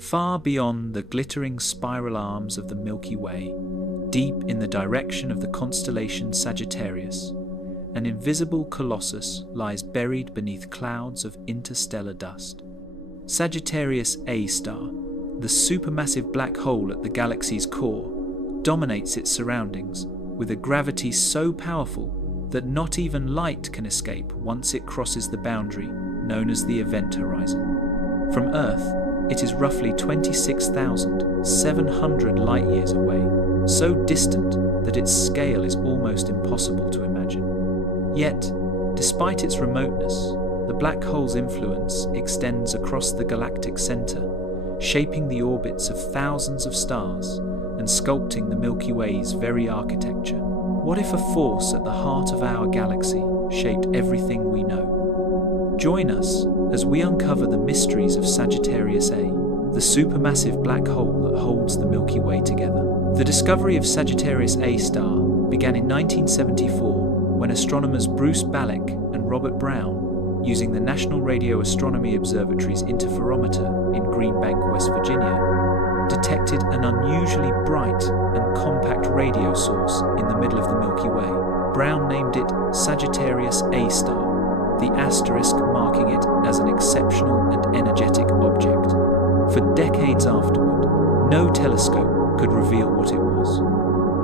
Far beyond the glittering spiral arms of the Milky Way, deep in the direction of the constellation Sagittarius, an invisible colossus lies buried beneath clouds of interstellar dust. Sagittarius A-star, the supermassive black hole at the galaxy's core, dominates its surroundings with a gravity so powerful that not even light can escape once it crosses the boundary known as the event horizon. From Earth, it is roughly 26,700 light-years away, so distant that its scale is almost impossible to imagine. Yet, despite its remoteness, the black hole's influence extends across the galactic center, shaping the orbits of thousands of stars and sculpting the Milky Way's very architecture. What if a force at the heart of our galaxy shaped everything we know? Join us as we uncover the mysteries of Sagittarius A, the supermassive black hole that holds the Milky Way together. The discovery of Sagittarius A-star began in 1974 when astronomers Bruce Ballack and Robert Brown, using the National Radio Astronomy Observatory's interferometer in Green Bank, West Virginia, detected an unusually bright and compact radio source in the middle of the Milky Way. Brown named it Sagittarius A-star, the asterisk marking it as an exceptional and energetic object. For decades afterward, no telescope could reveal what it was.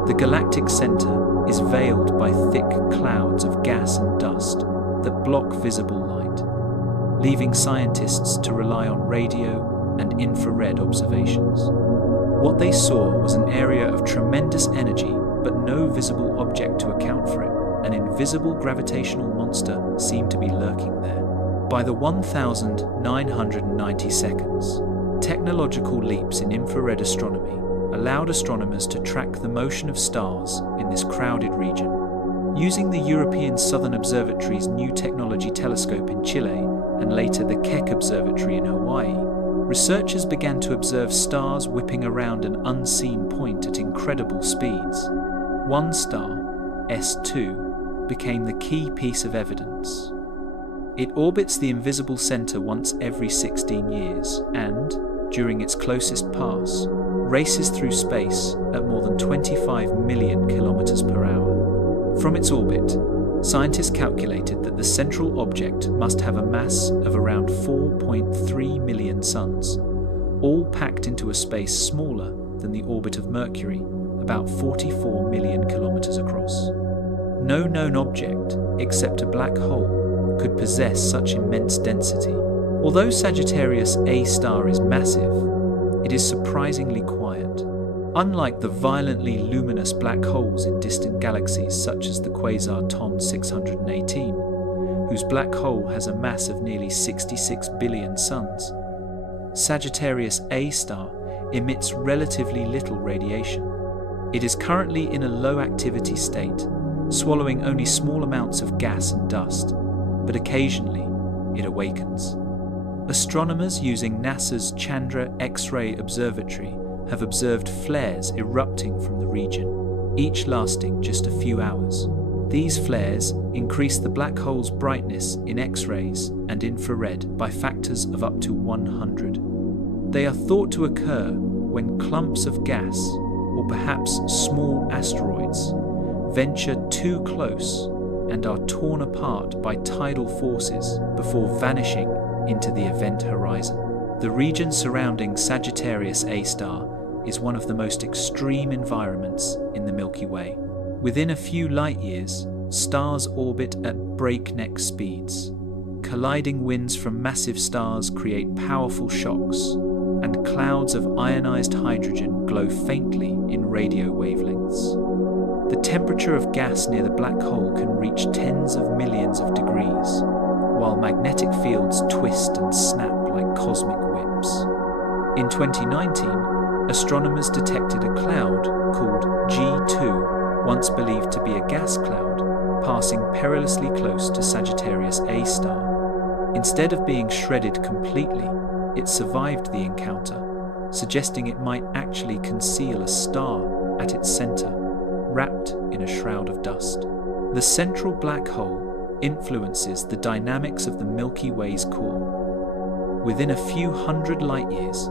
The galactic center is veiled by thick clouds of gas and dust that block visible light, leaving scientists to rely on radio and infrared observations. What they saw was an area of tremendous energy, but no visible object to account for it. An invisible gravitational monster seemed to be lurking there. By the 1990 seconds, technological leaps in infrared astronomy allowed astronomers to track the motion of stars in this crowded region. Using the European Southern Observatory's New Technology Telescope in Chile and later the Keck Observatory in Hawaii, researchers began to observe stars whipping around an unseen point at incredible speeds. One star, S2, became the key piece of evidence. It orbits the invisible center once every 16 years and, during its closest pass, races through space at more than 25 million kilometers per hour. From its orbit, scientists calculated that the central object must have a mass of around 4.3 million suns, all packed into a space smaller than the orbit of Mercury, about 44 million kilometers across. No known object, except a black hole, could possess such immense density. Although Sagittarius A-star is massive, it is surprisingly quiet. Unlike the violently luminous black holes in distant galaxies such as the quasar TON 618, whose black hole has a mass of nearly 66 billion suns, Sagittarius A-star emits relatively little radiation. It is currently in a low-activity state, swallowing only small amounts of gas and dust, but occasionally it awakens. Astronomers using NASA's Chandra X-ray Observatory have observed flares erupting from the region, each lasting just a few hours. These flares increase the black hole's brightness in X-rays and infrared by factors of up to 100. They are thought to occur when clumps of gas, or perhaps small asteroids, venture too close and are torn apart by tidal forces before vanishing into the event horizon. The region surrounding Sagittarius A-star is one of the most extreme environments in the Milky Way. Within a few light years, stars orbit at breakneck speeds. Colliding winds from massive stars create powerful shocks, and clouds of ionized hydrogen glow faintly in radio wavelengths. The temperature of gas near the black hole can reach tens of millions of degrees, while magnetic fields twist and snap like cosmic whips. In 2019, astronomers detected a cloud called G2, once believed to be a gas cloud, passing perilously close to Sagittarius A-star. Instead of being shredded completely, it survived the encounter, suggesting it might actually conceal a star at its center, wrapped in a shroud of dust. The central black hole influences the dynamics of the Milky Way's core. Within a few hundred light years,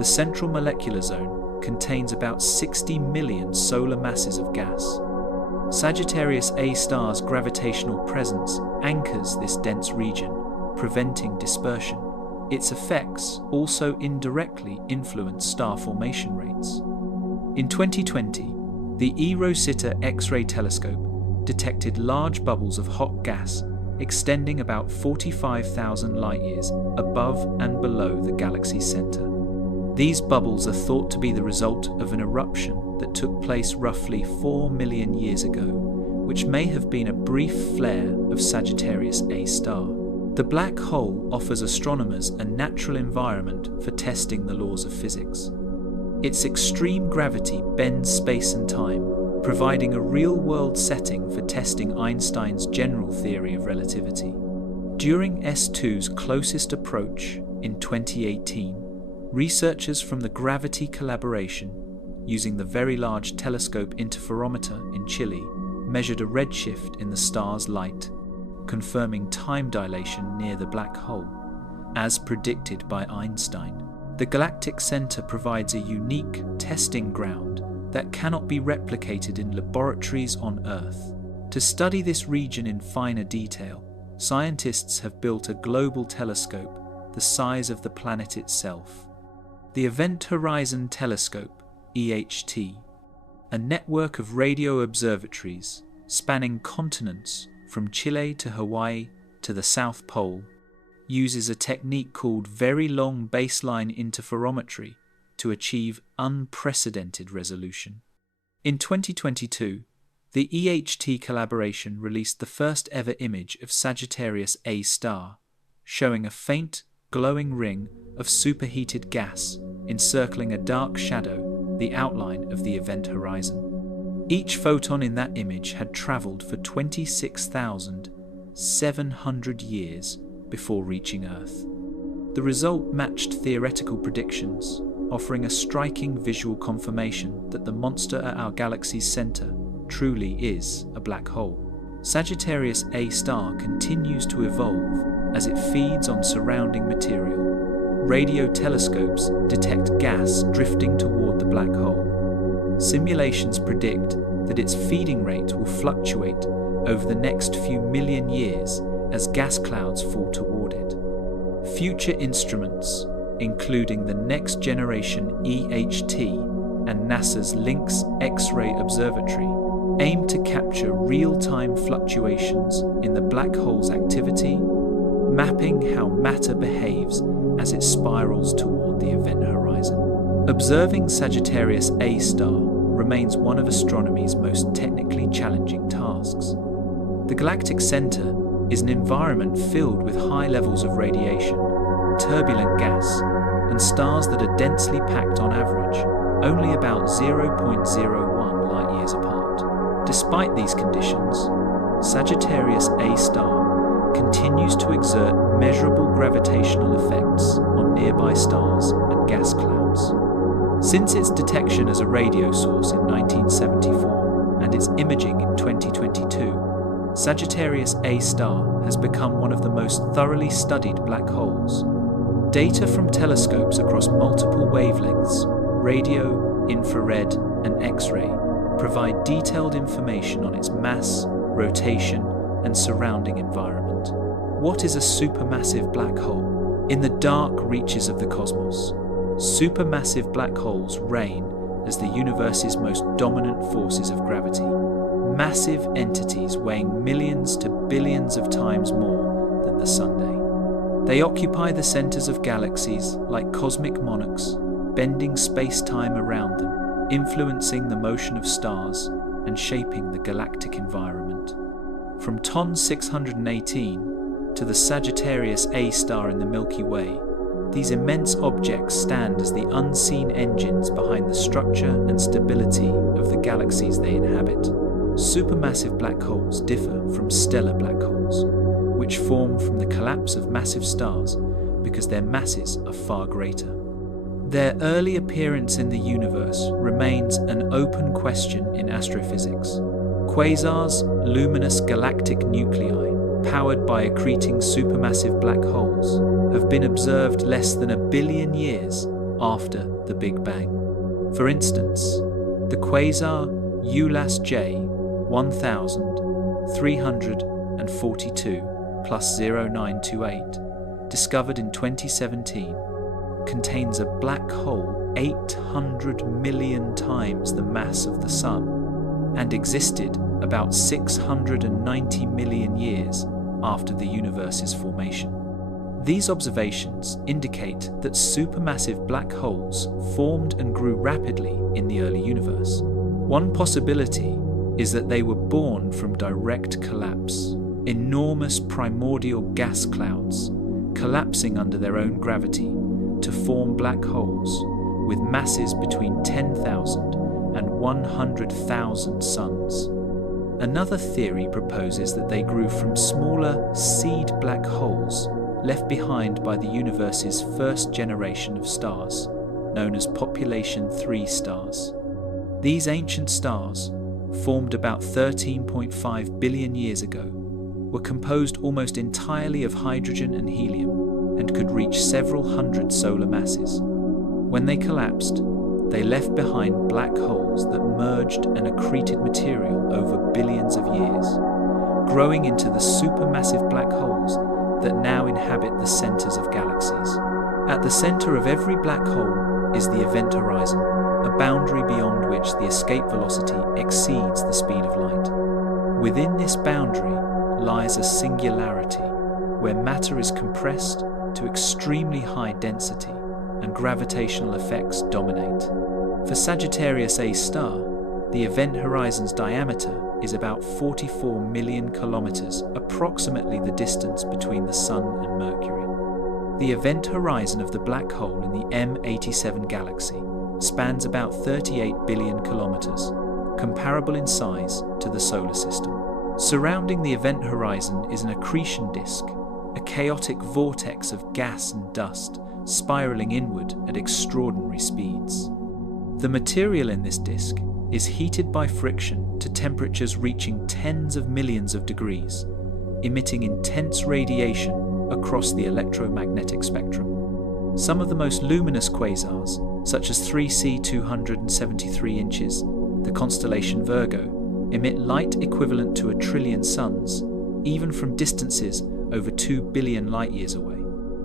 The central molecular zone contains about 60 million solar masses of gas. Sagittarius A-star's gravitational presence anchors this dense region, preventing dispersion. Its effects also indirectly influence star formation rates. In 2020, the E-Rosetta X-ray telescope detected large bubbles of hot gas extending about 45,000 light-years above and below the galaxy's center. These bubbles are thought to be the result of an eruption that took place roughly 4 million years ago, which may have been a brief flare of Sagittarius A-star. The black hole offers astronomers a natural environment for testing the laws of physics. Its extreme gravity bends space and time, providing a real-world setting for testing Einstein's general theory of relativity. During S2's closest approach in 2018, researchers from the Gravity Collaboration, using the Very Large Telescope Interferometer in Chile, measured a redshift in the star's light, confirming time dilation near the black hole, as predicted by Einstein. The galactic center provides a unique testing ground that cannot be replicated in laboratories on Earth. To study this region in finer detail, scientists have built a global telescope the size of the planet itself. The Event Horizon Telescope, EHT, a network of radio observatories spanning continents from Chile to Hawaii to the South Pole, uses a technique called very long baseline interferometry to achieve unprecedented resolution. In 2022, the EHT collaboration released the first ever image of Sagittarius A-star, showing a faint, glowing ring of superheated gas encircling a dark shadow, the outline of the event horizon. Each photon in that image had traveled for 26,700 years before reaching Earth. The result matched theoretical predictions, offering a striking visual confirmation that the monster at our galaxy's center truly is a black hole. Sagittarius A-star continues to evolve as it feeds on surrounding material. Radio telescopes detect gas drifting toward the black hole. Simulations predict that its feeding rate will fluctuate over the next few million years as gas clouds fall toward it. Future instruments, including the next generation EHT and NASA's Lynx X-ray Observatory, aim to capture real-time fluctuations in the black hole's activity, mapping how matter behaves as it spirals toward the event horizon. Observing Sagittarius A-star remains one of astronomy's most technically challenging tasks. The galactic center is an environment filled with high levels of radiation, turbulent gas, and stars that are densely packed on average, only about 0.01 light-years apart. Despite these conditions, Sagittarius A-star continues to exert measurable gravitational effects on nearby stars and gas clouds. Since its detection as a radio source in 1974 and its imaging in 2022, Sagittarius A-star has become one of the most thoroughly studied black holes. Data from telescopes across multiple wavelengths, radio, infrared, and X-ray, provide detailed information on its mass, rotation, and surrounding environment. What is a supermassive black hole? In the dark reaches of the cosmos, supermassive black holes reign as the universe's most dominant forces of gravity. Massive entities weighing millions to billions of times more than the Sunday. They occupy the centers of galaxies like cosmic monarchs, bending space-time around them, influencing the motion of stars and shaping the galactic environment. From TON 618 to the Sagittarius A-star in the Milky Way, these immense objects stand as the unseen engines behind the structure and stability of the galaxies they inhabit. Supermassive black holes differ from stellar black holes, which form from the collapse of massive stars because their masses are far greater. Their early appearance in the universe remains an open question in astrophysics. Quasars, luminous galactic nuclei, powered by accreting supermassive black holes, have been observed less than 1 billion years after the Big Bang. For instance, the quasar J 1342 plus 0928, discovered in 2017, contains a black hole 800 million times the mass of the Sun and existed about 690 million years after the universe's formation. These observations indicate that supermassive black holes formed and grew rapidly in the early universe. One possibility is that they were born from direct collapse, enormous primordial gas clouds collapsing under their own gravity to form black holes with masses between 10,000 and 100,000 suns. Another theory proposes that they grew from smaller seed black holes left behind by the universe's first generation of stars, known as population 3 stars. These ancient stars, formed about 13.5 billion years ago, were composed almost entirely of hydrogen and helium and could reach several hundred solar masses. When they collapsed, they left behind black holes that merged and accreted material over billions of years, growing into the supermassive black holes that now inhabit the centers of galaxies. At the center of every black hole is the event horizon, a boundary beyond which the escape velocity exceeds the speed of light. Within this boundary lies a singularity, where matter is compressed to extremely high density and gravitational effects dominate. For Sagittarius A-star, the event horizon's diameter is about 44 million kilometers, approximately the distance between the Sun and Mercury. The event horizon of the black hole in the M87 galaxy spans about 38 billion kilometers, comparable in size to the solar system. Surrounding the event horizon is an accretion disk, a chaotic vortex of gas and dust spiraling inward at extraordinary speeds. The material in this disk is heated by friction to temperatures reaching tens of millions of degrees, emitting intense radiation across the electromagnetic spectrum. Some of the most luminous quasars, such as 3C 273 inches, the constellation Virgo, emit light equivalent to 1 trillion suns, even from distances over 2 billion light-years away.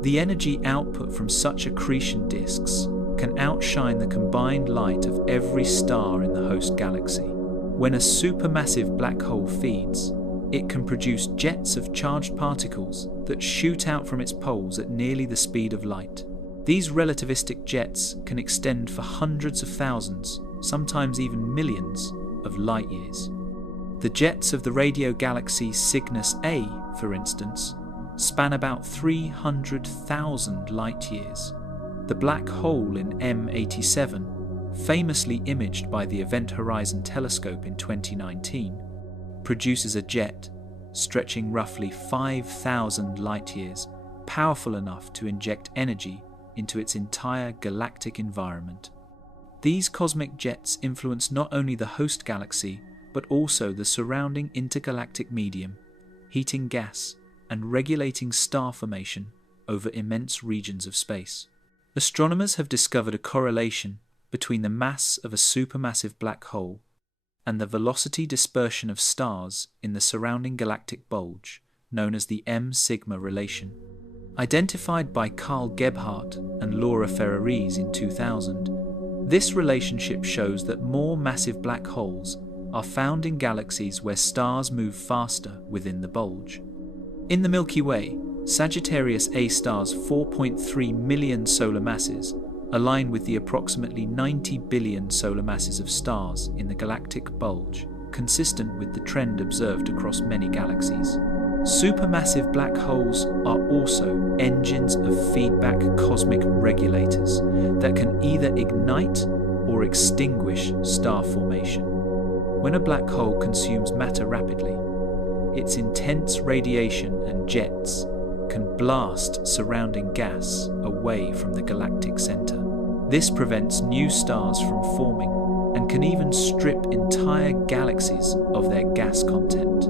The energy output from such accretion disks can outshine the combined light of every star in the host galaxy. When a supermassive black hole feeds, it can produce jets of charged particles that shoot out from its poles at nearly the speed of light. These relativistic jets can extend for hundreds of thousands, sometimes even millions, of light years. The jets of the radio galaxy Cygnus A, for instance, span about 300,000 light years. The black hole in M87, famously imaged by the Event Horizon Telescope in 2019, produces a jet stretching roughly 5,000 light-years, powerful enough to inject energy into its entire galactic environment. These cosmic jets influence not only the host galaxy, but also the surrounding intergalactic medium, heating gas and regulating star formation over immense regions of space. Astronomers have discovered a correlation between the mass of a supermassive black hole and the velocity dispersion of stars in the surrounding galactic bulge, known as the M-sigma relation. Identified by Carl Gebhardt and Laura Ferraris in 2000, this relationship shows that more massive black holes are found in galaxies where stars move faster within the bulge. In the Milky Way, Sagittarius A-star's 4.3 million solar masses align with the approximately 90 billion solar masses of stars in the galactic bulge, consistent with the trend observed across many galaxies. Supermassive black holes are also engines of feedback cosmic regulators that can either ignite or extinguish star formation. When a black hole consumes matter rapidly, its intense radiation and jets can blast surrounding gas away from the galactic center. This prevents new stars from forming and can even strip entire galaxies of their gas content.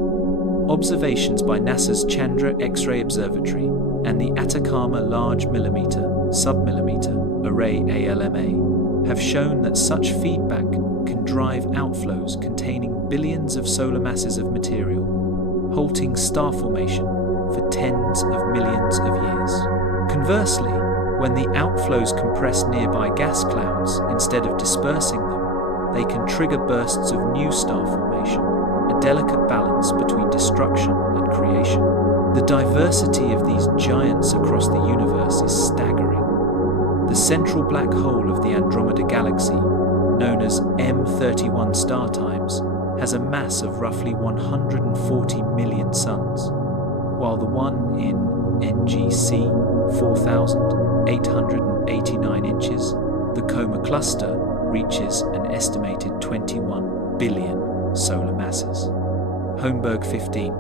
Observations by NASA's Chandra X-ray Observatory and the Atacama Large Millimeter, Submillimeter array ALMA, have shown that such feedback can drive outflows containing billions of solar masses of material, halting star formation for tens of millions of years. Conversely, when the outflows compress nearby gas clouds instead of dispersing them, they can trigger bursts of new star formation, a delicate balance between destruction and creation. The diversity of these giants across the universe is staggering. The central black hole of the Andromeda Galaxy, known as M31 star times, has a mass of roughly 140 million suns, while the one in NGC 4,889 inches, the Coma cluster, reaches an estimated 21 billion solar masses. Holmberg 15.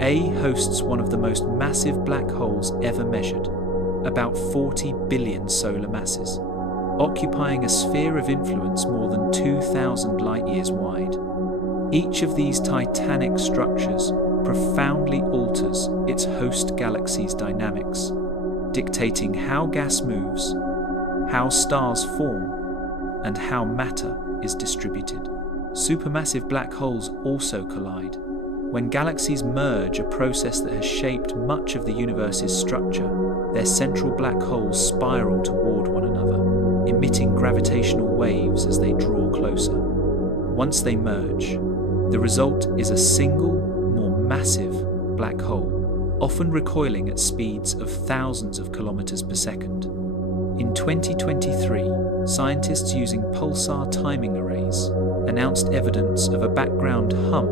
A hosts one of the most massive black holes ever measured, about 40 billion solar masses, occupying a sphere of influence more than 2,000 light-years wide. Each of these titanic structures profoundly alters its host galaxy's dynamics, dictating how gas moves, how stars form, and how matter is distributed. Supermassive black holes also collide. When galaxies merge, a process that has shaped much of the universe's structure, their central black holes spiral toward one another, emitting gravitational waves as they draw closer. Once they merge, the result is a single, more massive black hole, often recoiling at speeds of thousands of kilometers per second. In 2023, scientists using pulsar timing arrays announced evidence of a background hum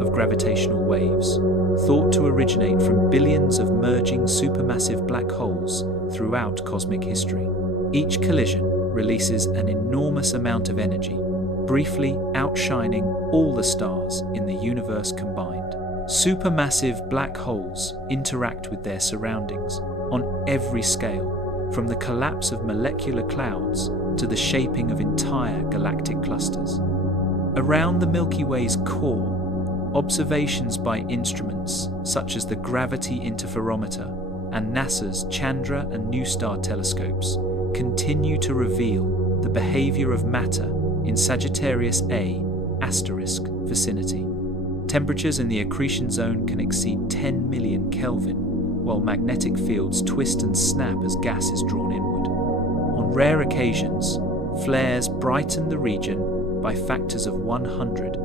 of gravitational waves, thought to originate from billions of merging supermassive black holes throughout cosmic history. Each collision releases an enormous amount of energy, briefly outshining all the stars in the universe combined. Supermassive black holes interact with their surroundings on every scale, from the collapse of molecular clouds to the shaping of entire galactic clusters. Around the Milky Way's core, observations by instruments such as the Gravity Interferometer and NASA's Chandra and New Star telescopes continue to reveal the behavior of matter in Sagittarius A-star vicinity. Temperatures in the accretion zone can exceed 10 million Kelvin, while magnetic fields twist and snap as gas is drawn inward. On rare occasions, flares brighten the region by factors of 100,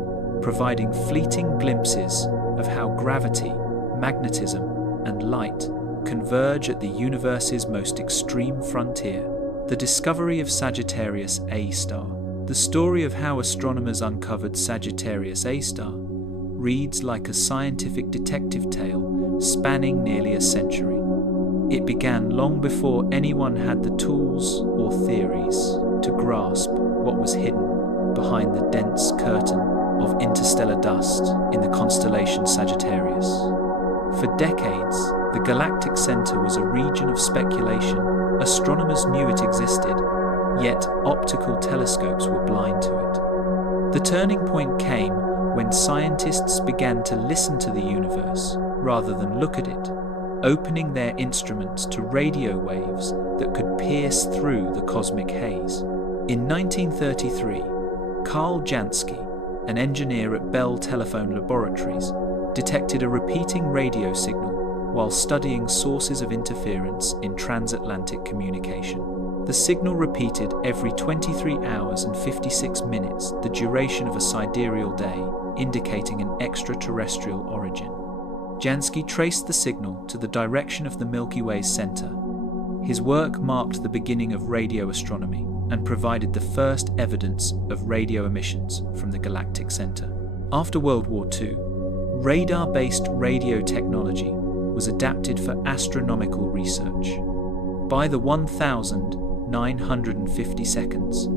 providing fleeting glimpses of how gravity, magnetism, and light converge at the universe's most extreme frontier. The discovery of Sagittarius A-star, the story of how astronomers uncovered Sagittarius A-star, reads like a scientific detective tale spanning nearly a century. It began long before anyone had the tools or theories to grasp what was hidden behind the dense curtain of interstellar dust in the constellation Sagittarius. For decades, the galactic center was a region of speculation. Astronomers knew it existed, yet optical telescopes were blind to it. The turning point came when scientists began to listen to the universe rather than look at it, opening their instruments to radio waves that could pierce through the cosmic haze. In 1933, Carl Jansky, an engineer at Bell Telephone Laboratories, detected a repeating radio signal while studying sources of interference in transatlantic communication. The signal repeated every 23 hours and 56 minutes, the duration of a sidereal day, indicating an extraterrestrial origin. Jansky traced the signal to the direction of the Milky Way's center. His work marked the beginning of radio astronomy and provided the first evidence of radio emissions from the galactic center. After World War II, radar-based radio technology was adapted for astronomical research. By the 1,950 seconds,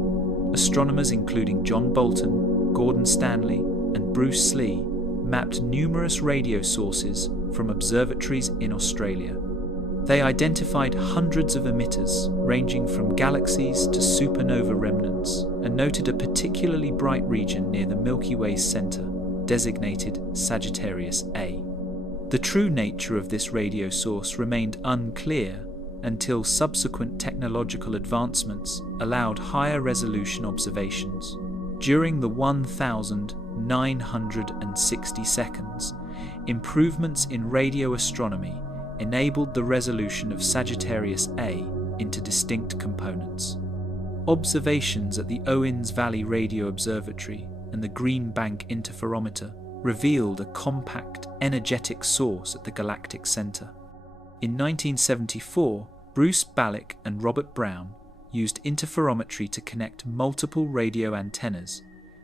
astronomers including John Bolton, Gordon Stanley, and Bruce Slee mapped numerous radio sources from observatories in Australia. They identified hundreds of emitters ranging from galaxies to supernova remnants and noted a particularly bright region near the Milky Way's center, designated Sagittarius A. The true nature of this radio source remained unclear until subsequent technological advancements allowed higher resolution observations. During the 1960 seconds, improvements in radio astronomy enabled the resolution of Sagittarius A into distinct components. Observations at the Owens Valley Radio Observatory and the Green Bank Interferometer revealed a compact, energetic source at the galactic center. In 1974, Bruce Ballack and Robert Brown used interferometry to connect multiple radio antennas,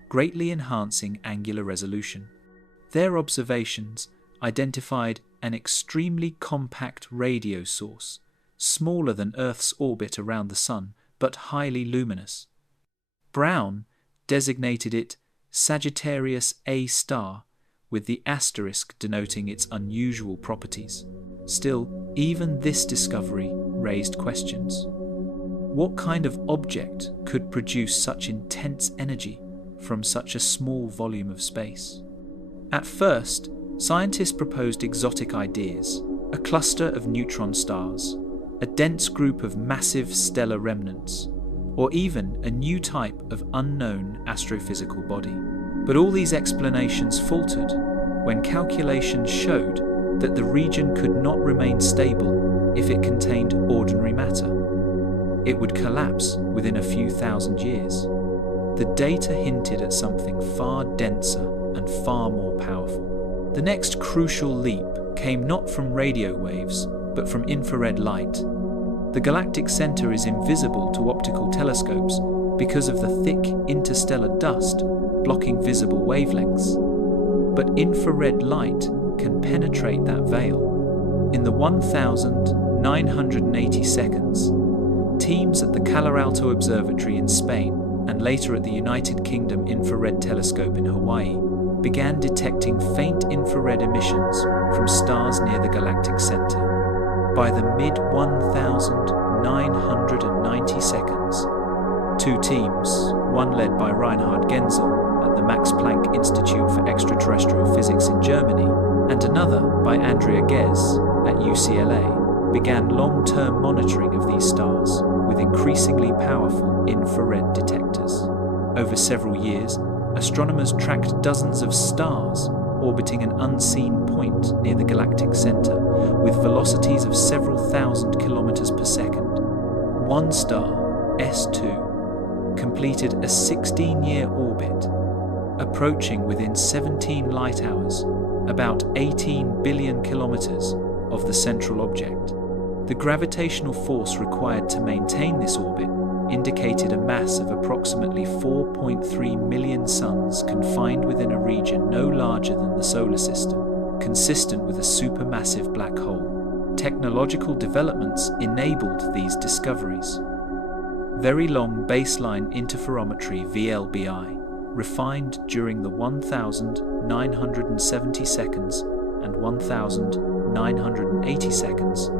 greatly enhancing angular resolution. Their observations identified an extremely compact radio source, smaller than Earth's orbit around the Sun, but highly luminous. Brown designated it Sagittarius A-star, with the asterisk denoting its unusual properties. Still, even this discovery raised questions. What kind of object could produce such intense energy from such a small volume of space? At first, scientists proposed exotic ideas: a cluster of neutron stars, a dense group of massive stellar remnants, or even a new type of unknown astrophysical body. But all these explanations faltered when calculations showed that the region could not remain stable if it contained ordinary matter. It would collapse within a few thousand years. The data hinted at something far denser and far more powerful. The next crucial leap came not from radio waves, but from infrared light. The galactic center is invisible to optical telescopes because of the thick interstellar dust blocking visible wavelengths. But infrared light can penetrate that veil. In the 1980 seconds, teams at the Calar Alto Observatory in Spain and later at the United Kingdom Infrared Telescope in Hawaii began detecting faint infrared emissions from stars near the galactic center. By the mid-1990 seconds, two teams, one led by Reinhard Genzel at the Max Planck Institute for Extraterrestrial Physics in Germany, and another by Andrea Ghez at UCLA, began long-term monitoring of these stars with increasingly powerful infrared detectors. Over several years, astronomers tracked dozens of stars orbiting an unseen point near the galactic center with velocities of several thousand kilometers per second. One star, S2, completed a 16-year orbit, approaching within 17 light hours, about 18 billion kilometers, of the central object. The gravitational force required to maintain this orbit indicated a mass of approximately 4.3 million suns confined within a region no larger than the solar system, consistent with a supermassive black hole. Technological developments enabled these discoveries. Very long baseline interferometry (VLBI), refined during the 1970 seconds and 1980 seconds,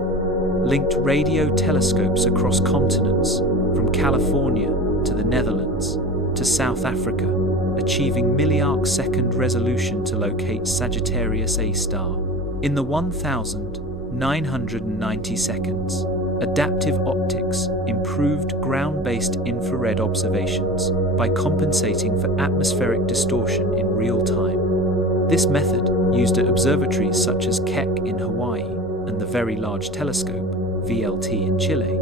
linked radio telescopes across continents, from California to the Netherlands to South Africa, achieving milliarc-second resolution to locate Sagittarius A-star. In the 1990 seconds, adaptive optics improved ground-based infrared observations by compensating for atmospheric distortion in real time. This method, used at observatories such as Keck in Hawaii and the Very Large Telescope, VLT in Chile,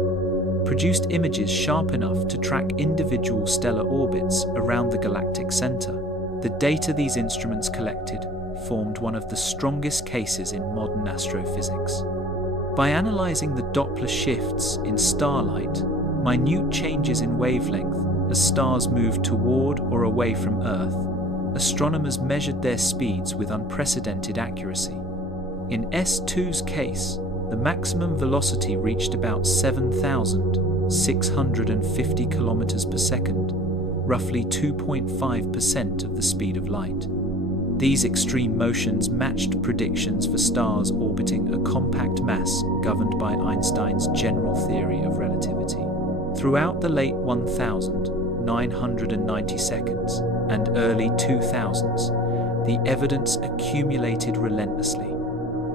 produced images sharp enough to track individual stellar orbits around the galactic center. The data these instruments collected formed one of the strongest cases in modern astrophysics. By analyzing the Doppler shifts in starlight, minute changes in wavelength as stars moved toward or away from Earth, astronomers measured their speeds with unprecedented accuracy. In S2's case, the maximum velocity reached about 7,650 kilometers per second, roughly 2.5% of the speed of light. These extreme motions matched predictions for stars orbiting a compact mass governed by Einstein's general theory of relativity. Throughout the late 1990 seconds and early 2000s, the evidence accumulated relentlessly.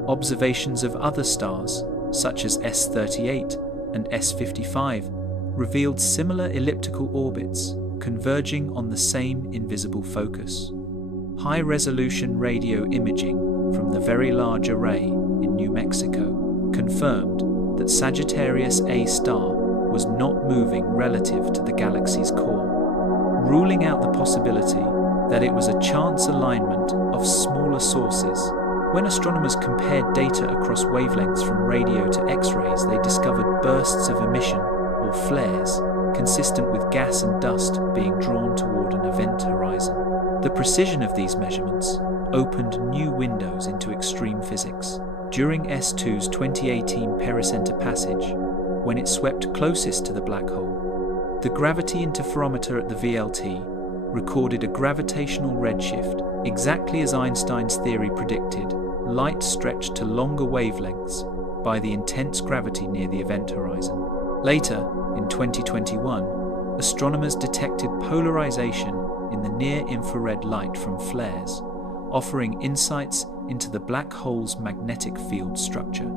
Observations of other stars, such as S38 and S55 revealed similar elliptical orbits converging on the same invisible focus. High-resolution radio imaging from the Very Large Array in New Mexico confirmed that Sagittarius A-star was not moving relative to the galaxy's core, ruling out the possibility that it was a chance alignment of smaller sources. When astronomers compared data across wavelengths from radio to X-rays, they discovered bursts of emission, or flares, consistent with gas and dust being drawn toward an event horizon. The precision of these measurements opened new windows into extreme physics. During S2's 2018 pericenter passage, when it swept closest to the black hole, the gravity interferometer at the VLT recorded a gravitational redshift exactly as Einstein's theory predicted. Light stretched to longer wavelengths by the intense gravity near the event horizon. Later, in 2021, astronomers detected polarization in the near-infrared light from flares, offering insights into the black hole's magnetic field structure.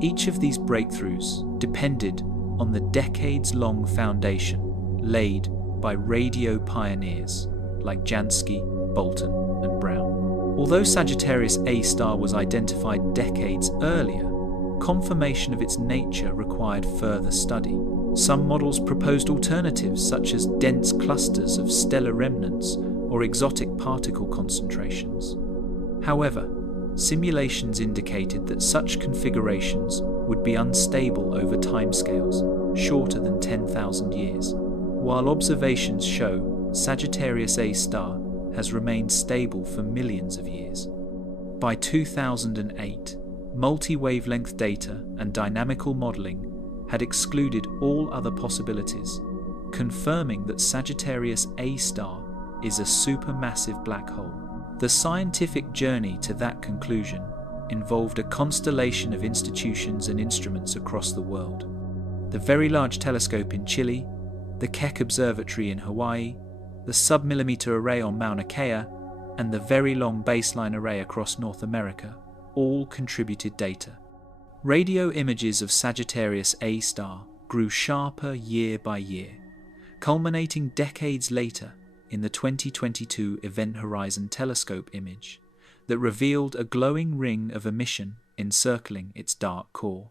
Each of these breakthroughs depended on the decades-long foundation laid by radio pioneers like Jansky, Bolton, and Brown. Although Sagittarius A-star was identified decades earlier, confirmation of its nature required further study. Some models proposed alternatives such as dense clusters of stellar remnants or exotic particle concentrations. However, simulations indicated that such configurations would be unstable over timescales shorter than 10,000 years, while observations show Sagittarius A-star has remained stable for millions of years. By 2008, multi-wavelength data and dynamical modeling had excluded all other possibilities, confirming that Sagittarius A-star is a supermassive black hole. The scientific journey to that conclusion involved a constellation of institutions and instruments across the world. The Very Large Telescope in Chile, the Keck Observatory in Hawaii, the Submillimeter Array on Mauna Kea, and the Very Long Baseline Array across North America all contributed data. Radio images of Sagittarius A-star grew sharper year by year, culminating decades later in the 2022 Event Horizon Telescope image that revealed a glowing ring of emission encircling its dark core.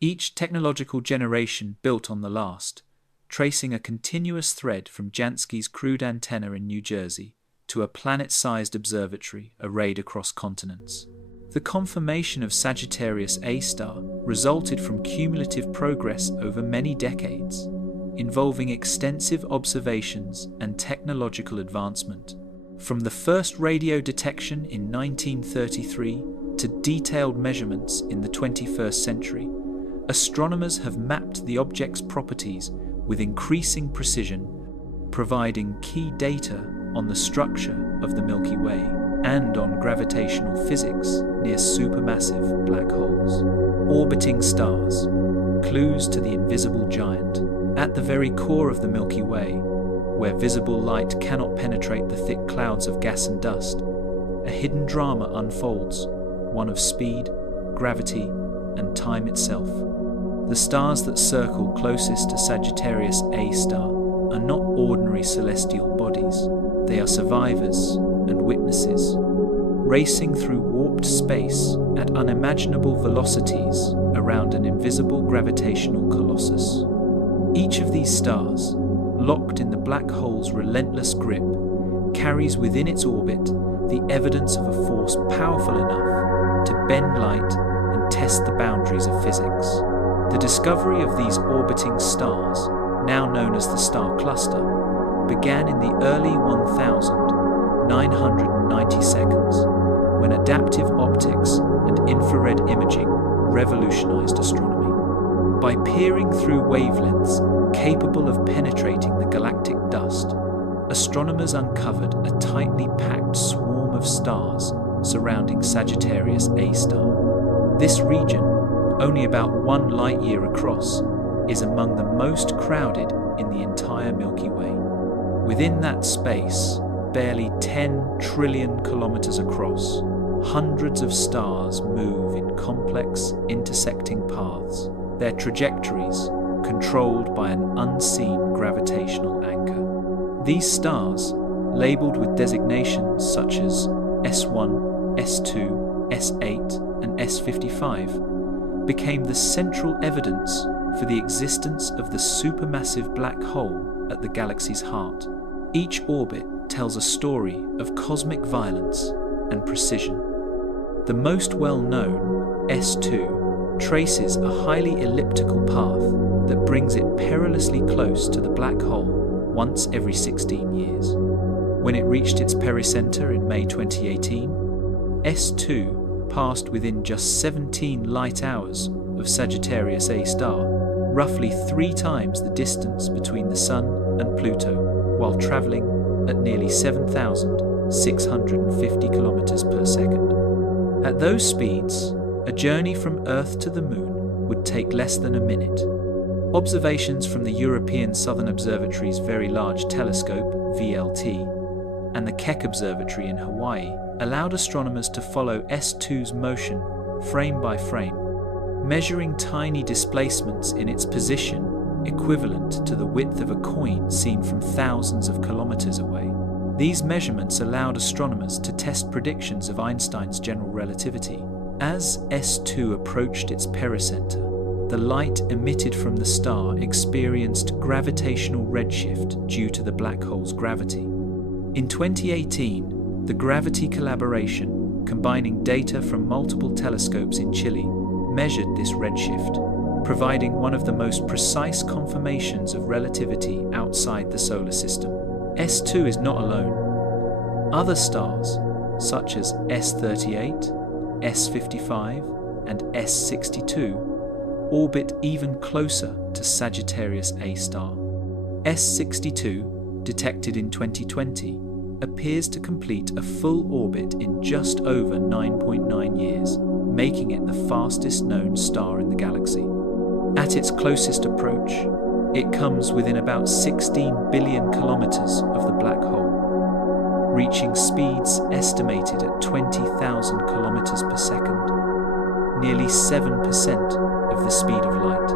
Each technological generation built on the last, tracing a continuous thread from Jansky's crude antenna in New Jersey to a planet-sized observatory arrayed across continents. The confirmation of Sagittarius A-star resulted from cumulative progress over many decades, involving extensive observations and technological advancement. From the first radio detection in 1933 to detailed measurements in the 21st century, astronomers have mapped the object's properties with increasing precision, providing key data on the structure of the Milky Way and on gravitational physics near supermassive black holes. Orbiting stars, clues to the invisible giant. At the very core of the Milky Way, where visible light cannot penetrate the thick clouds of gas and dust, a hidden drama unfolds, one of speed, gravity, and time itself. The stars that circle closest to Sagittarius A-star are not ordinary celestial bodies. They are survivors and witnesses, racing through warped space at unimaginable velocities around an invisible gravitational colossus. Each of these stars, locked in the black hole's relentless grip, carries within its orbit the evidence of a force powerful enough to bend light and test the boundaries of physics. The discovery of these orbiting stars, now known as the star cluster, began in the early 1992 when adaptive optics and infrared imaging revolutionized astronomy. By peering through wavelengths capable of penetrating the galactic dust, astronomers uncovered a tightly packed swarm of stars surrounding Sagittarius A-star. This region, only about 1 light-year across, is among the most crowded in the entire Milky Way. Within that space, barely 10 trillion kilometers across, hundreds of stars move in complex, intersecting paths, their trajectories controlled by an unseen gravitational anchor. These stars, labeled with designations such as S1, S2, S8, and S55, became the central evidence for the existence of the supermassive black hole at the galaxy's heart. Each orbit tells a story of cosmic violence and precision. The most well-known, S2, traces a highly elliptical path that brings it perilously close to the black hole once every 16 years. When it reached its pericenter in May 2018, S2 passed within just 17 light hours of Sagittarius A-star, roughly 3 times the distance between the Sun and Pluto, while traveling at nearly 7,650 kilometers per second. At those speeds, a journey from Earth to the Moon would take less than a minute. Observations from the European Southern Observatory's Very Large Telescope, VLT, and the Keck Observatory in Hawaii allowed astronomers to follow S2's motion frame by frame, measuring tiny displacements in its position equivalent to the width of a coin seen from thousands of kilometers away. These measurements allowed astronomers to test predictions of Einstein's general relativity. As S2 approached its pericenter, the light emitted from the star experienced gravitational redshift due to the black hole's gravity. In 2018, the Gravity Collaboration, combining data from multiple telescopes in Chile, measured this redshift, providing one of the most precise confirmations of relativity outside the solar system. S2 is not alone. Other stars, such as S38, S55, and S62, orbit even closer to Sagittarius A-star. S62, detected in 2020, appears to complete a full orbit in just over 9.9 years, making it the fastest known star in the galaxy. At its closest approach, it comes within about 16 billion kilometers of the black hole, reaching speeds estimated at 20,000 kilometers per second, nearly 7% of the speed of light.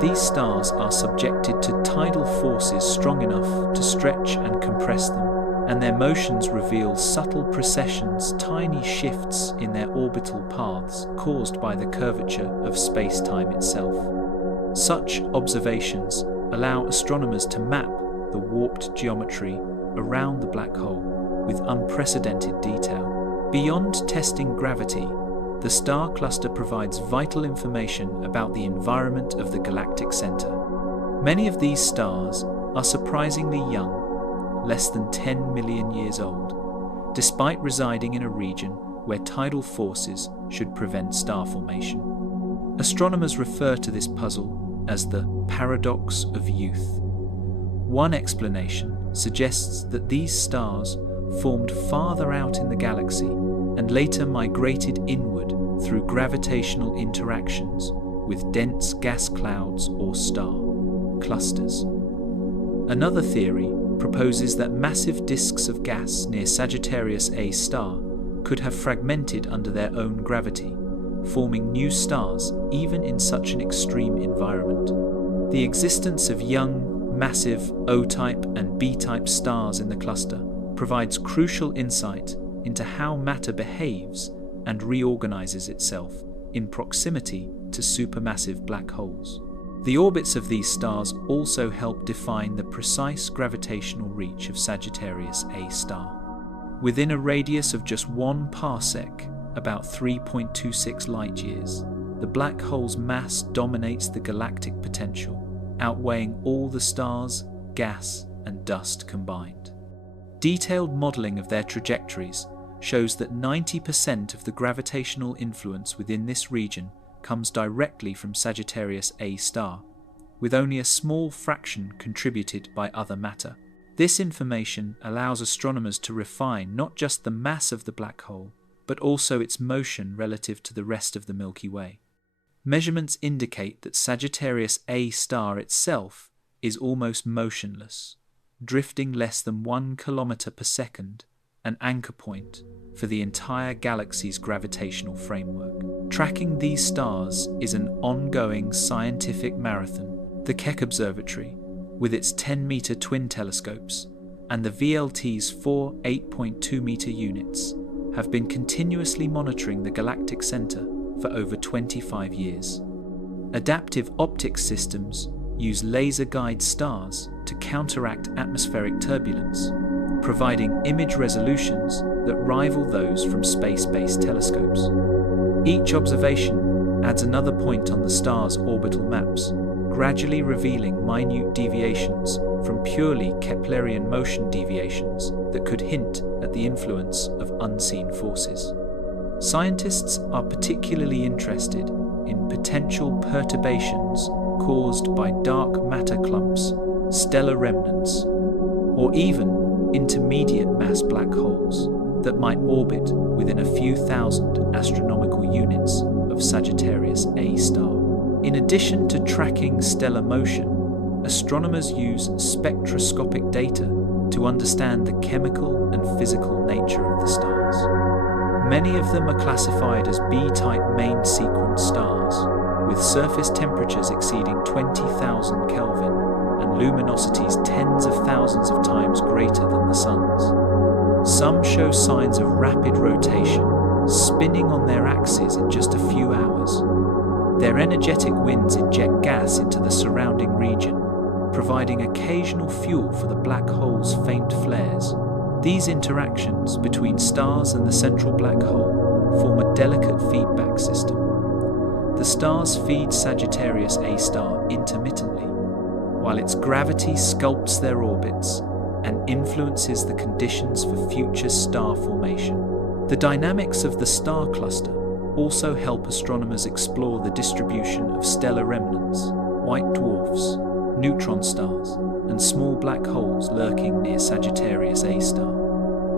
These stars are subjected to tidal forces strong enough to stretch and compress them, and their motions reveal subtle precessions, tiny shifts in their orbital paths caused by the curvature of space-time itself. Such observations allow astronomers to map the warped geometry around the black hole with unprecedented detail. Beyond testing gravity, the star cluster provides vital information about the environment of the galactic center. Many of these stars are surprisingly young, less than 10 million years old, despite residing in a region where tidal forces should prevent star formation. Astronomers refer to this puzzle as the paradox of youth. One explanation suggests that these stars formed farther out in the galaxy and later migrated inward through gravitational interactions with dense gas clouds or star clusters. Another theory proposes that massive disks of gas near Sagittarius A-star could have fragmented under their own gravity, forming new stars even in such an extreme environment. The existence of young, massive O-type and B-type stars in the cluster provides crucial insight into how matter behaves and reorganizes itself in proximity to supermassive black holes. The orbits of these stars also help define the precise gravitational reach of Sagittarius A-star. Within a radius of just 1 parsec, about 3.26 light-years, the black hole's mass dominates the galactic potential, outweighing all the stars, gas, and dust combined. Detailed modeling of their trajectories shows that 90% of the gravitational influence within this region comes directly from Sagittarius A-star, with only a small fraction contributed by other matter. This information allows astronomers to refine not just the mass of the black hole, but also its motion relative to the rest of the Milky Way. Measurements indicate that Sagittarius A-star itself is almost motionless, drifting less than 1 kilometer per second an anchor point for the entire galaxy's gravitational framework. Tracking these stars is an ongoing scientific marathon. The Keck Observatory, with its 10-meter twin telescopes, and the VLT's 4 8.2-meter units, have been continuously monitoring the galactic center for over 25 years. Adaptive optics systems use laser-guide stars to counteract atmospheric turbulence, providing image resolutions that rival those from space-based telescopes. Each observation adds another point on the star's orbital maps, gradually revealing minute deviations from purely Keplerian motion deviations that could hint at the influence of unseen forces. Scientists are particularly interested in potential perturbations caused by dark matter clumps, stellar remnants, or even intermediate mass black holes that might orbit within a few thousand astronomical units of Sagittarius A-star. In addition to tracking stellar motion, astronomers use spectroscopic data to understand the chemical and physical nature of the stars. Many of them are classified as B-type main sequence stars, with surface temperatures exceeding 20,000 Kelvin and luminosities tens of thousands of times greater than the Sun's. Some show signs of rapid rotation, spinning on their axes in just a few hours. Their energetic winds inject gas into the surrounding region, providing occasional fuel for the black hole's faint flares. These interactions between stars and the central black hole form a delicate feedback system. The stars feed Sagittarius A-star intermittently, while its gravity sculpts their orbits and influences the conditions for future star formation. The dynamics of the star cluster also help astronomers explore the distribution of stellar remnants, white dwarfs, neutron stars, and small black holes lurking near Sagittarius A-star.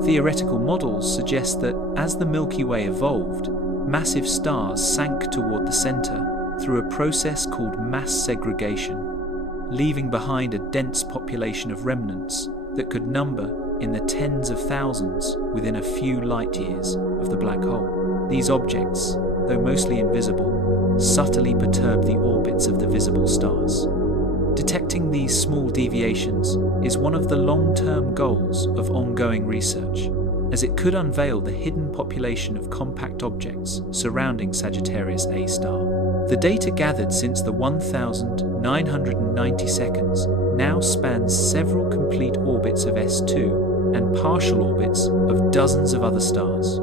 Theoretical models suggest that as the Milky Way evolved, massive stars sank toward the center through a process called mass segregation, leaving behind a dense population of remnants that could number in the tens of thousands within a few light years of the black hole. These objects, though mostly invisible, subtly perturb the orbits of the visible stars. Detecting these small deviations is one of the long-term goals of ongoing research, as it could unveil the hidden population of compact objects surrounding Sagittarius A-star. The data gathered since the 1,990 seconds now spans several complete orbits of S2 and partial orbits of dozens of other stars.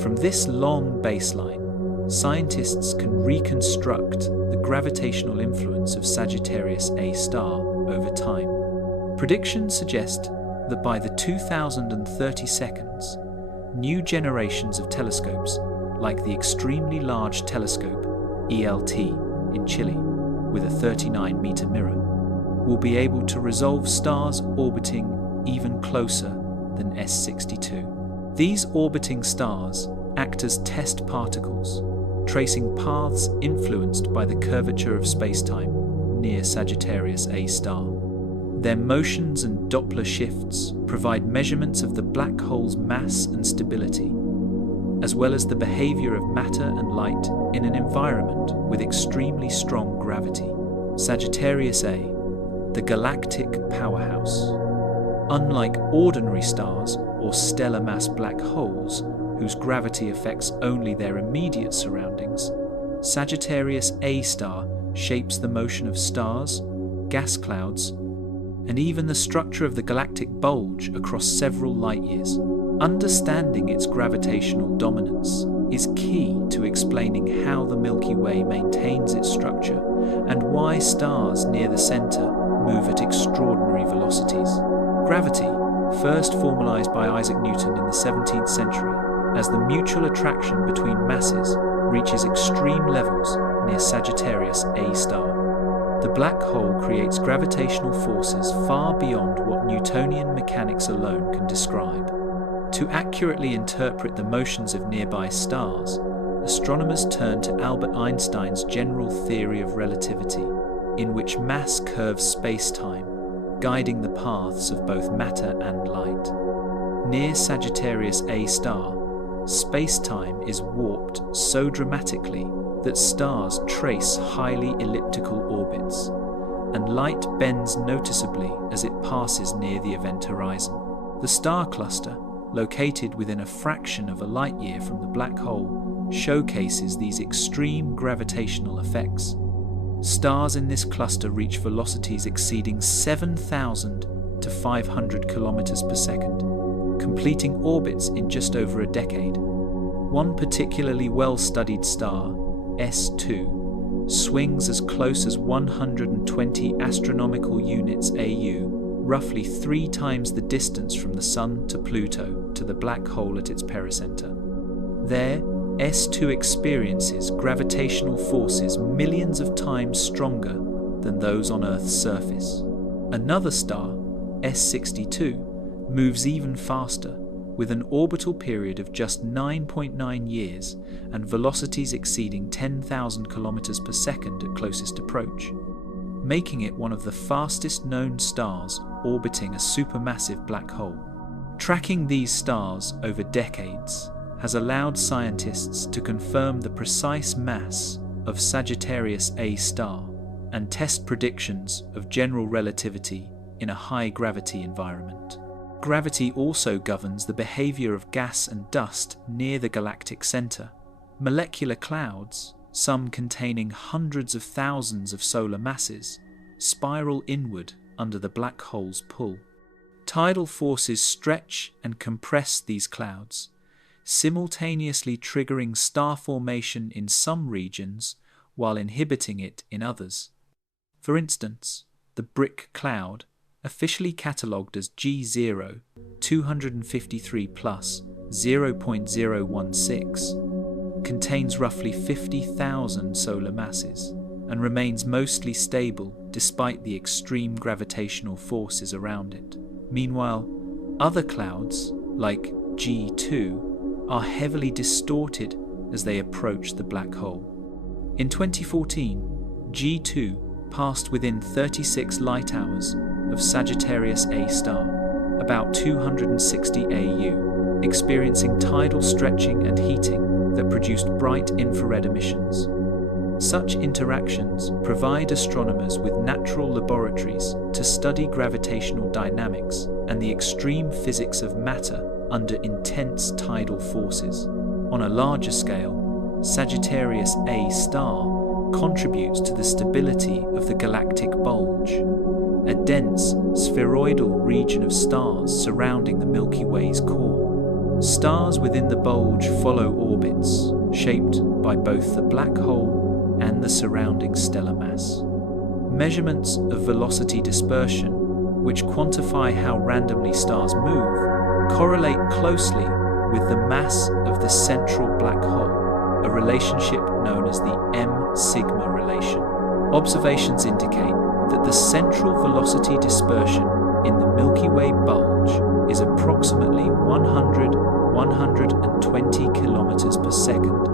From this long baseline, scientists can reconstruct the gravitational influence of Sagittarius A-star over time. Predictions suggest that by the 2030 seconds, new generations of telescopes, like the extremely large telescope ELT in Chile, with a 39-meter mirror, will be able to resolve stars orbiting even closer than S62. These orbiting stars act as test particles, tracing paths influenced by the curvature of spacetime near Sagittarius A-star. Their motions and Doppler shifts provide measurements of the black hole's mass and stability, as well as the behavior of matter and light in an environment with extremely strong gravity. Sagittarius A, the galactic powerhouse. Unlike ordinary stars or stellar mass black holes, whose gravity affects only their immediate surroundings, Sagittarius A-star shapes the motion of stars, gas clouds, and even the structure of the galactic bulge across several light years. Understanding its gravitational dominance is key to explaining how the Milky Way maintains its structure and why stars near the center move at extraordinary velocities. Gravity, first formalized by Isaac Newton in the 17th century, as the mutual attraction between masses reaches extreme levels near Sagittarius A-star. The black hole creates gravitational forces far beyond what Newtonian mechanics alone can describe. To accurately interpret the motions of nearby stars, astronomers turn to Albert Einstein's general theory of relativity, in which mass curves space-time, guiding the paths of both matter and light. Near Sagittarius A-star, space-time is warped so dramatically that stars trace highly elliptical orbits, and light bends noticeably as it passes near the event horizon. The star cluster, located within a fraction of a light-year from the black hole, showcases these extreme gravitational effects. Stars in this cluster reach velocities exceeding 7,000 to 500 kilometers per second, completing orbits in just over a decade. One particularly well-studied star, S2, swings as close as 120 astronomical units AU, roughly 3 times the distance from the Sun to Pluto to the black hole at its pericenter. There, S2 experiences gravitational forces millions of times stronger than those on Earth's surface. Another star, S62, moves even faster, with an orbital period of just 9.9 years and velocities exceeding 10,000 kilometers per second at closest approach, making it one of the fastest known stars orbiting a supermassive black hole. Tracking these stars over decades has allowed scientists to confirm the precise mass of Sagittarius A-star and test predictions of general relativity in a high-gravity environment. Gravity also governs the behavior of gas and dust near the galactic center. Molecular clouds, some containing hundreds of thousands of solar masses, spiral inward under the black hole's pull. Tidal forces stretch and compress these clouds, simultaneously triggering star formation in some regions while inhibiting it in others. For instance, the Brick Cloud, officially catalogued as G0 253 plus 0.016, contains roughly 50,000 solar masses and remains mostly stable despite the extreme gravitational forces around it. Meanwhile, other clouds, like G2, are heavily distorted as they approach the black hole. In 2014, G2 passed within 36 light-hours of Sagittarius A-star, about 260 AU, experiencing tidal stretching and heating that produced bright infrared emissions. Such interactions provide astronomers with natural laboratories to study gravitational dynamics and the extreme physics of matter under intense tidal forces. On a larger scale, Sagittarius A-star contributes to the stability of the galactic bulge, a dense, spheroidal region of stars surrounding the Milky Way's core. Stars within the bulge follow orbits shaped by both the black hole and the surrounding stellar mass. Measurements of velocity dispersion, which quantify how randomly stars move, correlate closely with the mass of the central black hole, a relationship known as the M-sigma relation. Observations indicate that the central velocity dispersion in the Milky Way bulge is approximately 100-120 kilometers per second,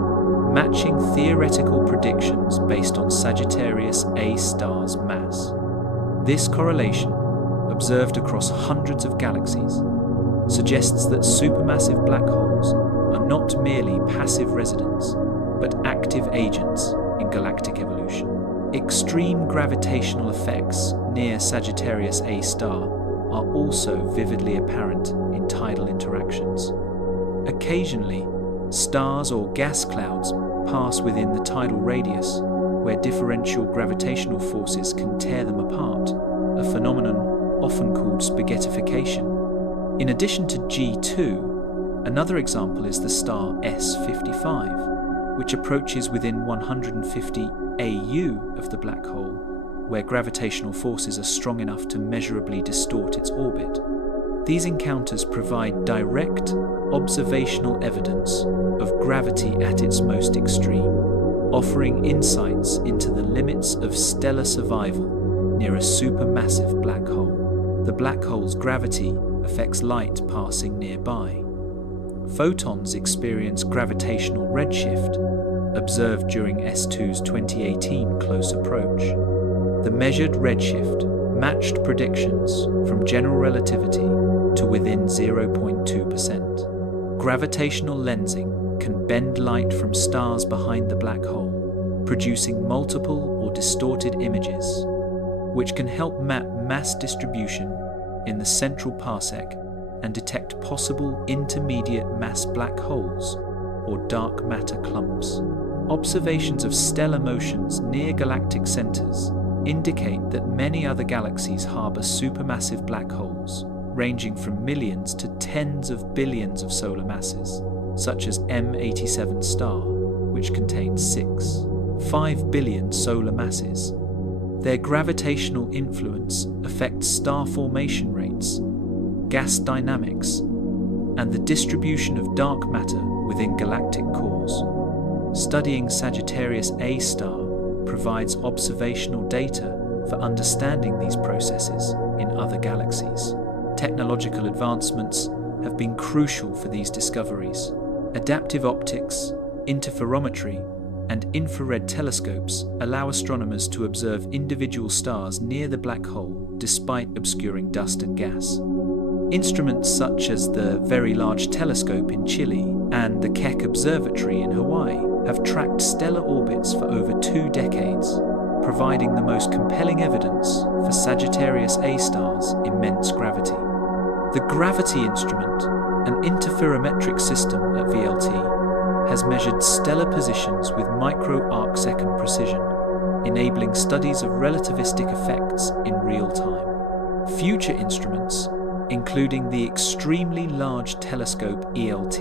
matching theoretical predictions based on Sagittarius A-star's mass. This correlation, observed across hundreds of galaxies, suggests that supermassive black holes are not merely passive residents, but active agents in galactic evolution. Extreme gravitational effects near Sagittarius A-star are also vividly apparent in tidal interactions. Occasionally, stars or gas clouds pass within the tidal radius, where differential gravitational forces can tear them apart, a phenomenon often called spaghettification. In addition to G2, another example is the star S55, which approaches within 150 AU of the black hole, where gravitational forces are strong enough to measurably distort its orbit. These encounters provide direct, observational evidence of gravity at its most extreme, offering insights into the limits of stellar survival near a supermassive black hole. The black hole's gravity affects light passing nearby. Photons experience gravitational redshift, observed during S2's 2018 close approach. The measured redshift matched predictions from general relativity to within 0.2%. Gravitational lensing can bend light from stars behind the black hole, producing multiple or distorted images, which can help map mass distribution in the central parsec and detect possible intermediate mass black holes or dark matter clumps. Observations of stellar motions near galactic centers indicate that many other galaxies harbor supermassive black holes, ranging from millions to tens of billions of solar masses, such as M87 which contains 5 billion solar masses. Their gravitational influence affects star formation rates, gas dynamics, and the distribution of dark matter within galactic cores. Studying Sagittarius A-star provides observational data for understanding these processes in other galaxies. Technological advancements have been crucial for these discoveries. Adaptive optics, interferometry, and infrared telescopes allow astronomers to observe individual stars near the black hole despite obscuring dust and gas. Instruments such as the Very Large Telescope in Chile and the Keck Observatory in Hawaii have tracked stellar orbits for over 2 decades, providing the most compelling evidence for Sagittarius A-star's immense gravity. The Gravity Instrument, an interferometric system at VLT, has measured stellar positions with micro-arcsecond precision, enabling studies of relativistic effects in real time. Future instruments, including the extremely large telescope ELT,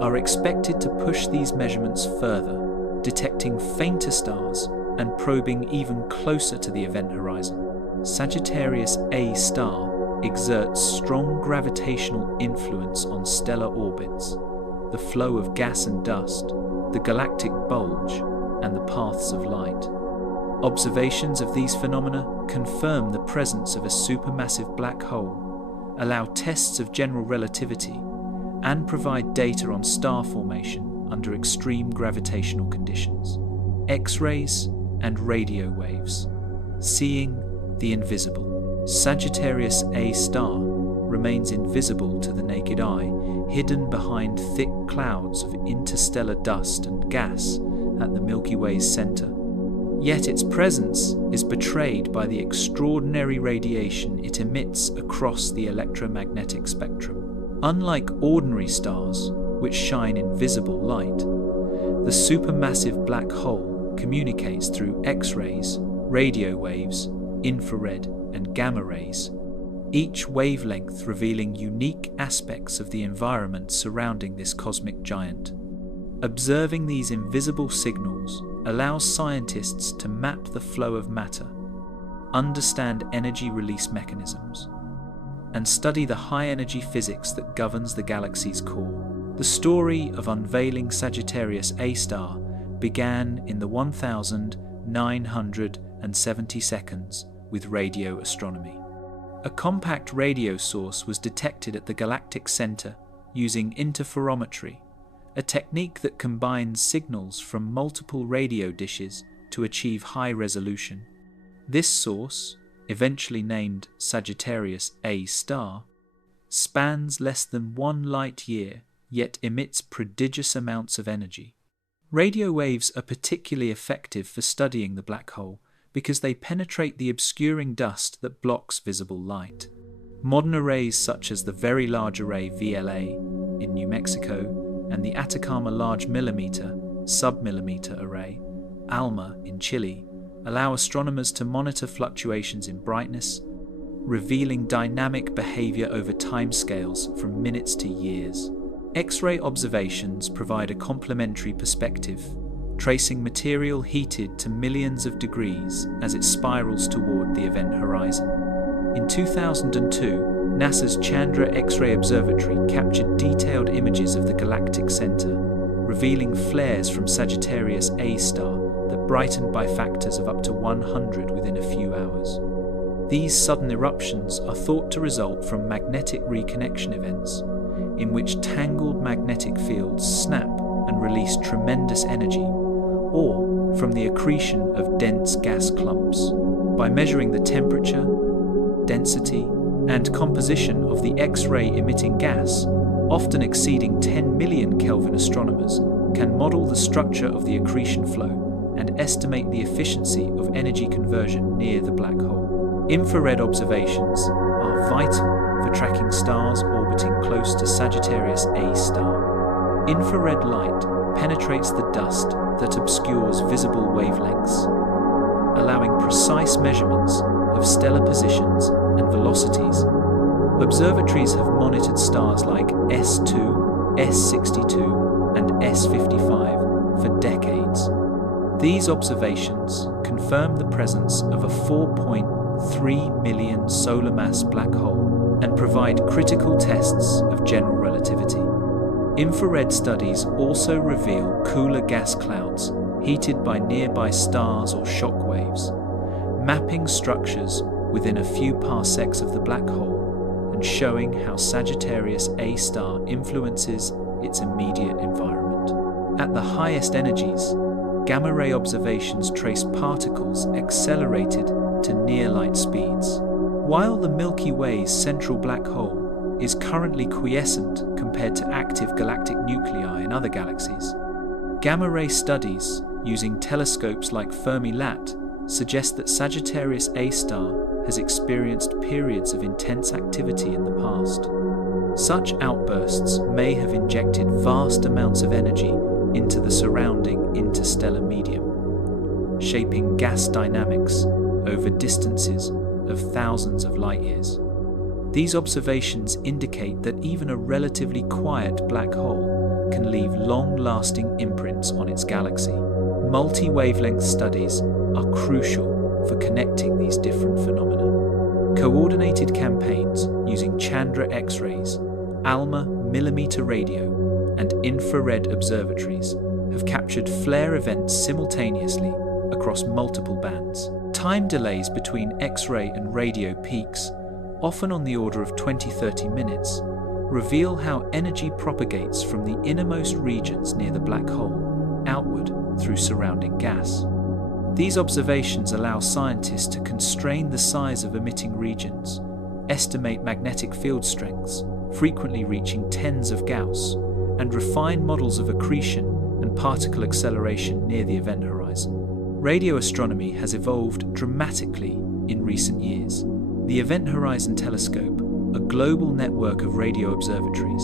are expected to push these measurements further, detecting fainter stars and probing even closer to the event horizon. Sagittarius A-star exerts strong gravitational influence on stellar orbits, the flow of gas and dust, the galactic bulge, and the paths of light. Observations of these phenomena confirm the presence of a supermassive black hole, allow tests of general relativity, and provide data on star formation under extreme gravitational conditions. X-rays and radio waves. Seeing the invisible. Sagittarius A-star remains invisible to the naked eye, hidden behind thick clouds of interstellar dust and gas at the Milky Way's center. Yet its presence is betrayed by the extraordinary radiation it emits across the electromagnetic spectrum. Unlike ordinary stars, which shine in visible light, the supermassive black hole communicates through X-rays, radio waves, infrared, and gamma rays, each wavelength revealing unique aspects of the environment surrounding this cosmic giant. Observing these invisible signals allows scientists to map the flow of matter, understand energy release mechanisms, and study the high-energy physics that governs the galaxy's core. The story of unveiling Sagittarius A-star began in the 1970 seconds with radio astronomy. A compact radio source was detected at the galactic center using interferometry, a technique that combines signals from multiple radio dishes to achieve high resolution. This source, eventually named Sagittarius A-star, spans less than 1 light year, yet emits prodigious amounts of energy. Radio waves are particularly effective for studying the black hole because they penetrate the obscuring dust that blocks visible light. Modern arrays such as the Very Large Array VLA in New Mexico and the Atacama Large Millimeter, Submillimeter Array, ALMA in Chile, allow astronomers to monitor fluctuations in brightness, revealing dynamic behavior over timescales from minutes to years. X-ray observations provide a complementary perspective, tracing material heated to millions of degrees as it spirals toward the event horizon. In 2002, NASA's Chandra X-ray Observatory captured detailed images of the galactic center, revealing flares from Sagittarius A-star that brightened by factors of up to 100 within a few hours. These sudden eruptions are thought to result from magnetic reconnection events, in which tangled magnetic fields snap and release tremendous energy, or from the accretion of dense gas clumps. By measuring the temperature, density, and composition of the X-ray emitting gas, often exceeding 10 million Kelvin. Astronomers can model the structure of the accretion flow and estimate the efficiency of energy conversion near the black hole. Infrared observations are vital for tracking stars orbiting close to Sagittarius A-star. Infrared light penetrates the dust that obscures visible wavelengths, allowing precise measurements of stellar positions and velocities. Observatories have monitored stars like S2, S62, and S55 for decades. These observations confirm the presence of a 4.3 million solar mass black hole and provide critical tests of general relativity. Infrared studies also reveal cooler gas clouds heated by nearby stars or shock waves, mapping structures within a few parsecs of the black hole and showing how Sagittarius A-star influences its immediate environment. At the highest energies, gamma-ray observations trace particles accelerated to near-light speeds. While the Milky Way's central black hole is currently quiescent compared to active galactic nuclei in other galaxies, gamma-ray studies using telescopes like Fermi-Lat suggest that Sagittarius A-star has experienced periods of intense activity in the past. Such outbursts may have injected vast amounts of energy into the surrounding interstellar medium, shaping gas dynamics over distances of thousands of light-years. These observations indicate that even a relatively quiet black hole can leave long-lasting imprints on its galaxy. Multi-wavelength studies are crucial for connecting these different phenomena. Coordinated campaigns using Chandra X-rays, ALMA millimeter radio, and infrared observatories have captured flare events simultaneously across multiple bands. Time delays between X-ray and radio peaks, often on the order of 20-30 minutes, reveal how energy propagates from the innermost regions near the black hole outward through surrounding gas. These observations allow scientists to constrain the size of emitting regions, estimate magnetic field strengths, frequently reaching tens of Gauss, and refine models of accretion and particle acceleration near the event horizon. Radio astronomy has evolved dramatically in recent years. The Event Horizon Telescope, a global network of radio observatories,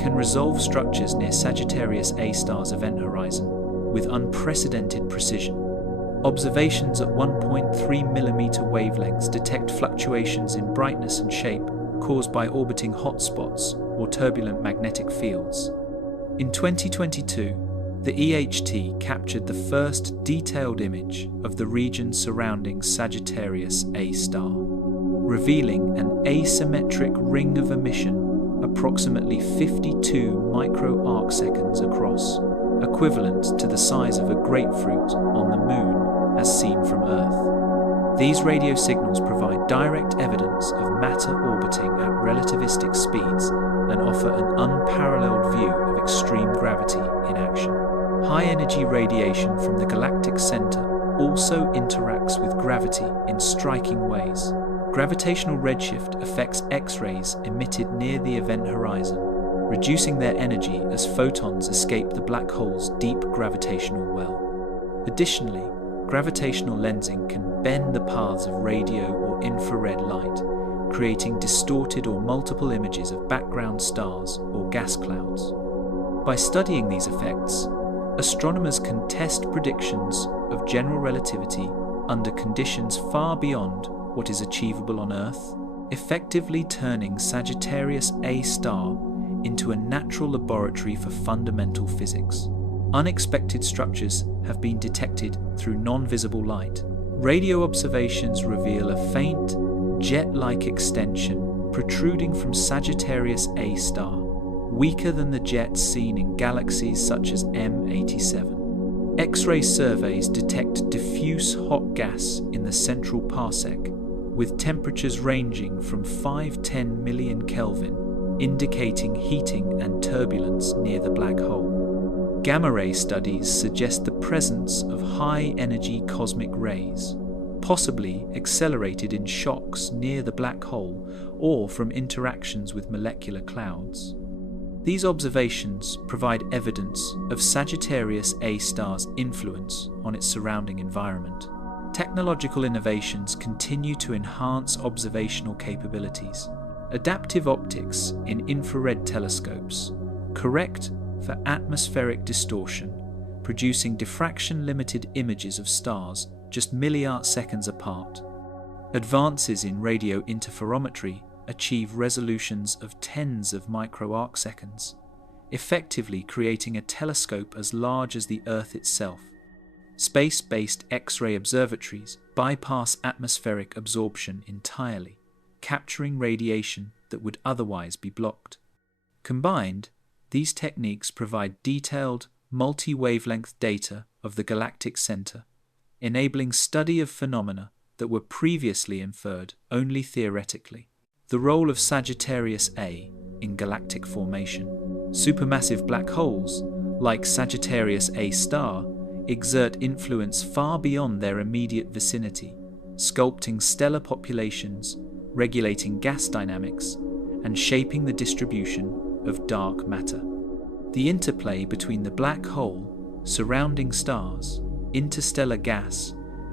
can resolve structures near Sagittarius A-star's event horizon with unprecedented precision. Observations at 1.3 millimeter wavelengths detect fluctuations in brightness and shape caused by orbiting hotspots or turbulent magnetic fields. In 2022, the EHT captured the first detailed image of the region surrounding Sagittarius A-star, revealing an asymmetric ring of emission approximately 52 micro-arcseconds across, equivalent to the size of a grapefruit on the Moon as seen from Earth. These radio signals provide direct evidence of matter orbiting at relativistic speeds and offer an unparalleled view of extreme gravity in action. High-energy radiation from the galactic center also interacts with gravity in striking ways. Gravitational redshift affects X-rays emitted near the event horizon, reducing their energy as photons escape the black hole's deep gravitational well. Additionally, gravitational lensing can bend the paths of radio or infrared light, creating distorted or multiple images of background stars or gas clouds. By studying these effects, astronomers can test predictions of general relativity under conditions far beyond what is achievable on Earth, effectively turning Sagittarius A-star into a natural laboratory for fundamental physics. Unexpected structures have been detected through non-visible light. Radio observations reveal a faint, jet-like extension protruding from Sagittarius A-star, weaker than the jets seen in galaxies such as M87. X-ray surveys detect diffuse hot gas in the central parsec, with temperatures ranging from 5-10 million Kelvin, indicating heating and turbulence near the black hole. Gamma-ray studies suggest the presence of high-energy cosmic rays, possibly accelerated in shocks near the black hole or from interactions with molecular clouds. These observations provide evidence of Sagittarius A-star's influence on its surrounding environment. Technological innovations continue to enhance observational capabilities. Adaptive optics in infrared telescopes correct for atmospheric distortion, producing diffraction-limited images of stars just milliarc-seconds apart. Advances in radio interferometry achieve resolutions of tens of microarc-seconds, effectively creating a telescope as large as the Earth itself. Space-based X-ray observatories bypass atmospheric absorption entirely, capturing radiation that would otherwise be blocked. Combined, these techniques provide detailed, multi-wavelength data of the galactic center, enabling study of phenomena that were previously inferred only theoretically. The role of Sagittarius A in galactic formation. Supermassive black holes, like Sagittarius A-star, exert influence far beyond their immediate vicinity, sculpting stellar populations, regulating gas dynamics, and shaping the distribution of dark matter. The interplay between the black hole, surrounding stars, interstellar gas,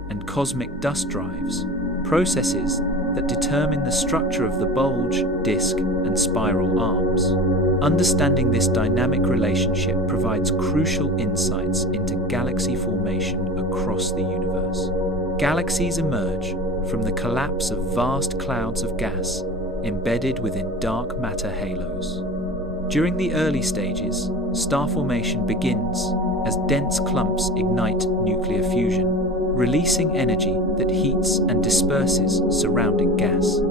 and cosmic dust drives, processes that determine the structure of the bulge, disk, and spiral arms. Understanding this dynamic relationship provides crucial insights into galaxy formation across the universe. Galaxies emerge from the collapse of vast clouds of gas embedded within dark matter halos. During the early stages, star formation begins as dense clumps ignite nuclear fusion, releasing energy that heats and disperses surrounding gas.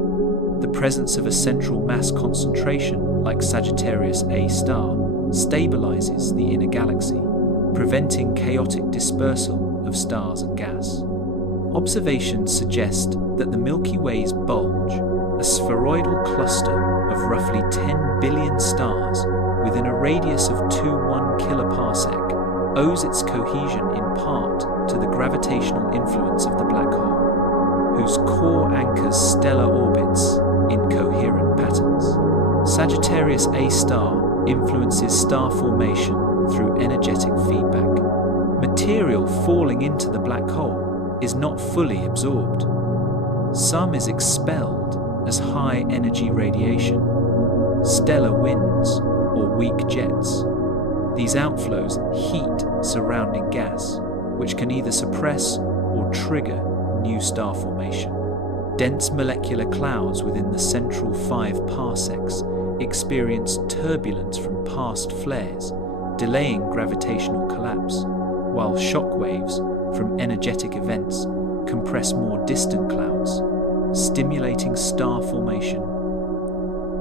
The presence of a central mass concentration like Sagittarius A-star stabilizes the inner galaxy, preventing chaotic dispersal of stars and gas. Observations suggest that the Milky Way's bulge, a spheroidal cluster of roughly 10 billion stars within a radius of 21 kiloparsec, owes its cohesion in part to the gravitational influence of the black hole, whose core anchors stellar orbits in coherent patterns. Sagittarius A-star influences star formation through energetic feedback. Material falling into the black hole is not fully absorbed. Some is expelled as high-energy radiation, stellar winds, or weak jets. These outflows heat surrounding gas, which can either suppress or trigger new star formation. Dense molecular clouds within the central 5 parsecs experience turbulence from past flares, delaying gravitational collapse, while shock waves from energetic events compress more distant clouds, stimulating star formation.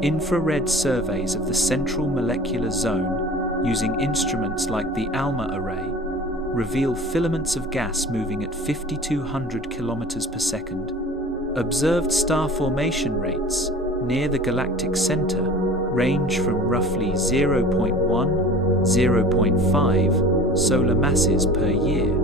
Infrared surveys of the central molecular zone using instruments like the ALMA array reveal filaments of gas moving at 5,200 kilometers per second. Observed star formation rates near the galactic center range from roughly 0.1–0.5 solar masses per year,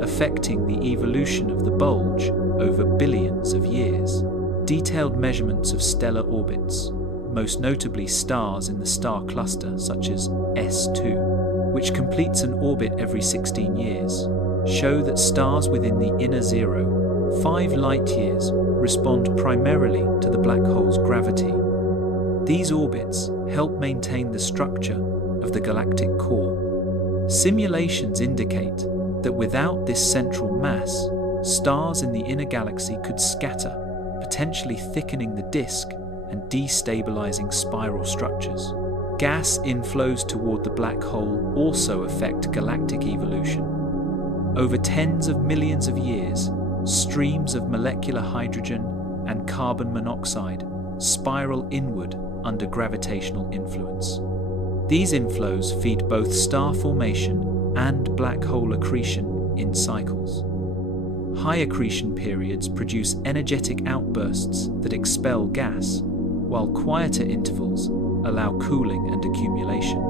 affecting the evolution of the bulge over billions of years. Detailed measurements of stellar orbits, most notably stars in the star cluster such as S2, which completes an orbit every 16 years, show that stars within the inner 5 light-years respond primarily to the black hole's gravity. These orbits help maintain the structure of the galactic core. Simulations indicate that without this central mass, stars in the inner galaxy could scatter, potentially thickening the disk and destabilizing spiral structures. Gas inflows toward the black hole also affect galactic evolution. Over tens of millions of years, streams of molecular hydrogen and carbon monoxide spiral inward under gravitational influence. These inflows feed both star formation and black hole accretion in cycles. High accretion periods produce energetic outbursts that expel gas, while quieter intervals allow cooling and accumulation.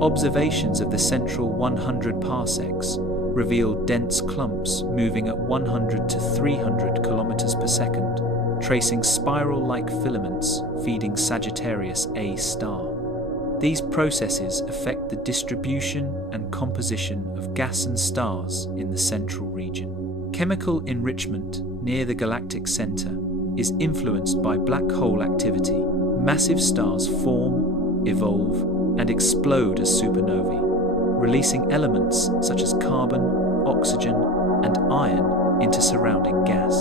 Observations of the central 100 parsecs revealed dense clumps moving at 100 to 300 kilometers per second, tracing spiral-like filaments feeding Sagittarius A-star. These processes affect the distribution and composition of gas and stars in the central region. Chemical enrichment near the galactic center is influenced by black hole activity. Massive stars form, evolve, and explode as supernovae, releasing elements such as carbon, oxygen, and iron into surrounding gas.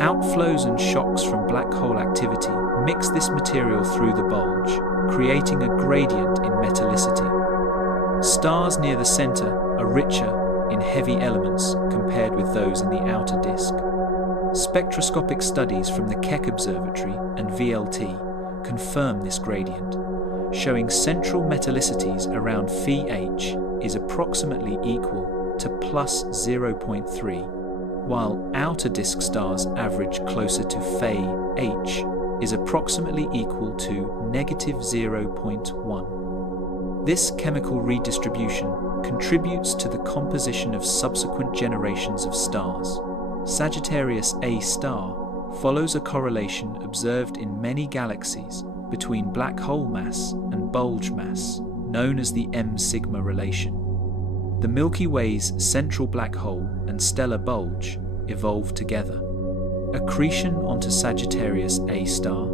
Outflows and shocks from black hole activity mix this material through the bulge, creating a gradient in metallicity. Stars near the center are richer in heavy elements compared with those in the outer disk. Spectroscopic studies from the Keck Observatory and VLT confirm this gradient, showing central metallicities around Phi-H is approximately equal to plus 0.3, while outer disk stars average closer to Phi-H is approximately equal to negative 0.1. This chemical redistribution contributes to the composition of subsequent generations of stars. Sagittarius A-star follows a correlation observed in many galaxies between black hole mass and bulge mass, known as the M-sigma relation. The Milky Way's central black hole and stellar bulge evolved together. Accretion onto Sagittarius A-star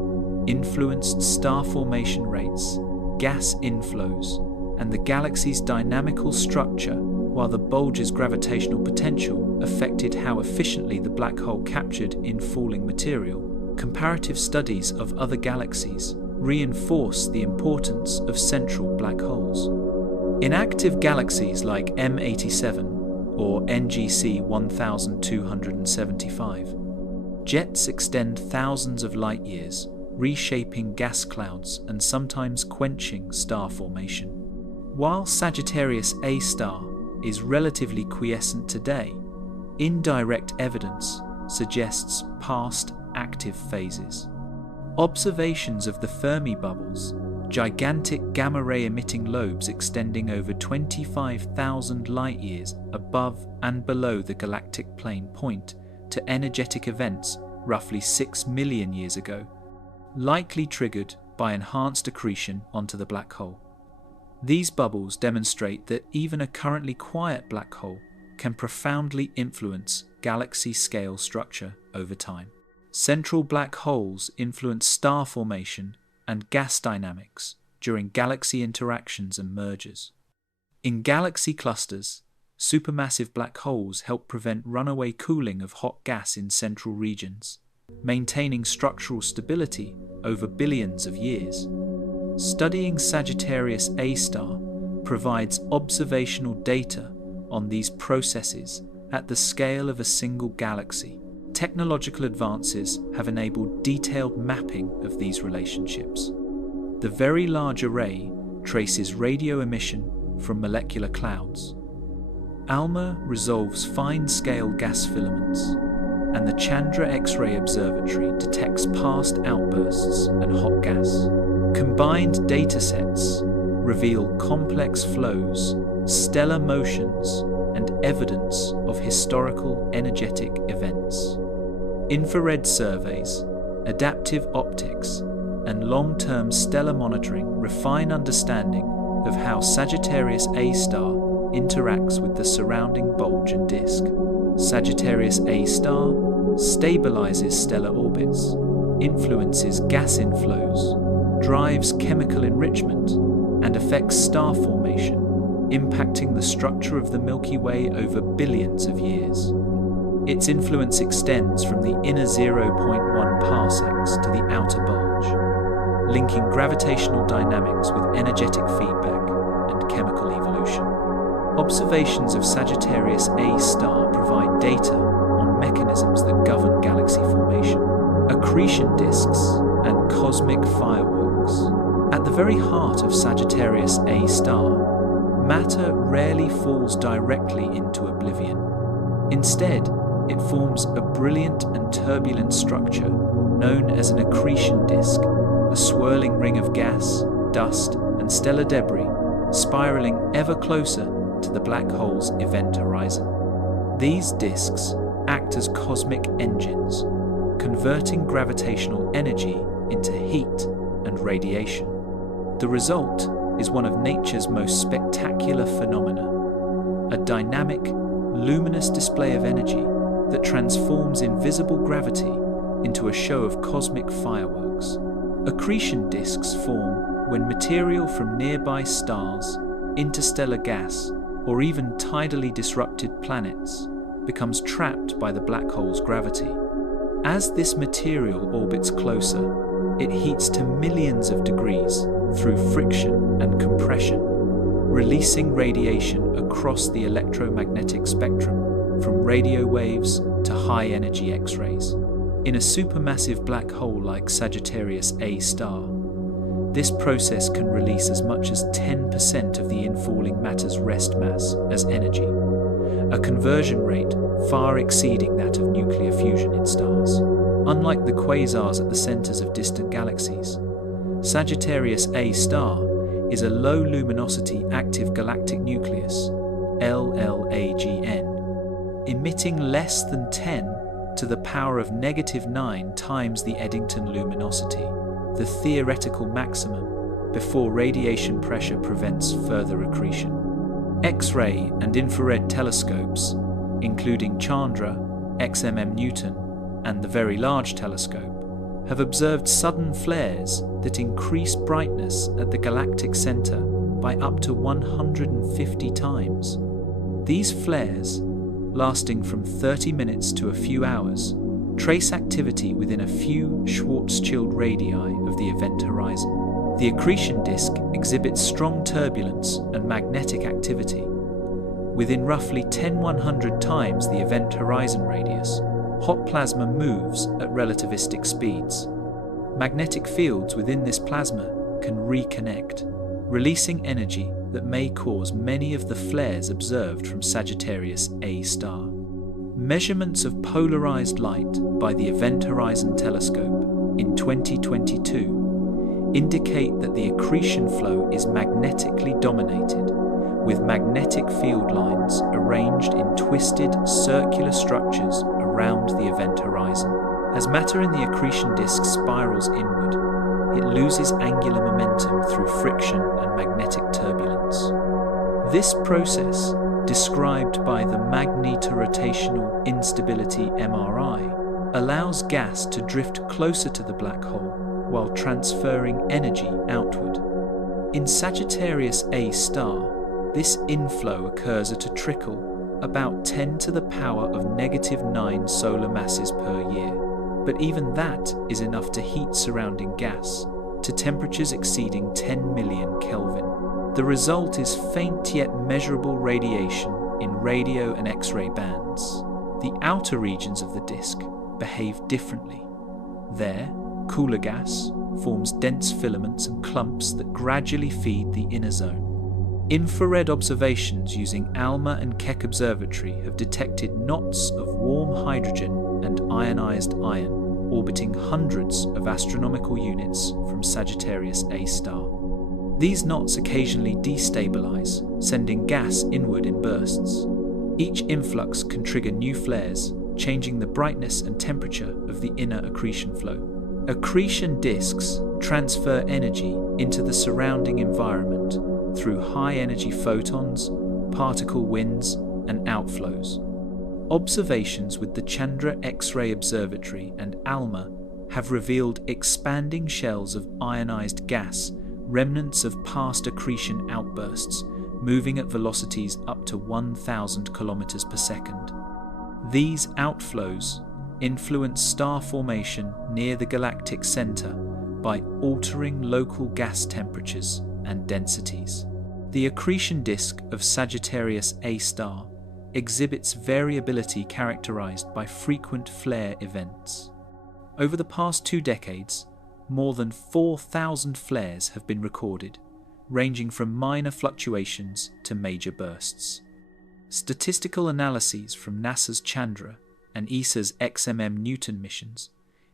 influenced star formation rates, gas inflows, and the galaxy's dynamical structure, while the bulge's gravitational potential affected how efficiently the black hole captured in falling material. Comparative studies of other galaxies reinforce the importance of central black holes. In active galaxies like M87 or NGC 1275, jets extend thousands of light years, reshaping gas clouds and sometimes quenching star formation. While Sagittarius A-star is relatively quiescent today, indirect evidence suggests past active phases. Observations of the Fermi bubbles, gigantic gamma-ray emitting lobes extending over 25,000 light-years above and below the galactic plane, point to energetic events roughly 6 million years ago, likely triggered by enhanced accretion onto the black hole. These bubbles demonstrate that even a currently quiet black hole can profoundly influence galaxy-scale structure over time. Central black holes influence star formation and gas dynamics during galaxy interactions and mergers. In galaxy clusters, supermassive black holes help prevent runaway cooling of hot gas in central regions, maintaining structural stability over billions of years. Studying Sagittarius A-star provides observational data on these processes at the scale of a single galaxy. Technological advances have enabled detailed mapping of these relationships. The Very Large Array traces radio emission from molecular clouds. ALMA resolves fine-scale gas filaments, and the Chandra X-ray Observatory detects past outbursts and hot gas. Combined datasets reveal complex flows, stellar motions, and evidence of historical energetic events. Infrared surveys, adaptive optics, and long-term stellar monitoring refine understanding of how Sagittarius A-star interacts with the surrounding bulge and disk. Sagittarius A-star stabilizes stellar orbits, influences gas inflows, drives chemical enrichment, and affects star formation, impacting the structure of the Milky Way over billions of years. Its influence extends from the inner 0.1 parsecs to the outer bulge, linking gravitational dynamics with energetic feedback and chemical evolution. Observations of Sagittarius A-star provide data on mechanisms that govern galaxy formation, accretion disks, and cosmic fireworks. At the very heart of Sagittarius A-star, matter rarely falls directly into oblivion. Instead, it forms a brilliant and turbulent structure known as an accretion disk, a swirling ring of gas, dust, and stellar debris, spiraling ever closer to the black hole's event horizon. These disks act as cosmic engines, converting gravitational energy into heat and radiation. The result is one of nature's most spectacular phenomena, a dynamic, luminous display of energy that transforms invisible gravity into a show of cosmic fireworks. Accretion disks form when material from nearby stars, interstellar gas, or even tidally disrupted planets becomes trapped by the black hole's gravity. As this material orbits closer, it heats to millions of degrees through friction and compression, releasing radiation across the electromagnetic spectrum, from radio waves to high-energy X-rays. In a supermassive black hole like Sagittarius A-star, this process can release as much as 10% of the infalling matter's rest mass as energy, a conversion rate far exceeding that of nuclear fusion in stars. Unlike the quasars at the centers of distant galaxies, Sagittarius A-star is a low-luminosity active galactic nucleus, LLAGN, emitting less than 10 to the power of -9 times the Eddington luminosity, the theoretical maximum, before radiation pressure prevents further accretion. X-ray and infrared telescopes, including Chandra, XMM Newton, and the Very Large Telescope, have observed sudden flares that increase brightness at the galactic center by up to 150 times. These flares, lasting from 30 minutes to a few hours, trace activity within a few Schwarzschild radii of the event horizon. The accretion disk exhibits strong turbulence and magnetic activity. Within roughly 10-100 times the event horizon radius, hot plasma moves at relativistic speeds. Magnetic fields within this plasma can reconnect, releasing energy that may cause many of the flares observed from Sagittarius A-star. Measurements of polarized light by the Event Horizon Telescope in 2022 indicate that the accretion flow is magnetically dominated, with magnetic field lines arranged in twisted circular structures around the event horizon. As matter in the accretion disk spirals inward, it loses angular momentum through friction and magnetic turbulence. This process, described by the magnetorotational instability MRI, allows gas to drift closer to the black hole while transferring energy outward. In Sagittarius A-star, this inflow occurs at a trickle about 10 to the power of -9 solar masses per year, but even that is enough to heat surrounding gas to temperatures exceeding 10 million Kelvin. The result is faint yet measurable radiation in radio and X-ray bands. The outer regions of the disk behave differently. There, cooler gas forms dense filaments and clumps that gradually feed the inner zone. Infrared observations using ALMA and Keck Observatory have detected knots of warm hydrogen and ionized iron orbiting hundreds of astronomical units from Sagittarius A-star. These knots occasionally destabilize, sending gas inward in bursts. Each influx can trigger new flares, changing the brightness and temperature of the inner accretion flow. Accretion disks transfer energy into the surrounding environment through high-energy photons, particle winds, and outflows. Observations with the Chandra X-ray Observatory and ALMA have revealed expanding shells of ionized gas, remnants of past accretion outbursts, moving at velocities up to 1,000 kilometers per second. These outflows influence star formation near the galactic center by altering local gas temperatures and densities. The accretion disk of Sagittarius A-star exhibits variability characterized by frequent flare events. Over the past 2 decades, more than 4,000 flares have been recorded, ranging from minor fluctuations to major bursts. Statistical analyses from NASA's Chandra and ESA's XMM Newton missions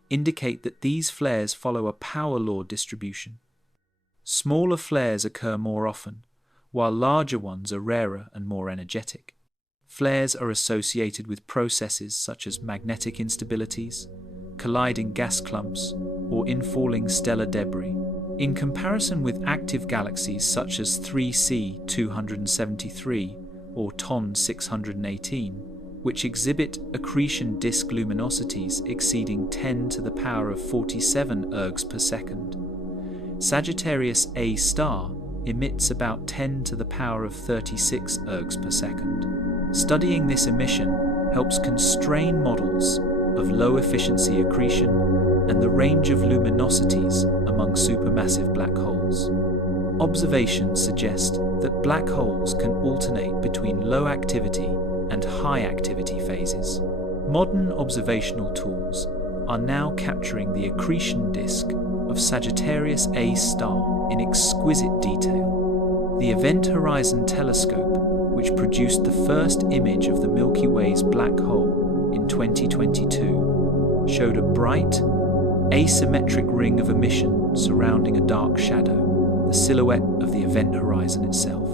indicate that these flares follow a power law distribution. Smaller flares occur more often, while larger ones are rarer and more energetic. Flares are associated with processes such as magnetic instabilities, colliding gas clumps, or infalling stellar debris. In comparison with active galaxies such as 3C 273 or TON 618, which exhibit accretion disk luminosities exceeding 10 to the power of 47 ergs per second, Sagittarius A-star emits about 10 to the power of 36 ergs per second. Studying this emission helps constrain models of low-efficiency accretion and the range of luminosities among supermassive black holes. Observations suggest that black holes can alternate between low-activity and high-activity phases. Modern observational tools are now capturing the accretion disk of Sagittarius A-star in exquisite detail. The Event Horizon Telescope, which produced the first image of the Milky Way's black hole in 2022, showed a bright, asymmetric ring of emission surrounding a dark shadow, the silhouette of the event horizon itself.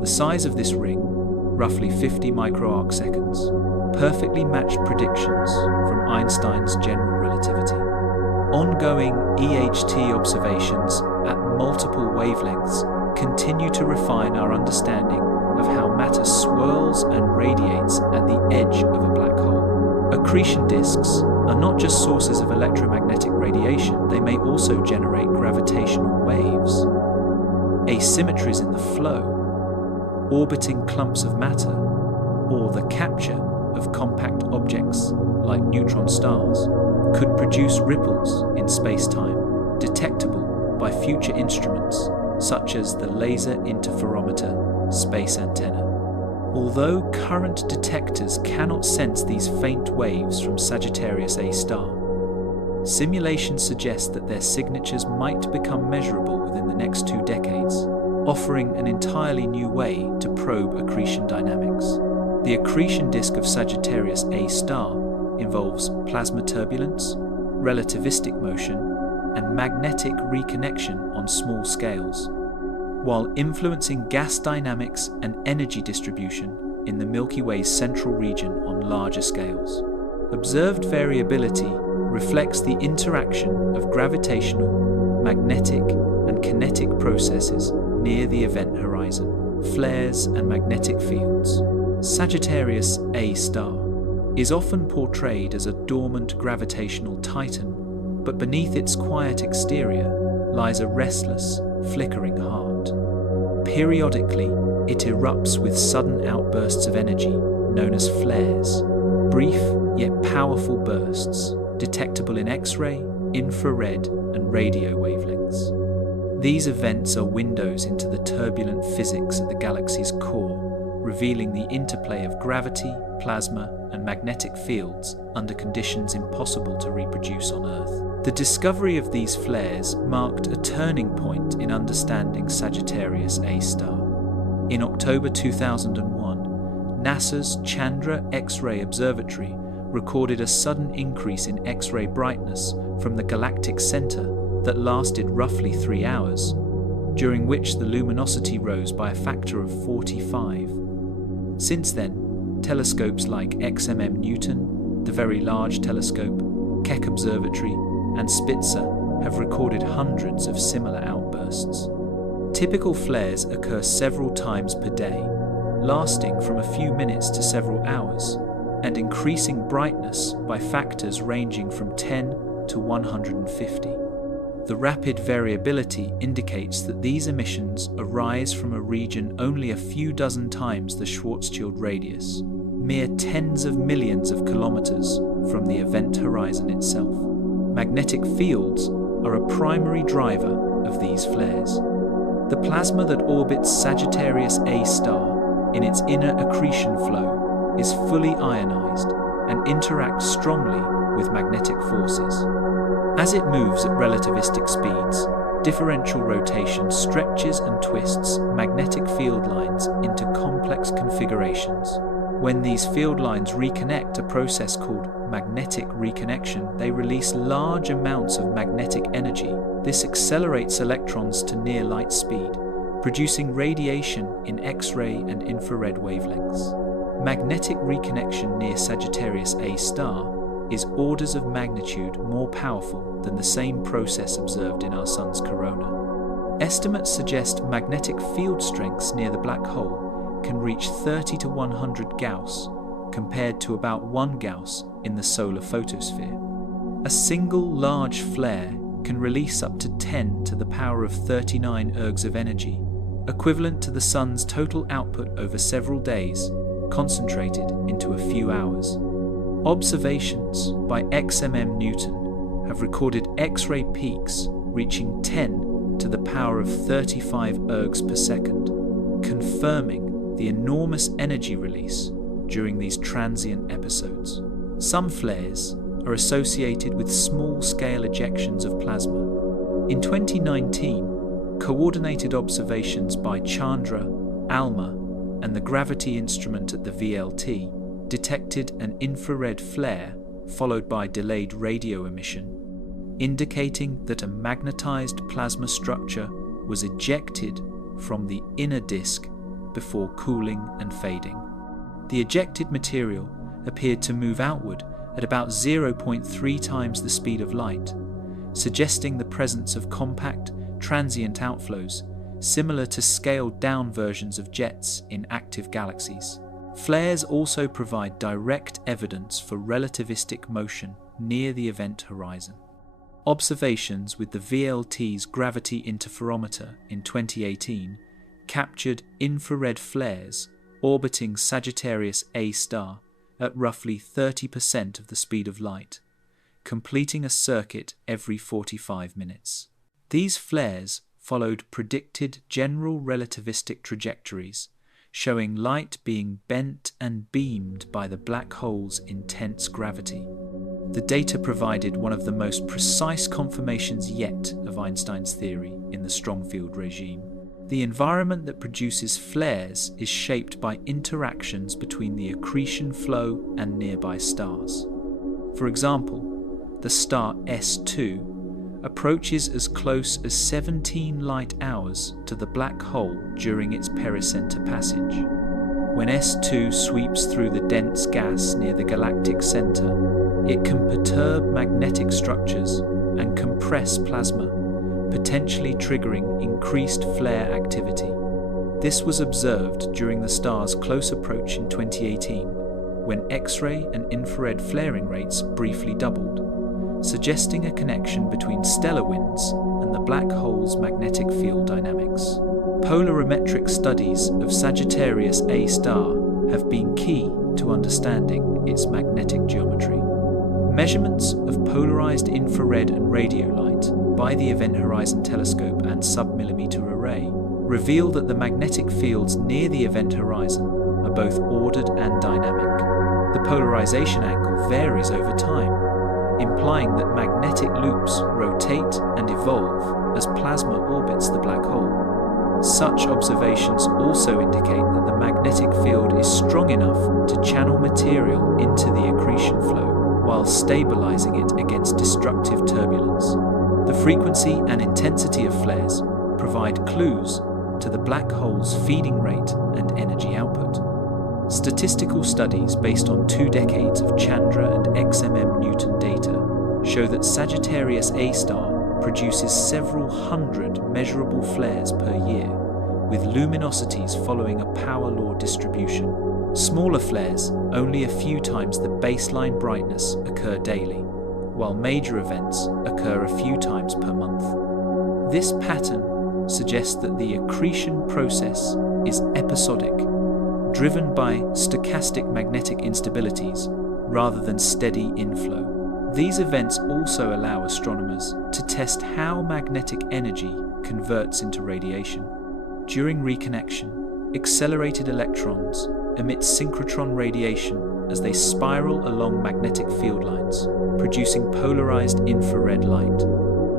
The size of this ring, roughly 50 microarcseconds, perfectly matched predictions from Einstein's general relativity. Ongoing EHT observations at multiple wavelengths continue to refine our understanding of how matter swirls and radiates at the edge of a black hole. Accretion disks are not just sources of electromagnetic radiation, they may also generate gravitational waves. Asymmetries in the flow, orbiting clumps of matter, or the capture of compact objects like neutron stars could produce ripples in space-time detectable by future instruments such as the Laser Interferometer space antenna. Although current detectors cannot sense these faint waves from Sagittarius A-star, simulations suggest that their signatures might become measurable within the next 2 decades, offering an entirely new way to probe accretion dynamics. The accretion disk of Sagittarius A-star involves plasma turbulence, relativistic motion, and magnetic reconnection on small scales, while influencing gas dynamics and energy distribution in the Milky Way's central region on larger scales. Observed variability reflects the interaction of gravitational, magnetic, and kinetic processes near the event horizon, flares and magnetic fields. Sagittarius A-star is often portrayed as a dormant gravitational titan, but beneath its quiet exterior lies a restless, flickering heart. Periodically, it erupts with sudden outbursts of energy, known as flares, brief yet powerful bursts, detectable in X-ray, infrared, and radio wavelengths. These events are windows into the turbulent physics at the galaxy's core, revealing the interplay of gravity, plasma, and magnetic fields under conditions impossible to reproduce on Earth. The discovery of these flares marked a turning point in understanding Sagittarius A-star. In October 2001, NASA's Chandra X-ray Observatory recorded a sudden increase in X-ray brightness from the galactic center that lasted roughly 3 hours, during which the luminosity rose by a factor of 45. Since then, telescopes like XMM Newton, the Very Large Telescope, Keck Observatory, and Spitzer have recorded hundreds of similar outbursts. Typical flares occur several times per day, lasting from a few minutes to several hours, and increasing brightness by factors ranging from 10 to 150. The rapid variability indicates that these emissions arise from a region only a few dozen times the Schwarzschild radius, mere tens of millions of kilometers from the event horizon itself. Magnetic fields are a primary driver of these flares. The plasma that orbits Sagittarius A-star in its inner accretion flow is fully ionized and interacts strongly with magnetic forces. As it moves at relativistic speeds, differential rotation stretches and twists magnetic field lines into complex configurations. When these field lines reconnect, a process called magnetic reconnection, they release large amounts of magnetic energy. This accelerates electrons to near light speed, producing radiation in X-ray and infrared wavelengths. Magnetic reconnection near Sagittarius A-star is orders of magnitude more powerful than the same process observed in our Sun's corona. Estimates suggest magnetic field strengths near the black hole can reach 30 to 100 Gauss, compared to about 1 Gauss in the solar photosphere. A single large flare can release up to 10 to the power of 39 ergs of energy, equivalent to the Sun's total output over several days, concentrated into a few hours. Observations by XMM Newton have recorded X-ray peaks reaching 10 to the power of 35 ergs per second, confirming the enormous energy release during these transient episodes. Some flares are associated with small-scale ejections of plasma. In 2019, coordinated observations by Chandra, ALMA, and the gravity instrument at the VLT detected an infrared flare followed by delayed radio emission, indicating that a magnetized plasma structure was ejected from the inner disk before cooling and fading. The ejected material appeared to move outward at about 0.3 times the speed of light, suggesting the presence of compact, transient outflows similar to scaled-down versions of jets in active galaxies. Flares also provide direct evidence for relativistic motion near the event horizon. Observations with the VLT's gravity interferometer in 2018 captured infrared flares orbiting Sagittarius A-star at roughly 30% of the speed of light, completing a circuit every 45 minutes. These flares followed predicted general relativistic trajectories, showing light being bent and beamed by the black hole's intense gravity. The data provided one of the most precise confirmations yet of Einstein's theory in the strong field regime. The environment that produces flares is shaped by interactions between the accretion flow and nearby stars. For example, the star S2 approaches as close as 17 light hours to the black hole during its pericenter passage. When S2 sweeps through the dense gas near the galactic center, it can perturb magnetic structures and compress plasma, potentially triggering increased flare activity. This was observed during the star's close approach in 2018, when X-ray and infrared flaring rates briefly doubled, suggesting a connection between stellar winds and the black hole's magnetic field dynamics. Polarimetric studies of Sagittarius A-star have been key to understanding its magnetic geometry. Measurements of polarized infrared and radio light by the Event Horizon Telescope and submillimeter array reveal that the magnetic fields near the event horizon are both ordered and dynamic. The polarization angle varies over time, implying that magnetic loops rotate and evolve as plasma orbits the black hole. Such observations also indicate that the magnetic field is strong enough to channel material into the accretion flow while stabilizing it against destructive turbulence. The frequency and intensity of flares provide clues to the black hole's feeding rate and energy output. Statistical studies based on 2 decades of Chandra and XMM Newton data show that Sagittarius A-star produces several hundred measurable flares per year, with luminosities following a power law distribution. Smaller flares, only a few times the baseline brightness, occur daily, while major events occur a few times per month. This pattern suggests that the accretion process is episodic, driven by stochastic magnetic instabilities rather than steady inflow. These events also allow astronomers to test how magnetic energy converts into radiation. During reconnection, accelerated electrons emit synchrotron radiation as they spiral along magnetic field lines, producing polarized infrared light.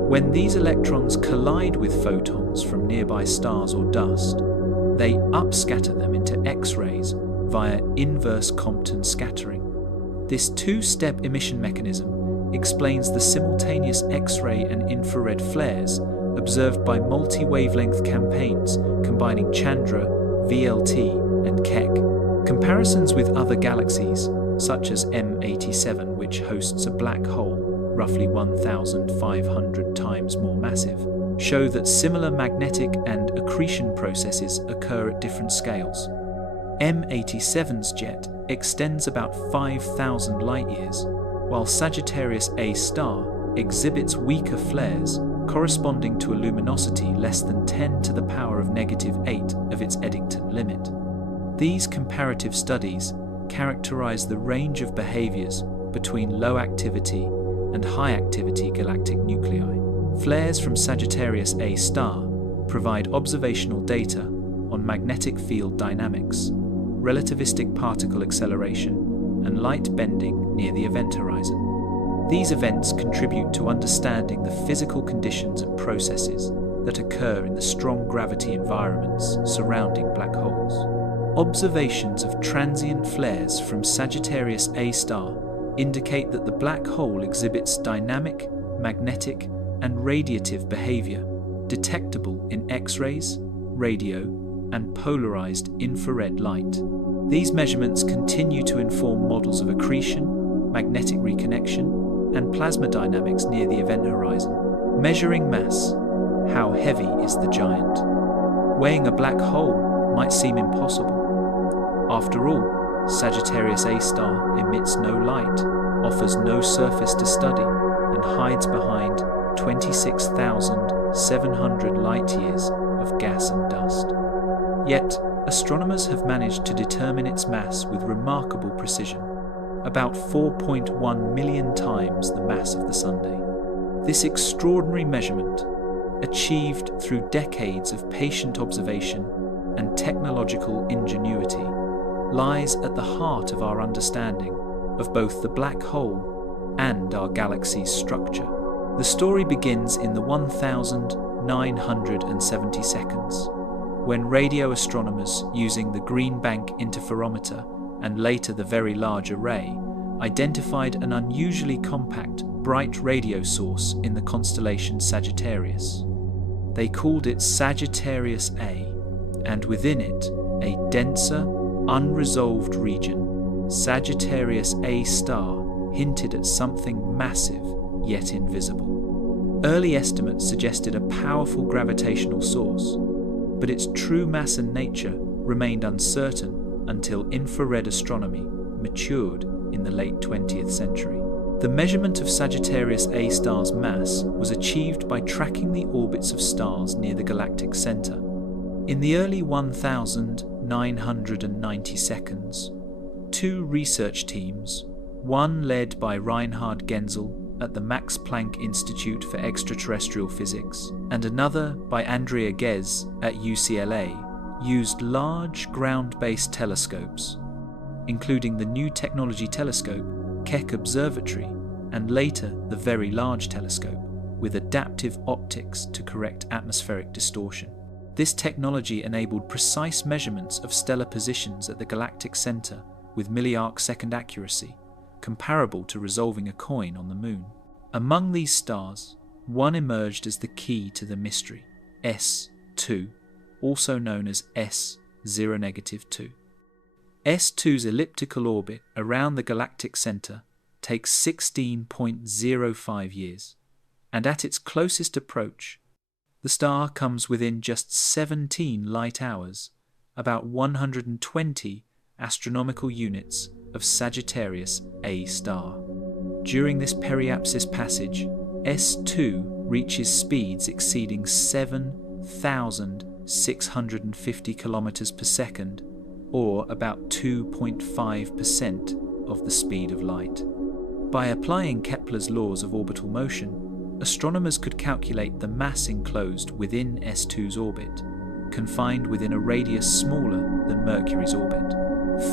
When these electrons collide with photons from nearby stars or dust, they upscatter them into X-rays via inverse Compton scattering. This 2-step emission mechanism explains the simultaneous X-ray and infrared flares observed by multi-wavelength campaigns combining Chandra, VLT, and Keck. Comparisons with other galaxies, such as M87, which hosts a black hole roughly 1,500 times more massive, show that similar magnetic and accretion processes occur at different scales. M87's jet extends about 5,000 light-years, while Sagittarius A-star exhibits weaker flares corresponding to a luminosity less than 10 to the power of -8 of its Eddington limit. These comparative studies characterize the range of behaviors between low-activity and high-activity galactic nuclei. Flares from Sagittarius A-star provide observational data on magnetic field dynamics, relativistic particle acceleration, and light bending near the event horizon. These events contribute to understanding the physical conditions and processes that occur in the strong gravity environments surrounding black holes. Observations of transient flares from Sagittarius A-star indicate that the black hole exhibits dynamic, magnetic, and radiative behavior detectable in X-rays, radio, and polarized infrared light. These measurements continue to inform models of accretion, magnetic reconnection, and plasma dynamics near the event horizon. Measuring mass. How heavy is the giant? Weighing a black hole might seem impossible. After all, Sagittarius A-star emits no light, offers no surface to study, and hides behind 26,700 light-years of gas and dust. Yet, astronomers have managed to determine its mass with remarkable precision, about 4.1 million times the mass of the Sunday. This extraordinary measurement, achieved through decades of patient observation and technological ingenuity, lies at the heart of our understanding of both the black hole and our galaxy's structure. The story begins in the 1970 seconds, when radio astronomers using the Green Bank interferometer and later the Very Large Array identified an unusually compact, bright radio source in the constellation Sagittarius. They called it Sagittarius A, and within it, a denser, unresolved region, Sagittarius A-star, hinted at something massive yet invisible. Early estimates suggested a powerful gravitational source, but its true mass and nature remained uncertain until infrared astronomy matured in the late 20th century. The measurement of Sagittarius A-star's mass was achieved by tracking the orbits of stars near the galactic center. In the early 1990 seconds, two research teams, one led by Reinhard Genzel at the Max Planck Institute for Extraterrestrial Physics, and another by Andrea Ghez at UCLA, used large ground-based telescopes, including the New Technology Telescope, Keck Observatory, and later the Very Large Telescope, with adaptive optics to correct atmospheric distortion. This technology enabled precise measurements of stellar positions at the galactic center with milli-arc-second accuracy, comparable to resolving a coin on the moon. Among these stars, one emerged as the key to the mystery, S2, also known as S0-2. S2's elliptical orbit around the galactic center takes 16.05 years, and at its closest approach, the star comes within just 17 light hours, about 120 astronomical units of Sagittarius A-star. During this periapsis passage, S2 reaches speeds exceeding 7,650 kilometers per second, or about 2.5% of the speed of light. By applying Kepler's laws of orbital motion, astronomers could calculate the mass enclosed within S2's orbit, confined within a radius smaller than Mercury's orbit.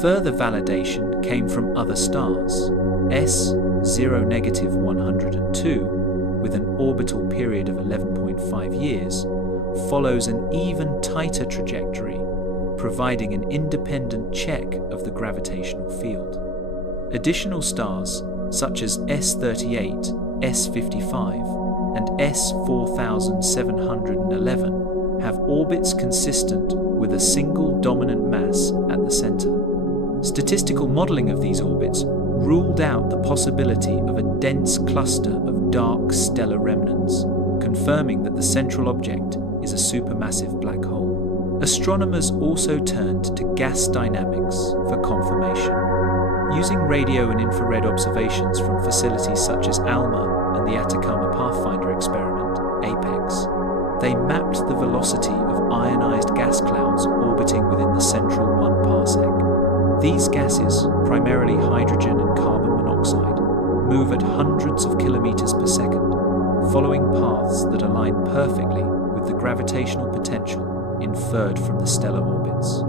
Further validation came from other stars. S0-102, with an orbital period of 11.5 years, follows an even tighter trajectory, providing an independent check of the gravitational field. Additional stars, such as S38, S55, and S4711 have orbits consistent with a single dominant mass at the center. Statistical modeling of these orbits ruled out the possibility of a dense cluster of dark stellar remnants, confirming that the central object is a supermassive black hole. Astronomers also turned to gas dynamics for confirmation. Using radio and infrared observations from facilities such as ALMA and the Atacama Pathfinder experiment, APEX, they mapped the velocity of ionized gas clouds orbiting within the central 1 parsec. These gases, primarily hydrogen and carbon monoxide, move at hundreds of kilometers per second, following paths that align perfectly with the gravitational potential inferred from the stellar orbits.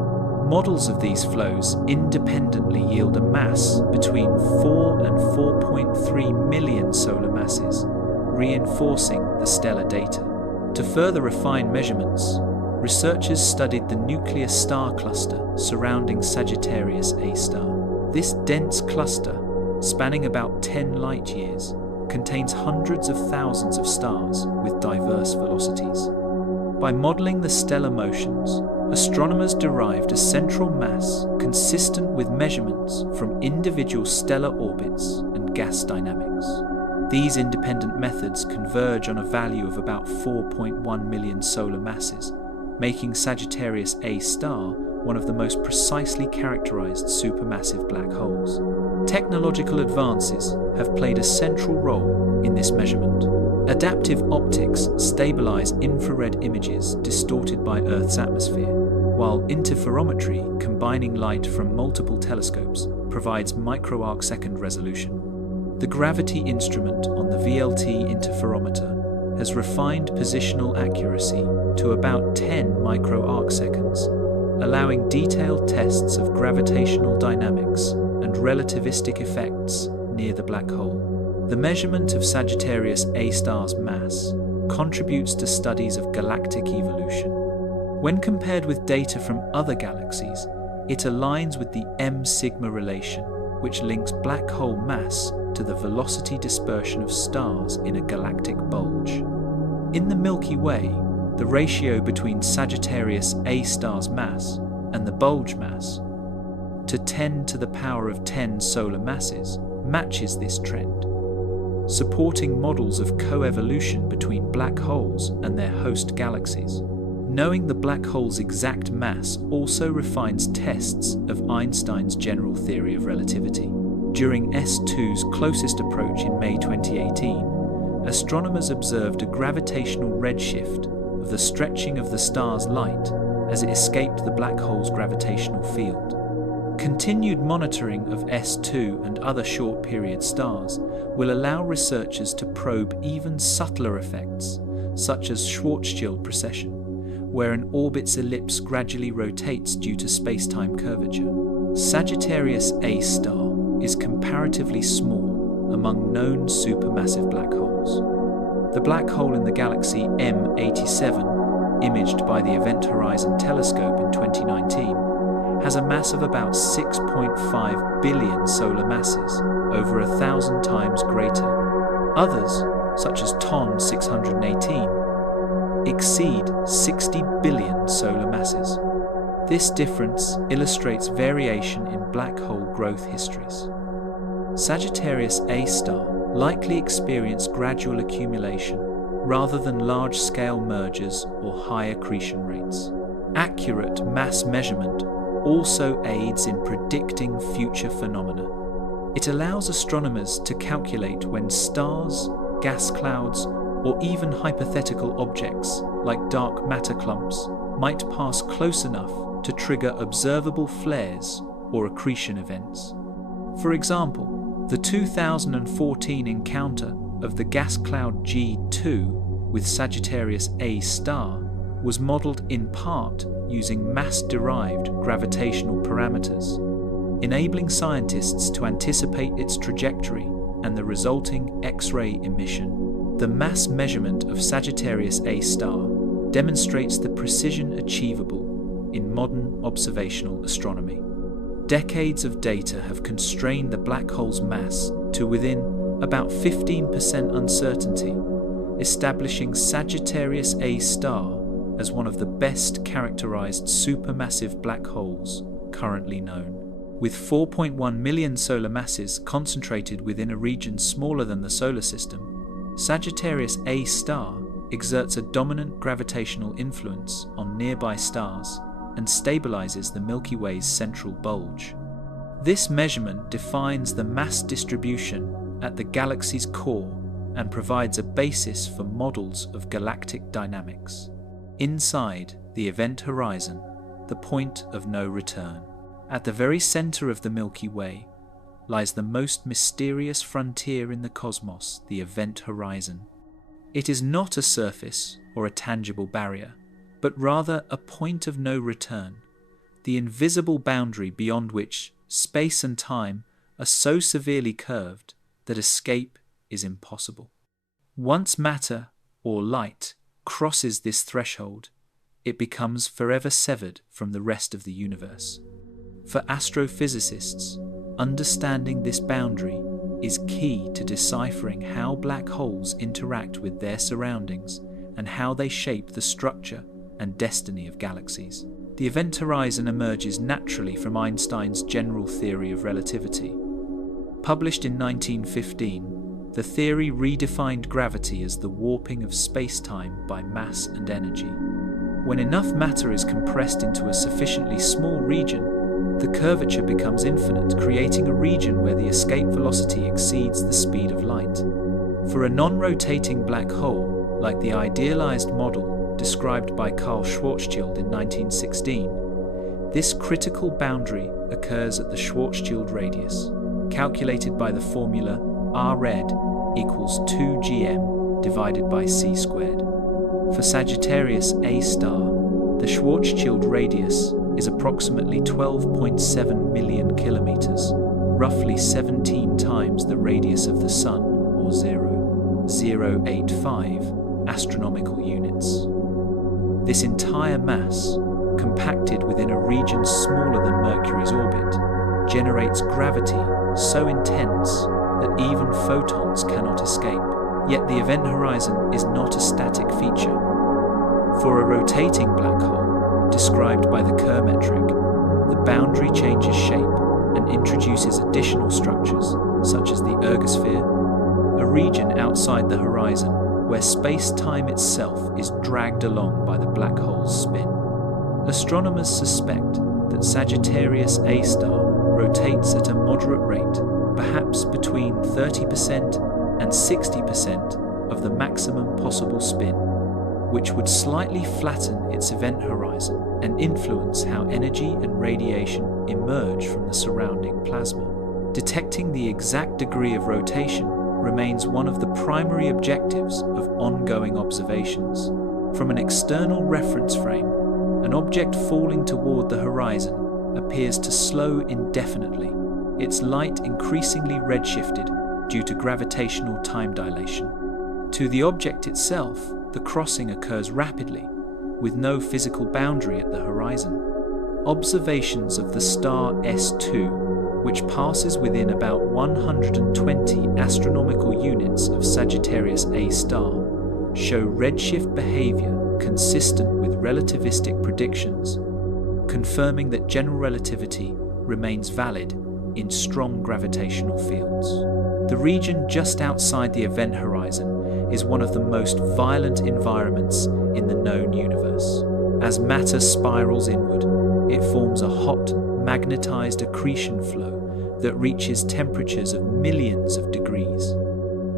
Models of these flows independently yield a mass between 4 and 4.3 million solar masses, reinforcing the stellar data. To further refine measurements, researchers studied the nuclear star cluster surrounding Sagittarius A-star. This dense cluster, spanning about 10 light-years, contains hundreds of thousands of stars with diverse velocities. By modeling the stellar motions, astronomers derived a central mass consistent with measurements from individual stellar orbits and gas dynamics. These independent methods converge on a value of about 4.1 million solar masses, making Sagittarius A-star one of the most precisely characterized supermassive black holes. Technological advances have played a central role in this measurement. Adaptive optics stabilize infrared images distorted by Earth's atmosphere, while interferometry, combining light from multiple telescopes, provides micro-arcsecond resolution. The gravity instrument on the VLT interferometer has refined positional accuracy to about 10 micro-arcseconds, allowing detailed tests of gravitational dynamics and relativistic effects near the black hole. The measurement of Sagittarius A-star's mass contributes to studies of galactic evolution. When compared with data from other galaxies, it aligns with the M-sigma relation, which links black hole mass to the velocity dispersion of stars in a galactic bulge. In the Milky Way, the ratio between Sagittarius A-star's mass and the bulge mass to 10 to the power of 10 solar masses matches this trend, supporting models of coevolution between black holes and their host galaxies. Knowing the black hole's exact mass also refines tests of Einstein's general theory of relativity. During S2's closest approach in May 2018, astronomers observed a gravitational redshift of the stretching of the star's light as it escaped the black hole's gravitational field. Continued monitoring of S2 and other short-period stars will allow researchers to probe even subtler effects, such as Schwarzschild precession, where an orbit's ellipse gradually rotates due to space-time curvature. Sagittarius A-star is comparatively small among known supermassive black holes. The black hole in the galaxy M87, imaged by the Event Horizon Telescope in 2019, has a mass of about 6.5 billion solar masses, over 1,000 times greater. Others, such as TON 618, exceed 60 billion solar masses. This difference illustrates variation in black hole growth histories. Sagittarius A-star likely experienced gradual accumulation rather than large-scale mergers or high accretion rates. Accurate mass measurement also aids in predicting future phenomena. It allows astronomers to calculate when stars, gas clouds, or even hypothetical objects like dark matter clumps might pass close enough to trigger observable flares or accretion events. For example, the 2014 encounter of the gas cloud G2 with Sagittarius A-star was modeled in part using mass-derived gravitational parameters, enabling scientists to anticipate its trajectory and the resulting X-ray emission. The mass measurement of Sagittarius A-star demonstrates the precision achievable in modern observational astronomy. Decades of data have constrained the black hole's mass to within about 15% uncertainty, establishing Sagittarius A-star as one of the best characterized supermassive black holes currently known. With 4.1 million solar masses concentrated within a region smaller than the solar system, Sagittarius A-star exerts a dominant gravitational influence on nearby stars and stabilizes the Milky Way's central bulge. This measurement defines the mass distribution at the galaxy's core and provides a basis for models of galactic dynamics. Inside the event horizon, the point of no return. At the very center of the Milky Way lies the most mysterious frontier in the cosmos, the event horizon. It is not a surface or a tangible barrier, but rather a point of no return, the invisible boundary beyond which space and time are so severely curved that escape is impossible. Once matter, or light, crosses this threshold, it becomes forever severed from the rest of the universe. For astrophysicists, understanding this boundary is key to deciphering how black holes interact with their surroundings and how they shape the structure and destiny of galaxies. The event horizon emerges naturally from Einstein's general theory of relativity. Published in 1915, the theory redefined gravity as the warping of space-time by mass and energy. When enough matter is compressed into a sufficiently small region, the curvature becomes infinite, creating a region where the escape velocity exceeds the speed of light. For a non-rotating black hole, like the idealized model described by Carl Schwarzschild in 1916, this critical boundary occurs at the Schwarzschild radius, calculated by the formula R-red equals 2gm divided by c squared. For Sagittarius A-star, the Schwarzschild radius is approximately 12.7 million kilometers, roughly 17 times the radius of the Sun, or 0.085 astronomical units. This entire mass, compacted within a region smaller than Mercury's orbit, generates gravity so intense that even photons cannot escape. Yet the event horizon is not a static feature. For a rotating black hole, described by the Kerr metric, the boundary changes shape and introduces additional structures, such as the ergosphere, a region outside the horizon where space-time itself is dragged along by the black hole's spin. Astronomers suspect that Sagittarius A-star rotates at a moderate rate, perhaps between 30% and 60% of the maximum possible spin, which would slightly flatten its event horizon and influence how energy and radiation emerge from the surrounding plasma. Detecting the exact degree of rotation remains one of the primary objectives of ongoing observations. From an external reference frame, an object falling toward the horizon appears to slow indefinitely, its light increasingly redshifted due to gravitational time dilation. To the object itself, the crossing occurs rapidly, with no physical boundary at the horizon. Observations of the star S2, which passes within about 120 astronomical units of Sagittarius A-star, show redshift behavior consistent with relativistic predictions, confirming that general relativity remains valid in strong gravitational fields. The region just outside the event horizon is one of the most violent environments in the known universe. As matter spirals inward, it forms a hot, magnetized accretion flow that reaches temperatures of millions of degrees.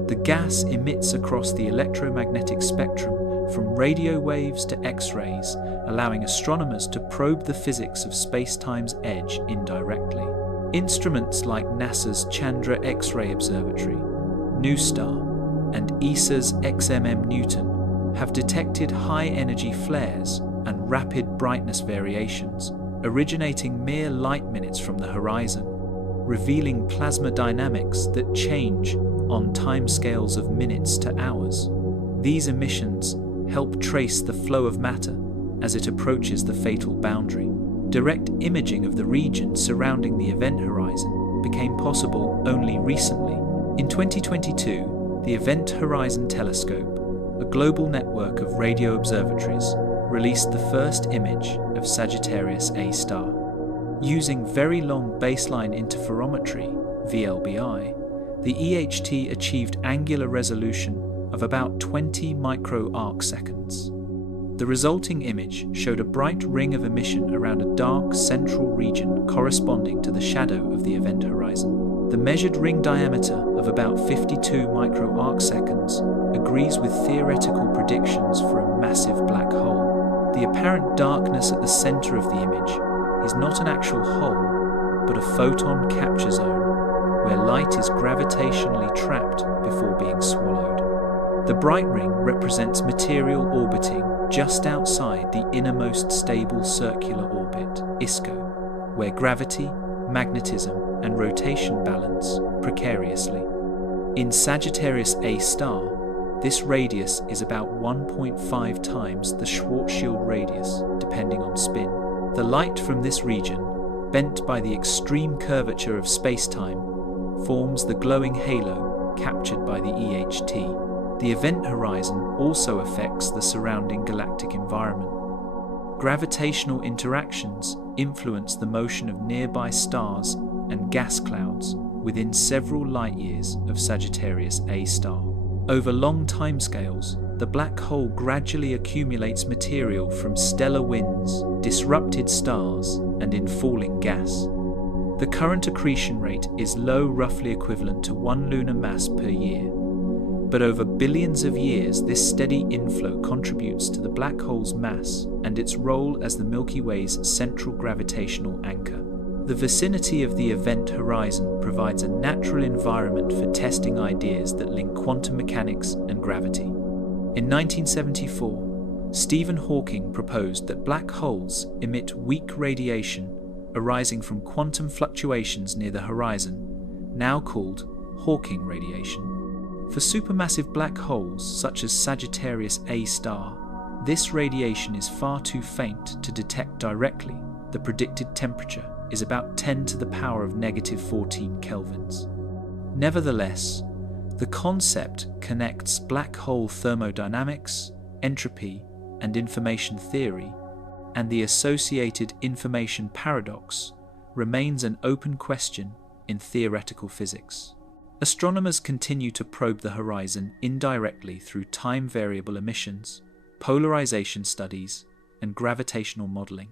The gas emits across the electromagnetic spectrum from radio waves to X-rays, allowing astronomers to probe the physics of space-time's edge indirectly. Instruments like NASA's Chandra X-ray Observatory, NuSTAR, and ESA's XMM Newton have detected high-energy flares and rapid brightness variations, originating mere light minutes from the horizon, revealing plasma dynamics that change on timescales of minutes to hours. These emissions help trace the flow of matter as it approaches the fatal boundary. Direct imaging of the region surrounding the event horizon became possible only recently. In 2022, the Event Horizon Telescope, a global network of radio observatories released the first image of Sagittarius A-star. Using very long baseline interferometry, VLBI, the EHT achieved angular resolution of about 20 micro-arcseconds. The resulting image showed a bright ring of emission around a dark central region corresponding to the shadow of the event horizon. The measured ring diameter of about 52 micro-arcseconds agrees with theoretical predictions for a massive black hole. The apparent darkness at the center of the image is not an actual hole, but a photon capture zone where light is gravitationally trapped before being swallowed. The bright ring represents material orbiting just outside the innermost stable circular orbit, ISCO, where gravity, magnetism, and rotation balance precariously. In Sagittarius A-star, this radius is about 1.5 times the Schwarzschild radius, depending on spin. The light from this region, bent by the extreme curvature of space-time, forms the glowing halo captured by the EHT. The event horizon also affects the surrounding galactic environment. Gravitational interactions influence the motion of nearby stars and gas clouds within several light-years of Sagittarius A-star. Over long timescales, the black hole gradually accumulates material from stellar winds, disrupted stars, and in falling gas. The current accretion rate is low, roughly equivalent to 1 lunar mass per year. But over billions of years, this steady inflow contributes to the black hole's mass and its role as the Milky Way's central gravitational anchor. The vicinity of the event horizon provides a natural environment for testing ideas that link quantum mechanics and gravity. In 1974, Stephen Hawking proposed that black holes emit weak radiation arising from quantum fluctuations near the horizon, now called Hawking radiation. For supermassive black holes such as Sagittarius A-star, this radiation is far too faint to detect directly. The predicted temperature is about 10 to the power of negative 14 kelvins. Nevertheless, the concept connects black hole thermodynamics, entropy, and information theory, and the associated information paradox remains an open question in theoretical physics. Astronomers continue to probe the horizon indirectly through time-variable emissions, polarization studies, and gravitational modeling.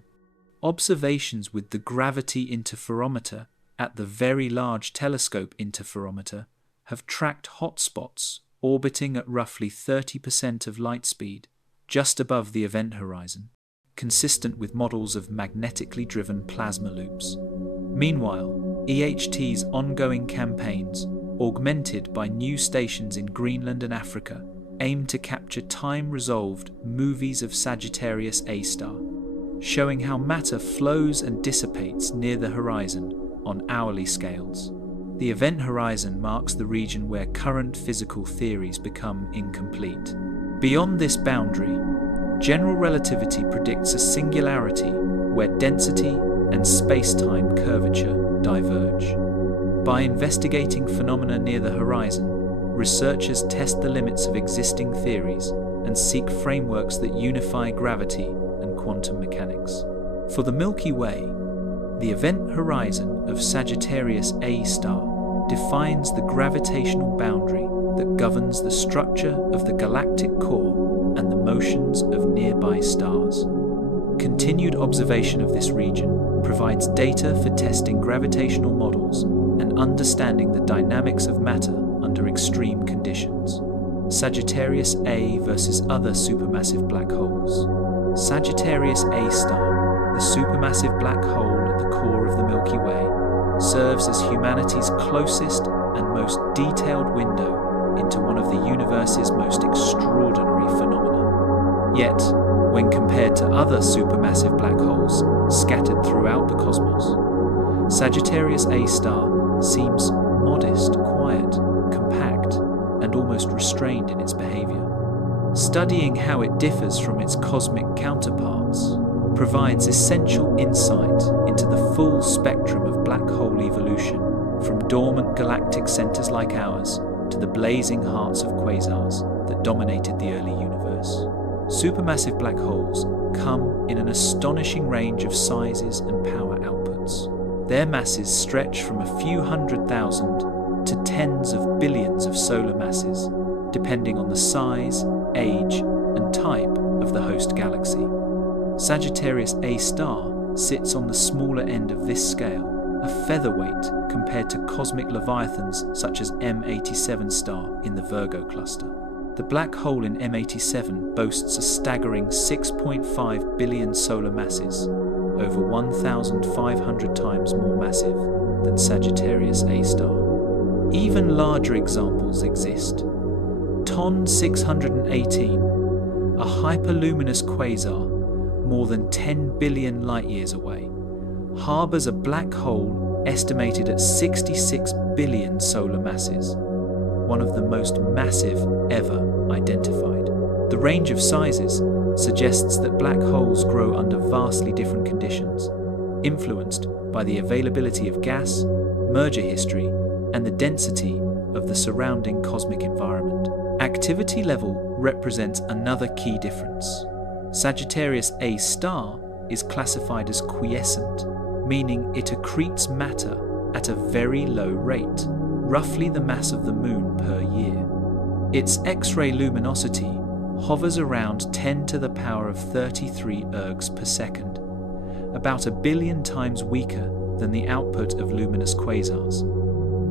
Observations with the gravity interferometer at the Very Large Telescope Interferometer have tracked hotspots orbiting at roughly 30% of light speed, just above the event horizon, consistent with models of magnetically driven plasma loops. Meanwhile, EHT's ongoing campaigns, augmented by new stations in Greenland and Africa, aim to capture time-resolved movies of Sagittarius A-star, showing how matter flows and dissipates near the horizon on hourly scales. The event horizon marks the region where current physical theories become incomplete. Beyond this boundary, general relativity predicts a singularity where density and space-time curvature diverge. By investigating phenomena near the horizon, researchers test the limits of existing theories and seek frameworks that unify gravity and quantum mechanics. For the Milky Way, the event horizon of Sagittarius A-star defines the gravitational boundary that governs the structure of the galactic core and the motions of nearby stars. Continued observation of this region provides data for testing gravitational models and understanding the dynamics of matter under extreme conditions. Sagittarius A versus other supermassive black holes. Sagittarius A-star, the supermassive black hole at the core of the Milky Way, serves as humanity's closest and most detailed window into one of the universe's most extraordinary phenomena. Yet, when compared to other supermassive black holes scattered throughout the cosmos, Sagittarius A-star seems modest, quiet, compact, and almost restrained in its behavior. Studying how it differs from its cosmic counterparts provides essential insight into the full spectrum of black hole evolution, from dormant galactic centers like ours to the blazing hearts of quasars, that dominated the early universe. Supermassive black holes come in an astonishing range of sizes and power outputs. Their masses stretch from a few 100,000 to tens of billions of solar masses, depending on the size, age, and type of the host galaxy. Sagittarius A-star sits on the smaller end of this scale, a featherweight compared to cosmic leviathans such as M87 star in the Virgo cluster. The black hole in M87 boasts a staggering 6.5 billion solar masses, over 1,500 times more massive than Sagittarius A-star. Even larger examples exist. TON 618, a hyperluminous quasar more than 10 billion light-years away, harbors a black hole estimated at 66 billion solar masses, one of the most massive ever identified. The range of sizes suggests that black holes grow under vastly different conditions, influenced by the availability of gas, merger history, and the density of the surrounding cosmic environment. Activity level represents another key difference. Sagittarius A-star is classified as quiescent, meaning it accretes matter at a very low rate, roughly the mass of the Moon per year. Its X-ray luminosity hovers around 10 to the power of 33 ergs per second, about 1 billion times weaker than the output of luminous quasars.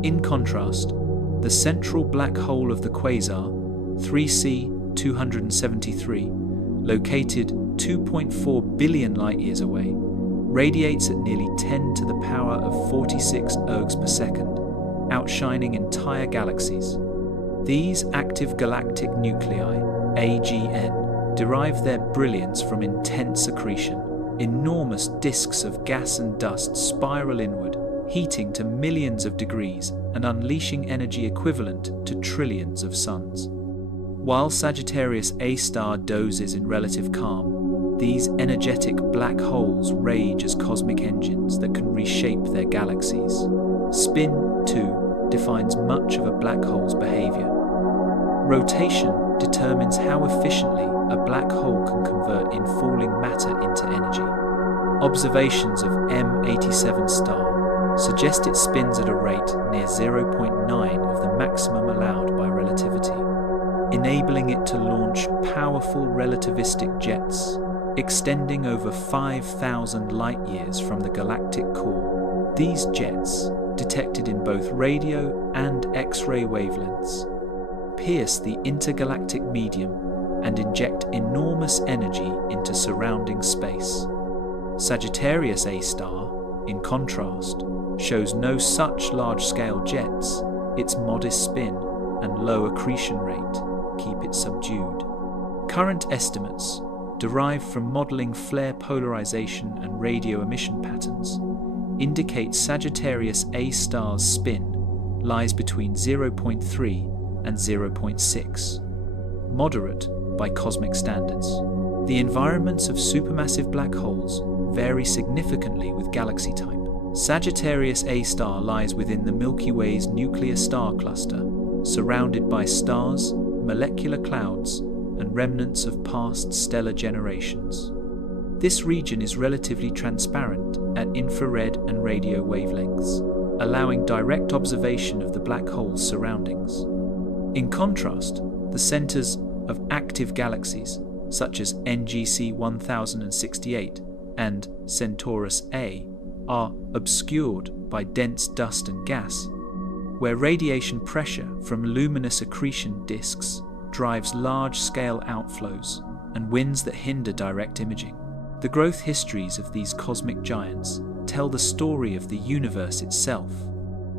In contrast, the central black hole of the quasar, 3C 273, located 2.4 billion light-years away, radiates at nearly 10 to the power of 46 ergs per second, outshining entire galaxies. These active galactic nuclei, AGN, derive their brilliance from intense accretion. Enormous disks of gas and dust spiral inward, heating to millions of degrees and unleashing energy equivalent to trillions of suns. While Sagittarius A-star dozes in relative calm, these energetic black holes rage as cosmic engines that can reshape their galaxies. Spin, too, defines much of a black hole's behavior. Rotation determines how efficiently a black hole can convert infalling matter into energy. Observations of M87 star suggest it spins at a rate near 0.9 of the maximum allowed by relativity, enabling it to launch powerful relativistic jets, extending over 5,000 light-years from the galactic core. These jets, detected in both radio and X-ray wavelengths, pierce the intergalactic medium and inject enormous energy into surrounding space. Sagittarius A-star, in contrast, shows no such large-scale jets. Its modest spin and low accretion rate keep it subdued. Current estimates, derived from modeling flare polarization and radio emission patterns, indicate Sagittarius A-star's spin lies between 0.3 and 0.6, moderate by cosmic standards. The environments of supermassive black holes vary significantly with galaxy type. Sagittarius A-star lies within the Milky Way's nuclear star cluster, surrounded by stars, molecular clouds, and remnants of past stellar generations. This region is relatively transparent at infrared and radio wavelengths, allowing direct observation of the black hole's surroundings. In contrast, the centers of active galaxies, such as NGC 1068 and Centaurus A, are obscured by dense dust and gas, where radiation pressure from luminous accretion disks drives large-scale outflows and winds that hinder direct imaging. The growth histories of these cosmic giants tell the story of the universe itself.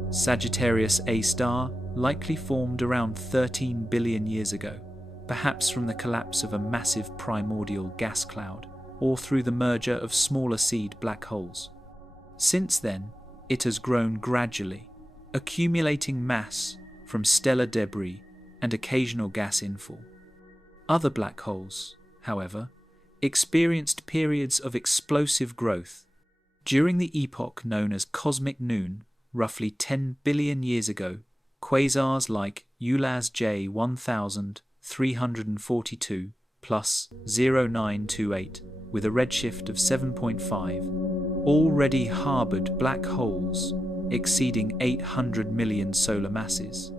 Sagittarius A-star likely formed around 13 billion years ago, perhaps from the collapse of a massive primordial gas cloud, or through the merger of smaller seed black holes. Since then, it has grown gradually, accumulating mass from stellar debris and occasional gas infall. Other black holes, however, experienced periods of explosive growth. During the epoch known as cosmic noon, roughly 10 billion years ago, quasars like ULAS J 1000, 342 plus 0928 with a redshift of 7.5 already harbored black holes exceeding 800 million solar masses,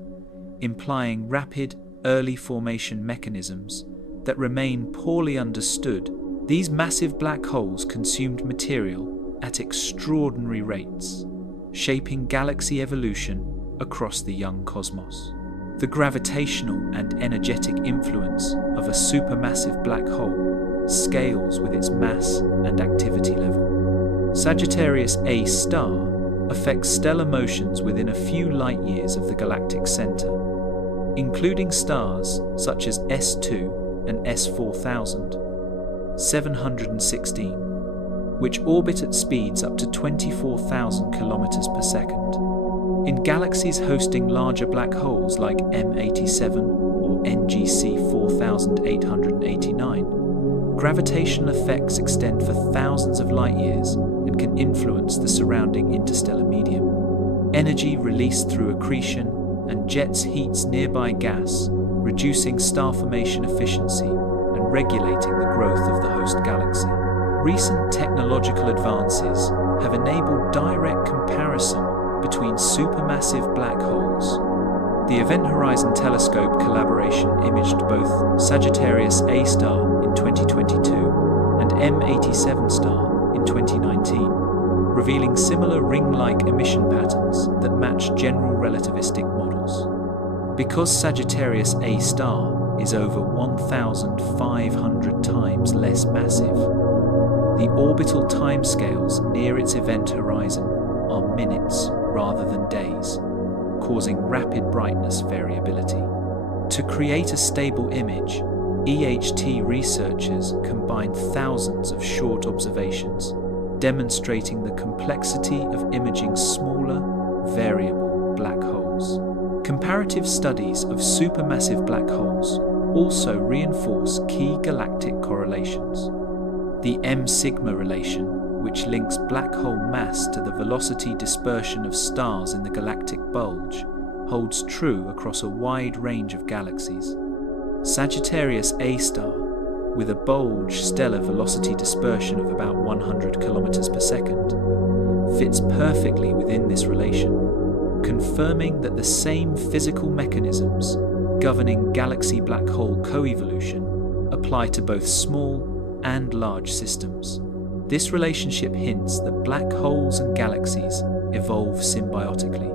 implying rapid early formation mechanisms that remain poorly understood. These massive black holes consumed material at extraordinary rates, shaping galaxy evolution across the young cosmos. The gravitational and energetic influence of a supermassive black hole scales with its mass and activity level. Sagittarius A-star affects stellar motions within a few light years of the galactic center, including stars such as S2 and S4000, 716, which orbit at speeds up to 24,000 kilometers per second. In galaxies hosting larger black holes like M87 or NGC 4889, gravitational effects extend for thousands of light years and can influence the surrounding interstellar medium. Energy released through accretion and jets heats nearby gas, reducing star formation efficiency and regulating the growth of the host galaxy. Recent technological advances have enabled direct comparison between supermassive black holes. The Event Horizon Telescope collaboration imaged both Sagittarius A-star in 2022 and M87 star in 2019, revealing similar ring-like emission patterns that match general relativistic models. Because Sagittarius A-star is over 1,500 times less massive, the orbital timescales near its event horizon are minutes rather than days, causing rapid brightness variability. To create a stable image, EHT researchers combined thousands of short observations, demonstrating the complexity of imaging smaller, variable black holes. Comparative studies of supermassive black holes also reinforce key galactic correlations. The M-sigma relation, which links black hole mass to the velocity dispersion of stars in the galactic bulge, holds true across a wide range of galaxies. Sagittarius A-star, with a bulge stellar velocity dispersion of about 100 kilometers per second, fits perfectly within this relation, confirming that the same physical mechanisms governing galaxy black hole coevolution apply to both small and large systems. This relationship hints that black holes and galaxies evolve symbiotically,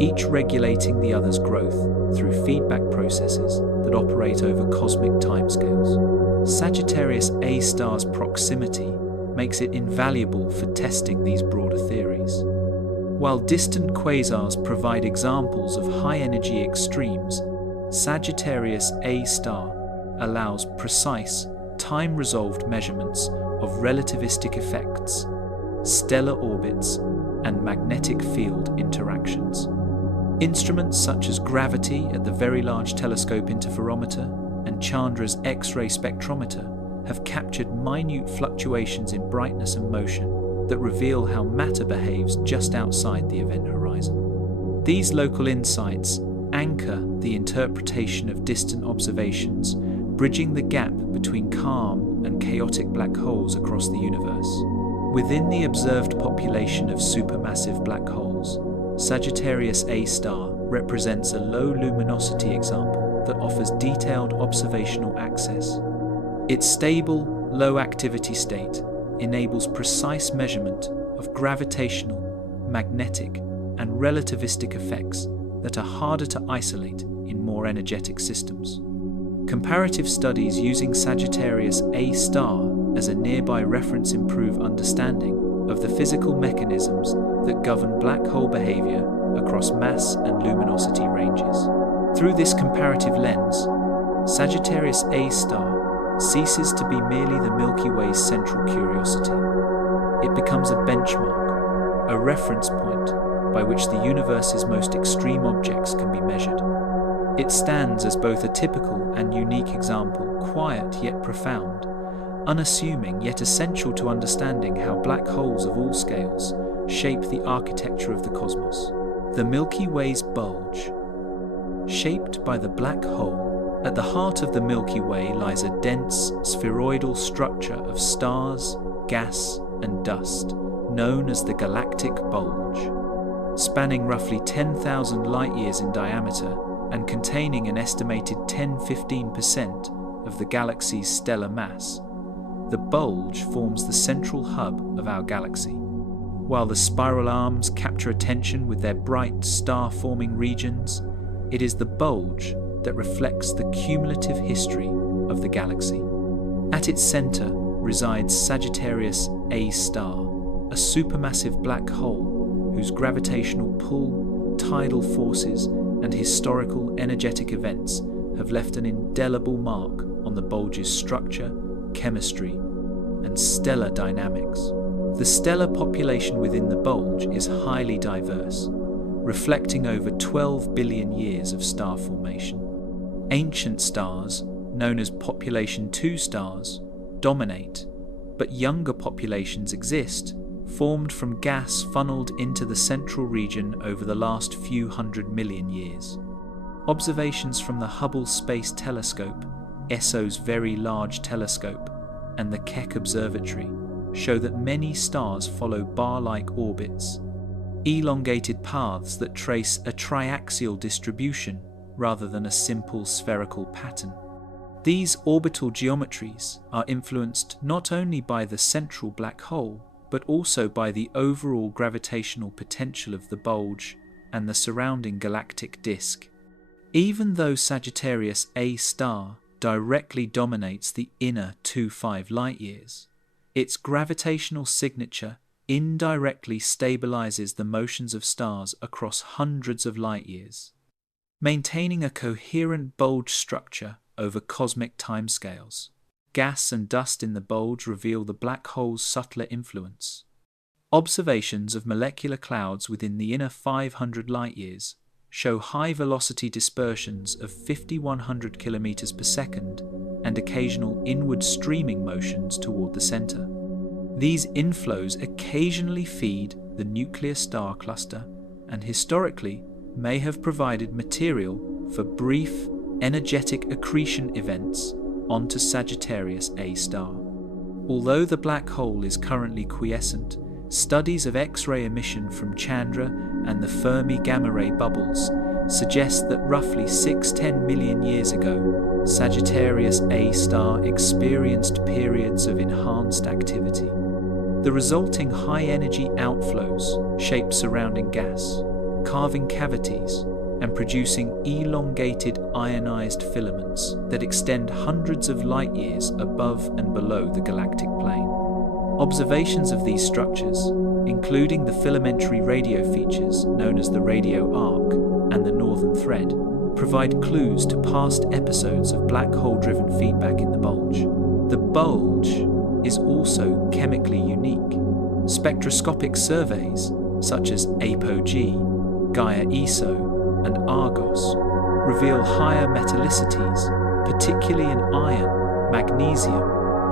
each regulating the other's growth through feedback processes that operate over cosmic timescales. Sagittarius A-star's proximity makes it invaluable for testing these broader theories. While distant quasars provide examples of high-energy extremes, Sagittarius A-star allows precise, time-resolved measurements of relativistic effects, stellar orbits, and magnetic field interactions. Instruments such as gravity at the Very Large Telescope Interferometer and Chandra's X-ray spectrometer have captured minute fluctuations in brightness and motion that reveal how matter behaves just outside the event horizon. These local insights anchor the interpretation of distant observations, bridging the gap between calm and chaotic black holes across the universe. Within the observed population of supermassive black holes, Sagittarius A-star represents a low luminosity example that offers detailed observational access. Its stable, low activity state enables precise measurement of gravitational, magnetic, and relativistic effects that are harder to isolate in more energetic systems. Comparative studies using Sagittarius A-star as a nearby reference improve understanding of the physical mechanisms that govern black hole behavior across mass and luminosity ranges. Through this comparative lens, Sagittarius A-star ceases to be merely the Milky Way's central curiosity. It becomes a benchmark, a reference point by which the universe's most extreme objects can be measured. It stands as both a typical and unique example, quiet yet profound, unassuming yet essential to understanding how black holes of all scales shape the architecture of the cosmos. The Milky Way's bulge, shaped by the black hole At the heart of the Milky Way lies a dense, spheroidal structure of stars, gas, and dust, known as the galactic bulge. Spanning roughly 10,000 light-years in diameter and containing an estimated 10–15% of the galaxy's stellar mass, the bulge forms the central hub of our galaxy. While the spiral arms capture attention with their bright star-forming regions, it is the bulge that reflects the cumulative history of the galaxy. At its center resides Sagittarius A-star, a supermassive black hole whose gravitational pull, tidal forces, and historical energetic events have left an indelible mark on the bulge's structure, chemistry, and stellar dynamics. The stellar population within the bulge is highly diverse, reflecting over 12 billion years of star formation. Ancient stars, known as population 2 stars, dominate, but younger populations exist, formed from gas funneled into the central region over the last few 100 million years. Observations from the Hubble Space Telescope, ESO's Very Large Telescope, and the Keck Observatory show that many stars follow bar-like orbits, elongated paths that trace a triaxial distribution rather than a simple spherical pattern. These orbital geometries are influenced not only by the central black hole, but also by the overall gravitational potential of the bulge and the surrounding galactic disk. Even though Sagittarius A-star directly dominates the inner 2–5 light-years, its gravitational signature indirectly stabilizes the motions of stars across hundreds of light-years, maintaining a coherent bulge structure over cosmic timescales. Gas and dust in the bulge reveal the black hole's subtler influence. Observations of molecular clouds within the inner 500 light-years show high-velocity dispersions of 5,100 kilometers per second and occasional inward streaming motions toward the center. These inflows occasionally feed the nuclear star cluster and historically may have provided material for brief, energetic accretion events onto Sagittarius A-star. Although the black hole is currently quiescent, studies of X-ray emission from Chandra and the Fermi gamma-ray bubbles suggest that roughly 6–10 million years ago, Sagittarius A-star experienced periods of enhanced activity. The resulting high-energy outflows shape surrounding gas, carving cavities, and producing elongated ionized filaments that extend hundreds of light-years above and below the galactic plane. Observations of these structures, including the filamentary radio features known as the radio arc and the northern thread, provide clues to past episodes of black hole-driven feedback in the bulge. The bulge is also chemically unique. Spectroscopic surveys, such as APO-G, Gaia-ESO, and Argos, reveal higher metallicities, particularly in iron, magnesium,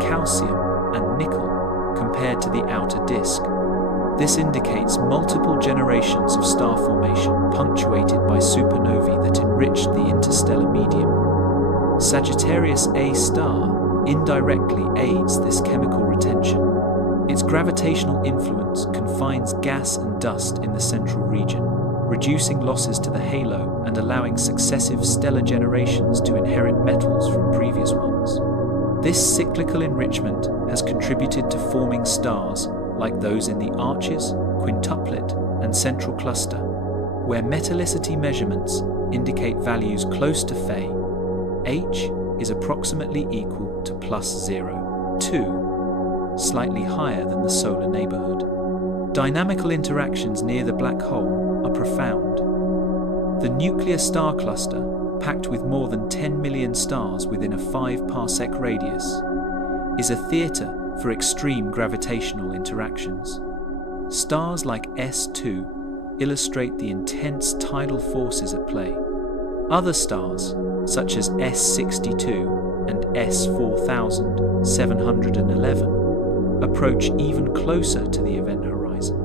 calcium, and nickel, compared to the outer disk. This indicates multiple generations of star formation punctuated by supernovae that enriched the interstellar medium. Sagittarius A-star indirectly aids this chemical retention. Its gravitational influence confines gas and dust in the central region, reducing losses to the halo and allowing successive stellar generations to inherit metals from previous ones. This cyclical enrichment has contributed to forming stars like those in the Arches, Quintuplet, and Central Cluster, where metallicity measurements indicate values close to Fe. H is approximately equal to +0.2, slightly higher than the solar neighborhood. Dynamical interactions near the black hole are profound. The nuclear star cluster, packed with more than 10 million stars within a 5-parsec radius, is a theater for extreme gravitational interactions. Stars like S2 illustrate the intense tidal forces at play. Other stars, such as S62 and S4711, approach even closer to the event horizon,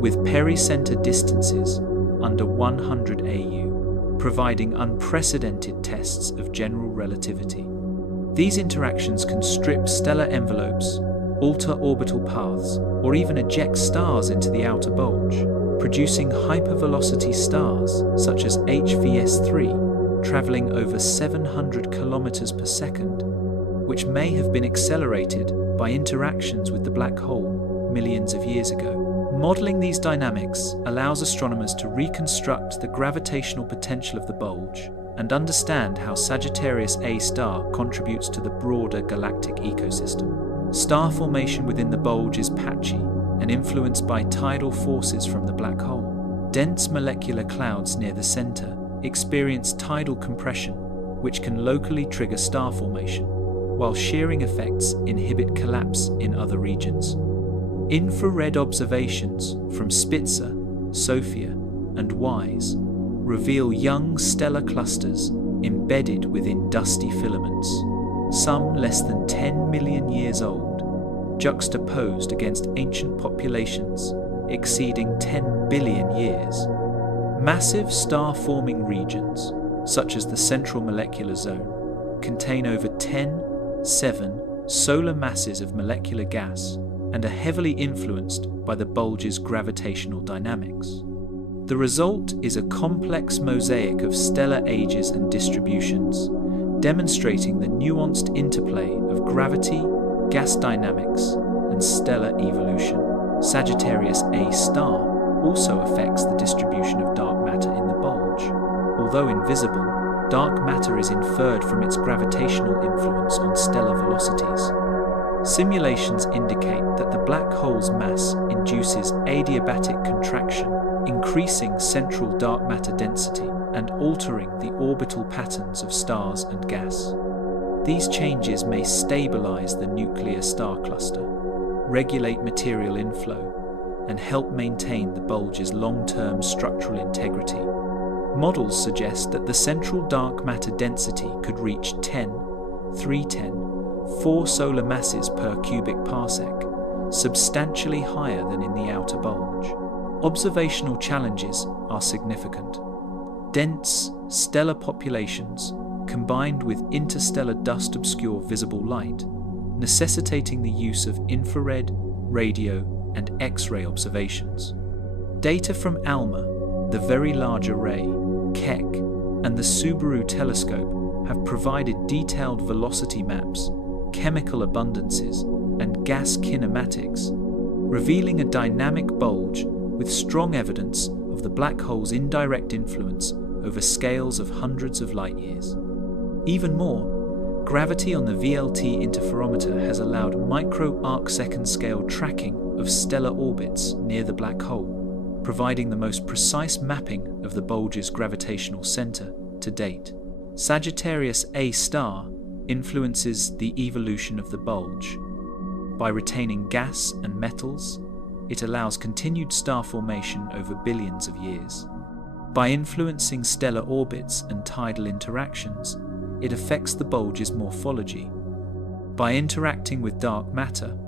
with pericenter distances under 100 AU. providing unprecedented tests of general relativity. These interactions can strip stellar envelopes, alter orbital paths, or even eject stars into the outer bulge, producing hypervelocity stars such as HVS-3, traveling over 700 kilometers per second, which may have been accelerated by interactions with the black hole millions of years ago. Modeling these dynamics allows astronomers to reconstruct the gravitational potential of the bulge and understand how Sagittarius A-star contributes to the broader galactic ecosystem. Star formation within the bulge is patchy and influenced by tidal forces from the black hole. Dense molecular clouds near the center experience tidal compression, which can locally trigger star formation, while shearing effects inhibit collapse in other regions. Infrared observations from Spitzer, Sophia, and WISE reveal young stellar clusters embedded within dusty filaments, some less than 10 million years old, juxtaposed against ancient populations exceeding 10 billion years. Massive star-forming regions, such as the Central Molecular Zone, contain over 7 solar masses of molecular gas and are heavily influenced by the bulge's gravitational dynamics. The result is a complex mosaic of stellar ages and distributions, demonstrating the nuanced interplay of gravity, gas dynamics, and stellar evolution. Sagittarius A-star also affects the distribution of dark matter in the bulge. Although invisible, dark matter is inferred from its gravitational influence on stellar velocities. Simulations indicate that the black hole's mass induces adiabatic contraction, increasing central dark matter density and altering the orbital patterns of stars and gas. These changes may stabilize the nuclear star cluster, regulate material inflow, and help maintain the bulge's long-term structural integrity. Models suggest that the central dark matter density could reach 4 solar masses per cubic parsec, substantially higher than in the outer bulge. Observational challenges are significant. Dense stellar populations combined with interstellar dust-obscure visible light, necessitating the use of infrared, radio, and X-ray observations. Data from ALMA, the Very Large Array, Keck, and the Subaru telescope have provided detailed velocity maps, chemical abundances, and gas kinematics, revealing a dynamic bulge with strong evidence of the black hole's indirect influence over scales of hundreds of light years. Even more, gravity on the VLT interferometer has allowed micro-arcsecond scale tracking of stellar orbits near the black hole, providing the most precise mapping of the bulge's gravitational center to date. Sagittarius A-star influences the evolution of the bulge. By retaining gas and metals, it allows continued star formation over billions of years. By influencing stellar orbits and tidal interactions, it affects the bulge's morphology. By interacting with dark matter,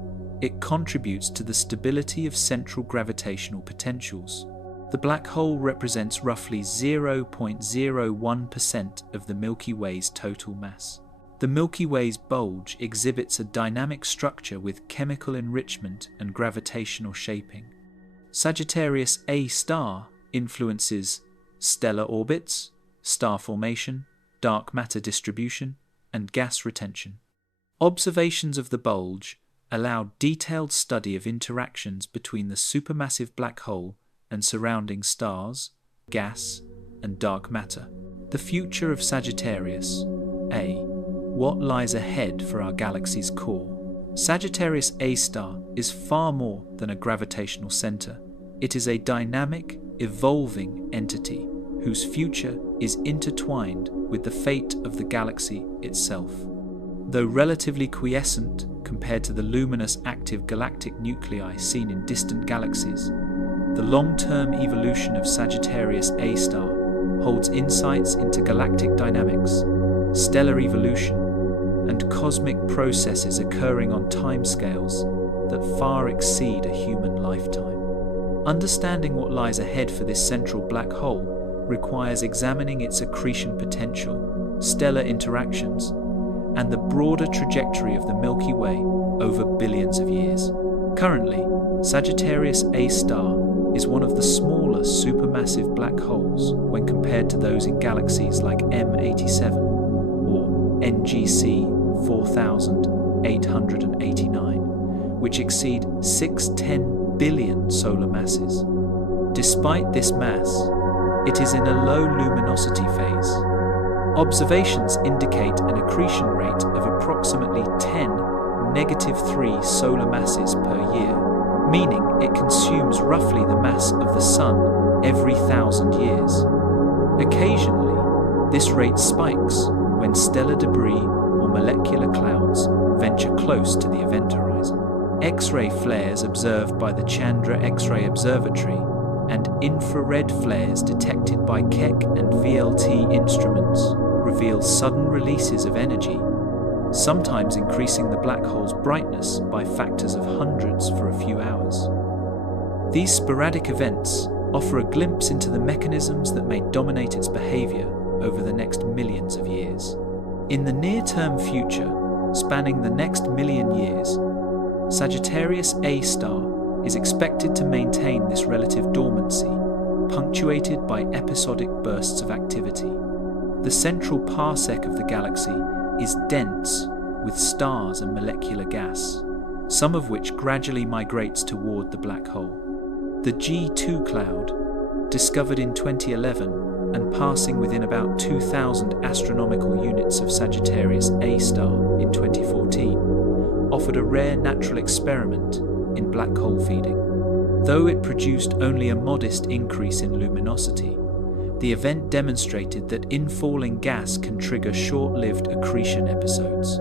it contributes to the stability of central gravitational potentials. The black hole represents roughly 0.01% of the Milky Way's total mass. The Milky Way's bulge exhibits a dynamic structure with chemical enrichment and gravitational shaping. Sagittarius A-star influences stellar orbits, star formation, dark matter distribution, and gas retention. Observations of the bulge allow detailed study of interactions between the supermassive black hole and surrounding stars, gas, and dark matter. The future of Sagittarius A. What lies ahead for our galaxy's core? Sagittarius A-star is far more than a gravitational center. It is a dynamic, evolving entity whose future is intertwined with the fate of the galaxy itself. Though relatively quiescent compared to the luminous active galactic nuclei seen in distant galaxies, the long-term evolution of Sagittarius A-star holds insights into galactic dynamics, stellar evolution, and cosmic processes occurring on timescales that far exceed a human lifetime. Understanding what lies ahead for this central black hole requires examining its accretion potential, stellar interactions, and the broader trajectory of the Milky Way over billions of years. Currently, Sagittarius A-star is one of the smaller supermassive black holes when compared to those in galaxies like M87 or NGC 4889, which exceed 610 billion solar masses. Despite this mass, it is in a low luminosity phase. Observations indicate an accretion rate of approximately 10⁻³ solar masses per year, meaning it consumes roughly the mass of the Sun every 1,000 years. Occasionally, this rate spikes when stellar debris or molecular clouds venture close to the event horizon. X-ray flares observed by the Chandra X-ray Observatory and infrared flares detected by Keck and VLT instruments reveal sudden releases of energy, sometimes increasing the black hole's brightness by factors of hundreds for a few hours. These sporadic events offer a glimpse into the mechanisms that may dominate its behavior over the next millions of years. In the near-term future, spanning the next million years, Sagittarius A-star is expected to maintain this relative dormancy, punctuated by episodic bursts of activity. The central parsec of the galaxy is dense with stars and molecular gas, some of which gradually migrates toward the black hole. The G2 cloud, discovered in 2011 and passing within about 2,000 astronomical units of Sagittarius A-star in 2014, offered a rare natural experiment in black hole feeding. Though it produced only a modest increase in luminosity, the event demonstrated that infalling gas can trigger short-lived accretion episodes.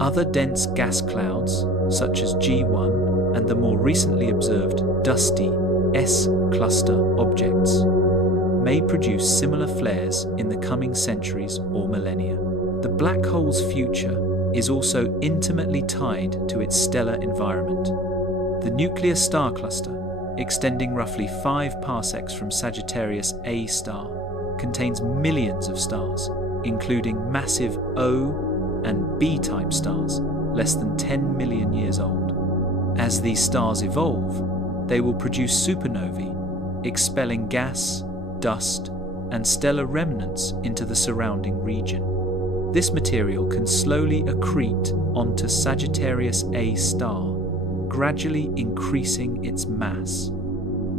Other dense gas clouds, such as G1 and the more recently observed dusty S-cluster objects, may produce similar flares in the coming centuries or millennia. The black hole's future is also intimately tied to its stellar environment. The nuclear star cluster, extending roughly 5 parsecs from Sagittarius A-star, contains millions of stars, including massive O and B-type stars, less than 10 million years old. As these stars evolve, they will produce supernovae, expelling gas, dust, and stellar remnants into the surrounding region. This material can slowly accrete onto Sagittarius A-star, gradually increasing its mass.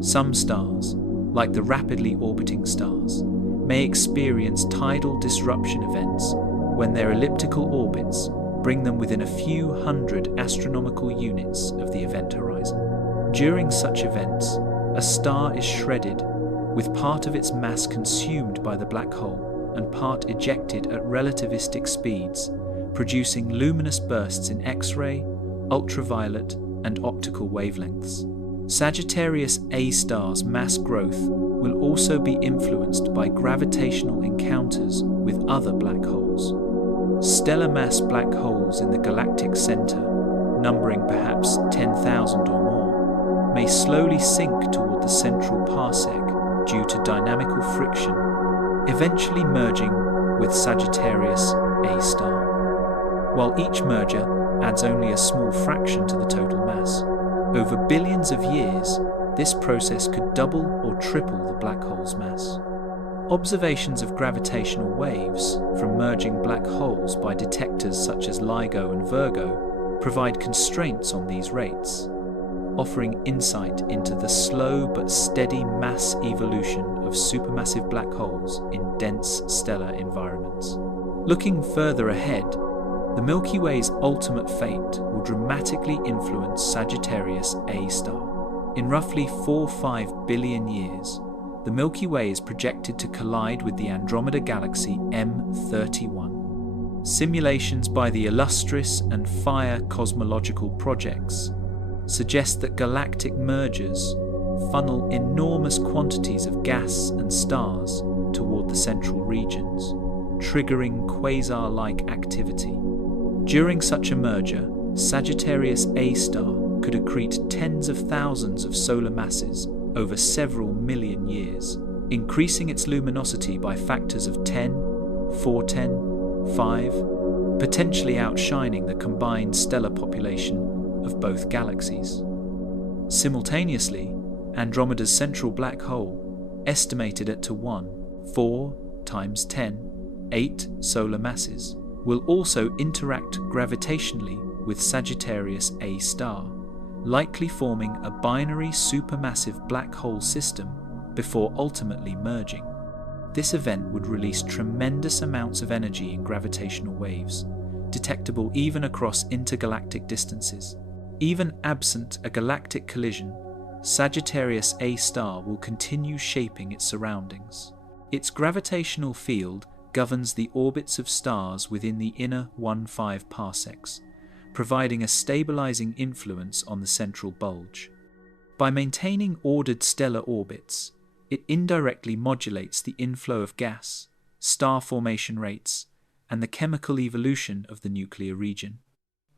Some stars, like the rapidly orbiting stars, may experience tidal disruption events when their elliptical orbits bring them within a few hundred astronomical units of the event horizon. During such events, a star is shredded, with part of its mass consumed by the black hole and part ejected at relativistic speeds, producing luminous bursts in X-ray, ultraviolet, and optical wavelengths. Sagittarius A-star's mass growth will also be influenced by gravitational encounters with other black holes. Stellar mass black holes in the galactic center, numbering perhaps 10,000 or more, may slowly sink toward the central parsec due to dynamical friction, eventually merging with Sagittarius A-star. While each merger adds only a small fraction to the total mass, over billions of years, this process could double or triple the black hole's mass. Observations of gravitational waves from merging black holes by detectors such as LIGO and Virgo provide constraints on these rates, offering insight into the slow but steady mass evolution of supermassive black holes in dense stellar environments. Looking further ahead, the Milky Way's ultimate fate will dramatically influence Sagittarius A-star. In roughly 4–5 billion years, the Milky Way is projected to collide with the Andromeda galaxy M31. Simulations by the Illustris and Fire cosmological projects suggest that galactic mergers funnel enormous quantities of gas and stars toward the central regions, triggering quasar-like activity. During such a merger, Sagittarius A-star could accrete tens of thousands of solar masses over several million years, increasing its luminosity by factors of 10, 410, 5, potentially outshining the combined stellar population of both galaxies. Simultaneously, Andromeda's central black hole, estimated at 4 times 10, 8 solar masses, will also interact gravitationally with Sagittarius A-star, likely forming a binary supermassive black hole system before ultimately merging. This event would release tremendous amounts of energy in gravitational waves, detectable even across intergalactic distances. Even absent a galactic collision, Sagittarius A-star will continue shaping its surroundings. Its gravitational field governs the orbits of stars within the inner 1.5 parsecs, providing a stabilizing influence on the central bulge. By maintaining ordered stellar orbits, it indirectly modulates the inflow of gas, star formation rates, and the chemical evolution of the nuclear region.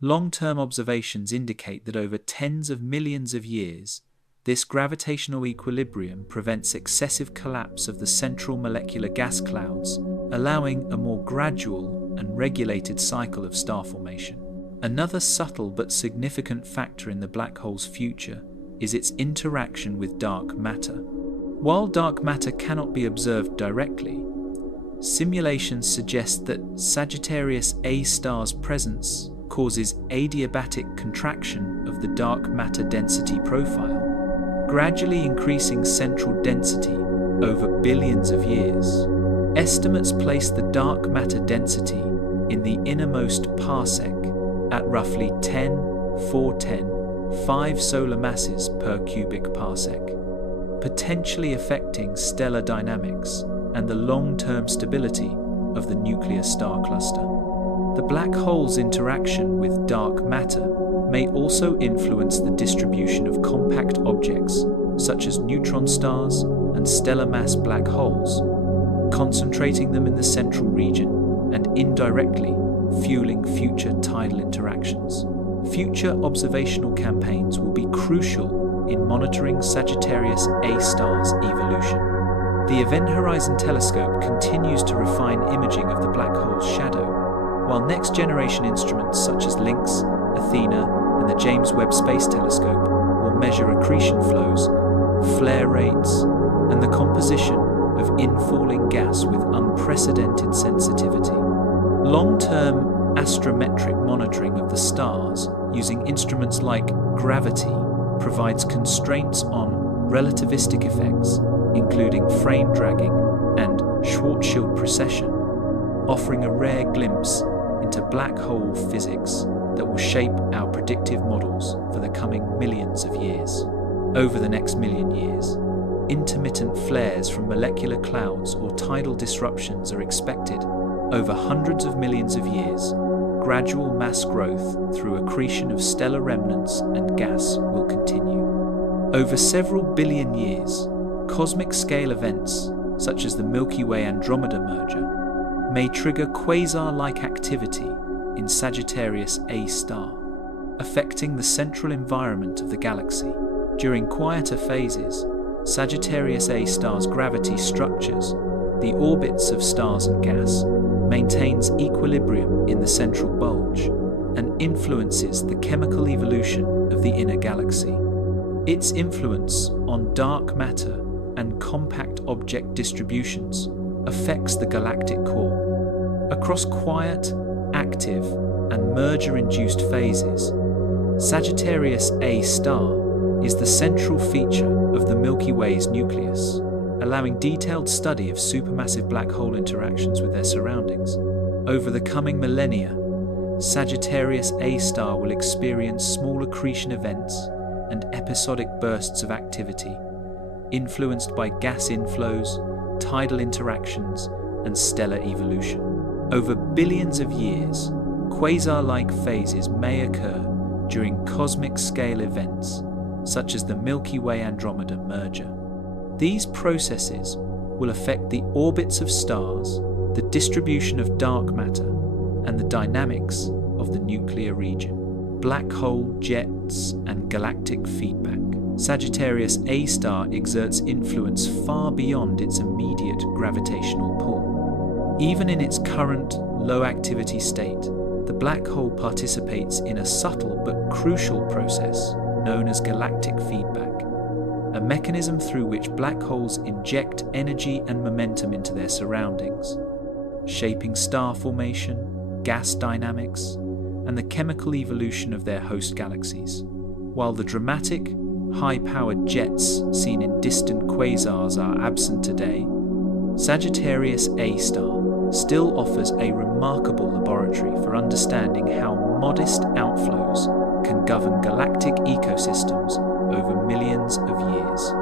Long-term observations indicate that over tens of millions of years, this gravitational equilibrium prevents excessive collapse of the central molecular gas clouds, allowing a more gradual and regulated cycle of star formation. Another subtle but significant factor in the black hole's future is its interaction with dark matter. While dark matter cannot be observed directly, simulations suggest that Sagittarius A-star's presence causes adiabatic contraction of the dark matter density profile, gradually increasing central density over billions of years. Estimates place the dark matter density in the innermost parsec at roughly 10, 410, 5 solar masses per cubic parsec, potentially affecting stellar dynamics and the long-term stability of the nuclear star cluster. The black hole's interaction with dark matter may also influence the distribution of compact objects such as neutron stars and stellar mass black holes, concentrating them in the central region and indirectly fueling future tidal interactions. Future observational campaigns will be crucial in monitoring Sagittarius A-star's evolution. The Event Horizon Telescope continues to refine imaging of the black hole's shadow, while next-generation instruments such as Lynx, Athena, and the James Webb Space Telescope will measure accretion flows, flare rates, and the composition of infalling gas with unprecedented sensitivity. Long-term astrometric monitoring of the stars using instruments like gravity provides constraints on relativistic effects, including frame dragging and Schwarzschild precession, offering a rare glimpse into black hole physics that will shape our predictive models for the coming millions of years. Over the next million years, intermittent flares from molecular clouds or tidal disruptions are expected. Over hundreds of millions of years, gradual mass growth through accretion of stellar remnants and gas will continue. Over several billion years, cosmic scale events such as the Milky Way Andromeda merger may trigger quasar-like activity in Sagittarius A-star, affecting the central environment of the galaxy. During quieter phases, Sagittarius A-star's gravity structures the orbits of stars and gas, maintains equilibrium in the central bulge, and influences the chemical evolution of the inner galaxy. Its influence on dark matter and compact object distributions affects the galactic core. Across quiet, active, and merger-induced phases, Sagittarius A-star is the central feature of the Milky Way's nucleus, allowing detailed study of supermassive black hole interactions with their surroundings. Over the coming millennia, Sagittarius A-star will experience small accretion events and episodic bursts of activity, influenced by gas inflows, tidal interactions, and stellar evolution. Over billions of years, quasar-like phases may occur during cosmic-scale events, such as the Milky Way-Andromeda merger. These processes will affect the orbits of stars, the distribution of dark matter, and the dynamics of the nuclear region. Black hole jets and galactic feedback. Sagittarius A-star exerts influence far beyond its immediate gravitational pull. Even in its current low-activity state, the black hole participates in a subtle but crucial process known as galactic feedback, a mechanism through which black holes inject energy and momentum into their surroundings, shaping star formation, gas dynamics, and the chemical evolution of their host galaxies. While the dramatic, high-powered jets seen in distant quasars are absent today, Sagittarius A-star still offers a remarkable laboratory for understanding how modest outflows can govern galactic ecosystems over millions of years.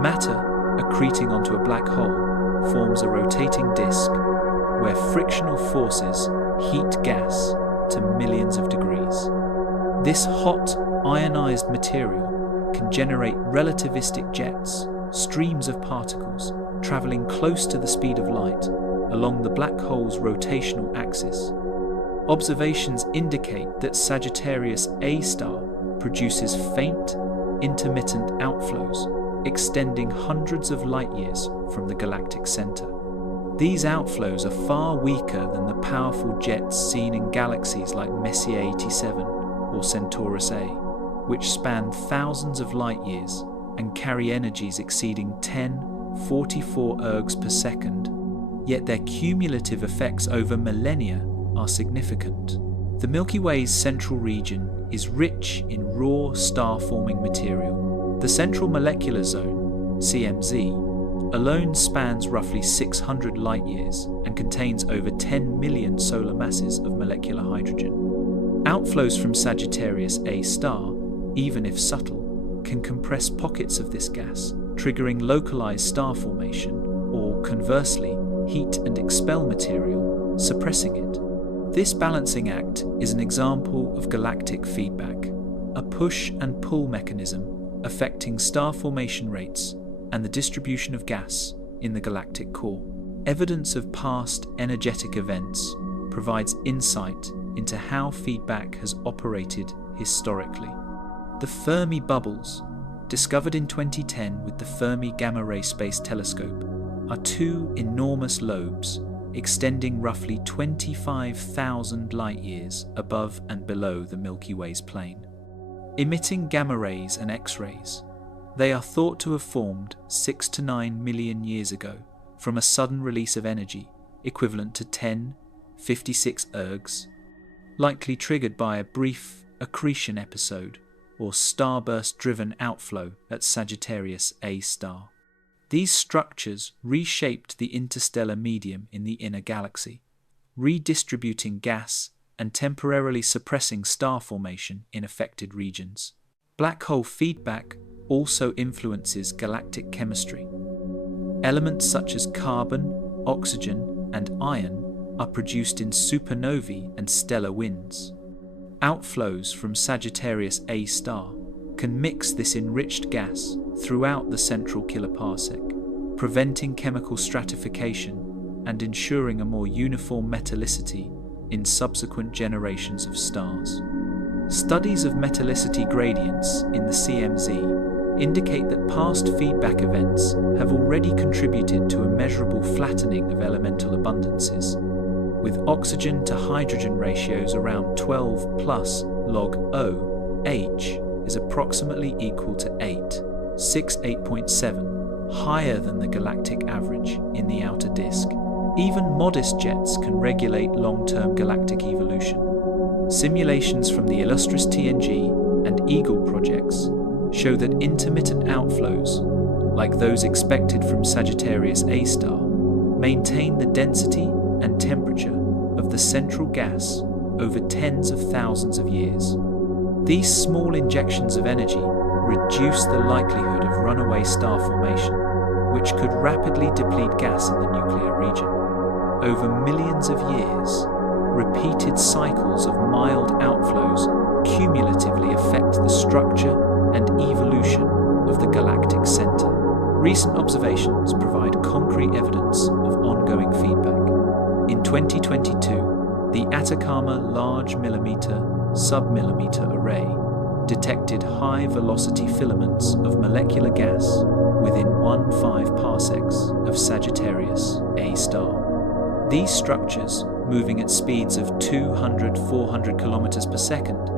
Matter, accreting onto a black hole, forms a rotating disk where frictional forces heat gas to millions of degrees. This hot, ionized material can generate relativistic jets, streams of particles traveling close to the speed of light along the black hole's rotational axis. Observations indicate that Sagittarius A-star produces faint, intermittent outflows extending hundreds of light-years from the galactic center. These outflows are far weaker than the powerful jets seen in galaxies like Messier 87 or Centaurus A, which span thousands of light-years and carry energies exceeding 1044 ergs per second, yet their cumulative effects over millennia are significant. The Milky Way's central region is rich in raw star-forming material. The central molecular zone, CMZ, alone spans roughly 600 light-years and contains over 10 million solar masses of molecular hydrogen. Outflows from Sagittarius A-star, even if subtle, can compress pockets of this gas, triggering localized star formation, or conversely, heat and expel material, suppressing it. This balancing act is an example of galactic feedback, a push and pull mechanism affecting star formation rates and the distribution of gas in the galactic core. Evidence of past energetic events provides insight into how feedback has operated historically. The Fermi bubbles, discovered in 2010 with the Fermi Gamma Ray Space Telescope, are two enormous lobes extending roughly 25,000 light-years above and below the Milky Way's plane. Emitting gamma rays and X-rays, they are thought to have formed 6 to 9 million years ago from a sudden release of energy equivalent to 1056 ergs, likely triggered by a brief accretion episode or starburst-driven outflow at Sagittarius A-star. These structures reshaped the interstellar medium in the inner galaxy, redistributing gas and temporarily suppressing star formation in affected regions. Black hole feedback also influences galactic chemistry. Elements such as carbon, oxygen, and iron are produced in supernovae and stellar winds. Outflows from Sagittarius A-star can mix this enriched gas throughout the central kiloparsec, preventing chemical stratification and ensuring a more uniform metallicity in subsequent generations of stars. Studies of metallicity gradients in the CMZ indicate that past feedback events have already contributed to a measurable flattening of elemental abundances, with oxygen to hydrogen ratios around 12 plus log O, H is approximately equal to 8.7, higher than the galactic average in the outer disk. Even modest jets can regulate long-term galactic evolution. Simulations from the illustrious TNG and Eagle projects show that intermittent outflows, like those expected from Sagittarius A-star, maintain the density and temperature of the central gas over tens of thousands of years. These small injections of energy reduce the likelihood of runaway star formation, which could rapidly deplete gas in the nuclear region. Over millions of years, repeated cycles of mild outflows cumulatively affect the structure and evolution of the galactic center. Recent observations provide concrete evidence of ongoing feedback. In 2022, the Atacama Large Millimeter Submillimeter Array, detected high-velocity filaments of molecular gas within 1.5 parsecs of Sagittarius A-star. These structures, moving at speeds of 200–400 kilometers per second,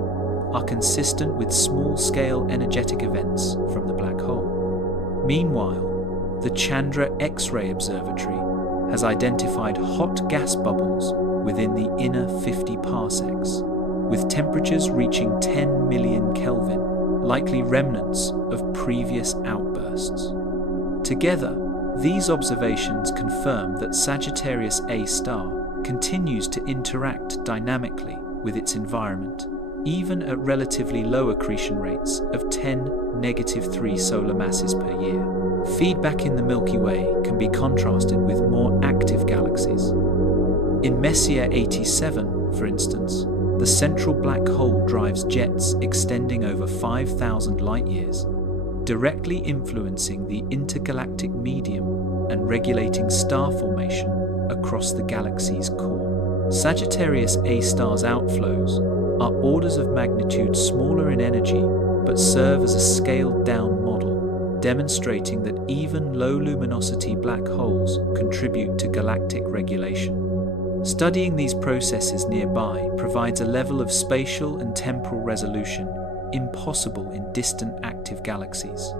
are consistent with small-scale energetic events from the black hole. Meanwhile, the Chandra X-ray Observatory has identified hot gas bubbles within the inner 50 parsecs, with temperatures reaching 10 million Kelvin, likely remnants of previous outbursts. Together, these observations confirm that Sagittarius A-star continues to interact dynamically with its environment, even at relatively low accretion rates of 10⁻³ solar masses per year. Feedback in the Milky Way can be contrasted with more active galaxies. In Messier 87, for instance, the central black hole drives jets extending over 5,000 light-years, directly influencing the intergalactic medium and regulating star formation across the galaxy's core. Sagittarius A-star's outflows are orders of magnitude smaller in energy but serve as a scaled-down model, demonstrating that even low-luminosity black holes contribute to galactic regulation. Studying these processes nearby provides a level of spatial and temporal resolution impossible in distant active galaxies,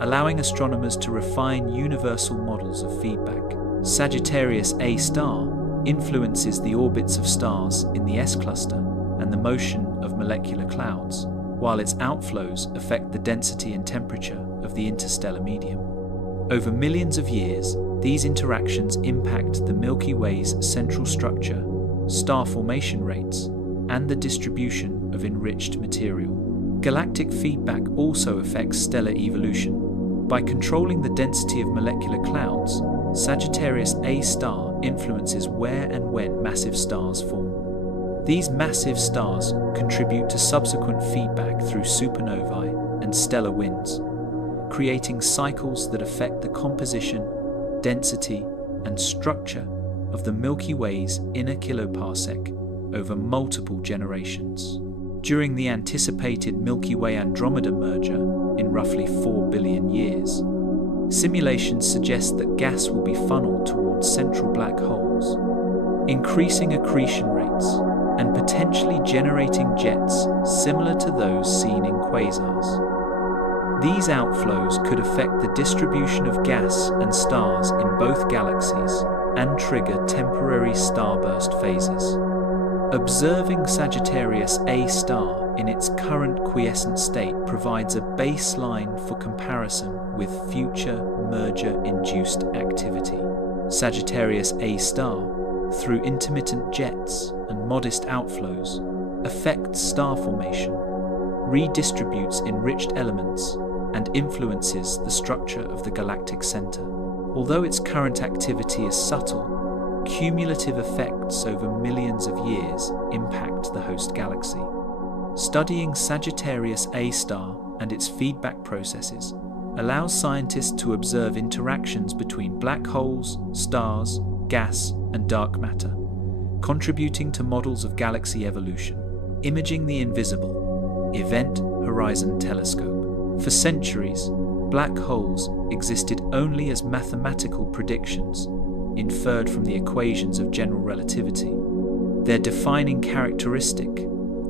allowing astronomers to refine universal models of feedback. Sagittarius A-star influences the orbits of stars in the S-cluster and the motion of molecular clouds, while its outflows affect the density and temperature of the interstellar medium. Over millions of years, these interactions impact the Milky Way's central structure, star formation rates, and the distribution of enriched material. Galactic feedback also affects stellar evolution. By controlling the density of molecular clouds, Sagittarius A-star influences where and when massive stars form. These massive stars contribute to subsequent feedback through supernovae and stellar winds, creating cycles that affect the composition, density, and structure of the Milky Way's inner kiloparsec over multiple generations. During the anticipated Milky Way-Andromeda merger in roughly 4 billion years, simulations suggest that gas will be funneled towards central black holes, increasing accretion rates and potentially generating jets similar to those seen in quasars. These outflows could affect the distribution of gas and stars in both galaxies and trigger temporary starburst phases. Observing Sagittarius A-star in its current quiescent state provides a baseline for comparison with future merger-induced activity. Sagittarius A-star, through intermittent jets and modest outflows, affects star formation, redistributes enriched elements, and influences the structure of the galactic center. Although its current activity is subtle, cumulative effects over millions of years impact the host galaxy. Studying Sagittarius A-star and its feedback processes allows scientists to observe interactions between black holes, stars, gas, and dark matter, contributing to models of galaxy evolution. Imaging the Invisible Event Horizon Telescope. For centuries, black holes existed only as mathematical predictions, inferred from the equations of general relativity. Their defining characteristic,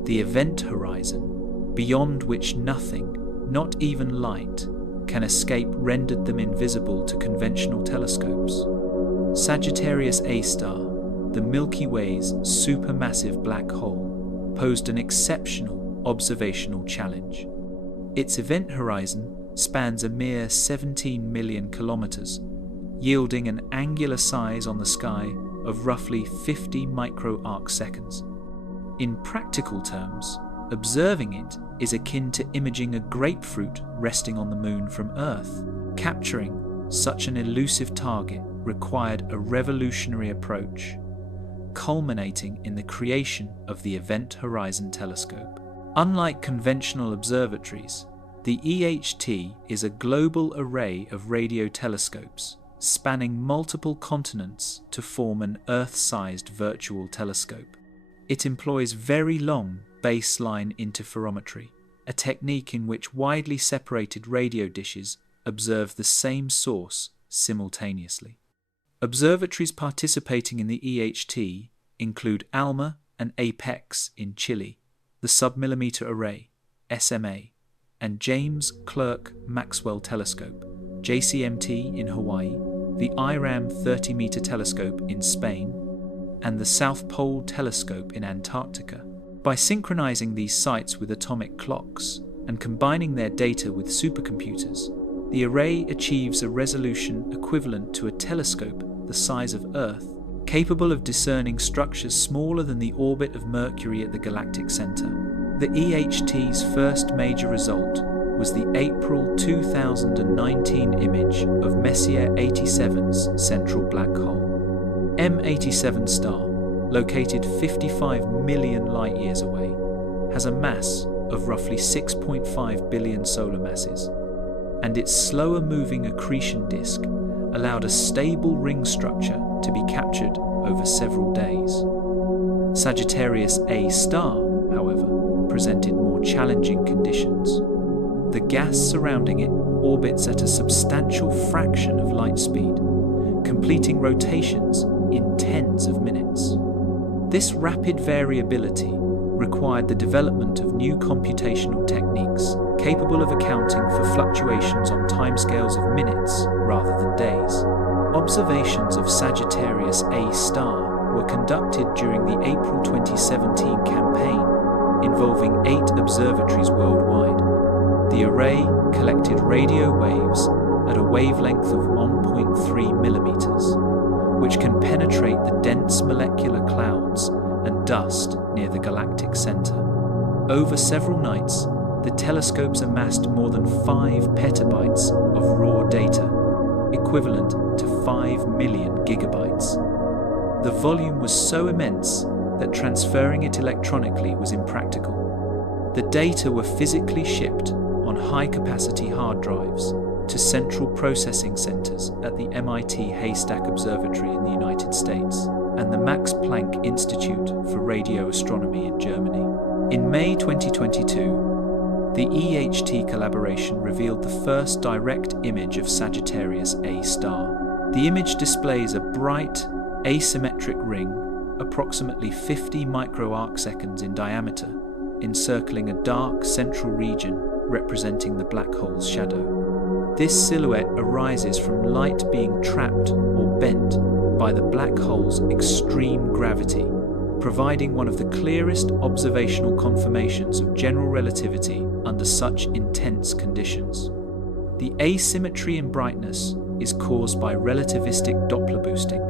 the event horizon, beyond which nothing, not even light, can escape, rendered them invisible to conventional telescopes. Sagittarius A-star, the Milky Way's supermassive black hole, posed an exceptional observational challenge. Its event horizon spans a mere 17 million kilometers, yielding an angular size on the sky of roughly 50 micro-arc-seconds. In practical terms, observing it is akin to imaging a grapefruit resting on the moon from Earth. Capturing such an elusive target required a revolutionary approach, culminating in the creation of the Event Horizon Telescope. Unlike conventional observatories, the EHT is a global array of radio telescopes spanning multiple continents to form an Earth-sized virtual telescope. It employs very long baseline interferometry, a technique in which widely separated radio dishes observe the same source simultaneously. Observatories participating in the EHT include ALMA and APEX in Chile, the Submillimeter Array, SMA, and James Clerk Maxwell Telescope, JCMT in Hawaii, the IRAM 30-meter telescope in Spain, and the South Pole Telescope in Antarctica. By synchronizing these sites with atomic clocks and combining their data with supercomputers, the array achieves a resolution equivalent to a telescope the size of Earth, capable of discerning structures smaller than the orbit of Mercury at the galactic center. The EHT's first major result was the April 2019 image of Messier 87's central black hole. M87 star, located 55 million light-years away, has a mass of roughly 6.5 billion solar masses, and its slower-moving accretion disk allowed a stable ring structure to be captured over several days. Sagittarius A-star, however, presented more challenging conditions. The gas surrounding it orbits at a substantial fraction of light speed, completing rotations in tens of minutes. This rapid variability required the development of new computational techniques capable of accounting for fluctuations on timescales of minutes rather than days. Observations of Sagittarius A-star were conducted during the April 2017 campaign, involving 8 observatories worldwide. The array collected radio waves at a wavelength of 1.3 millimeters, which can penetrate the dense molecular clouds and dust near the galactic center. Over several nights, the telescopes amassed more than 5 petabytes of raw data, equivalent to 5 million gigabytes. The volume was so immense that transferring it electronically was impractical. The data were physically shipped on high-capacity hard drives to central processing centers at the MIT Haystack Observatory in the United States and the Max Planck Institute for Radio Astronomy in Germany. In May 2022, the EHT collaboration revealed the first direct image of Sagittarius A-star. The image displays a bright, asymmetric ring, approximately 50 microarcseconds in diameter, encircling a dark central region representing the black hole's shadow. This silhouette arises from light being trapped or bent by the black hole's extreme gravity, providing one of the clearest observational confirmations of general relativity under such intense conditions. The asymmetry in brightness is caused by relativistic Doppler boosting,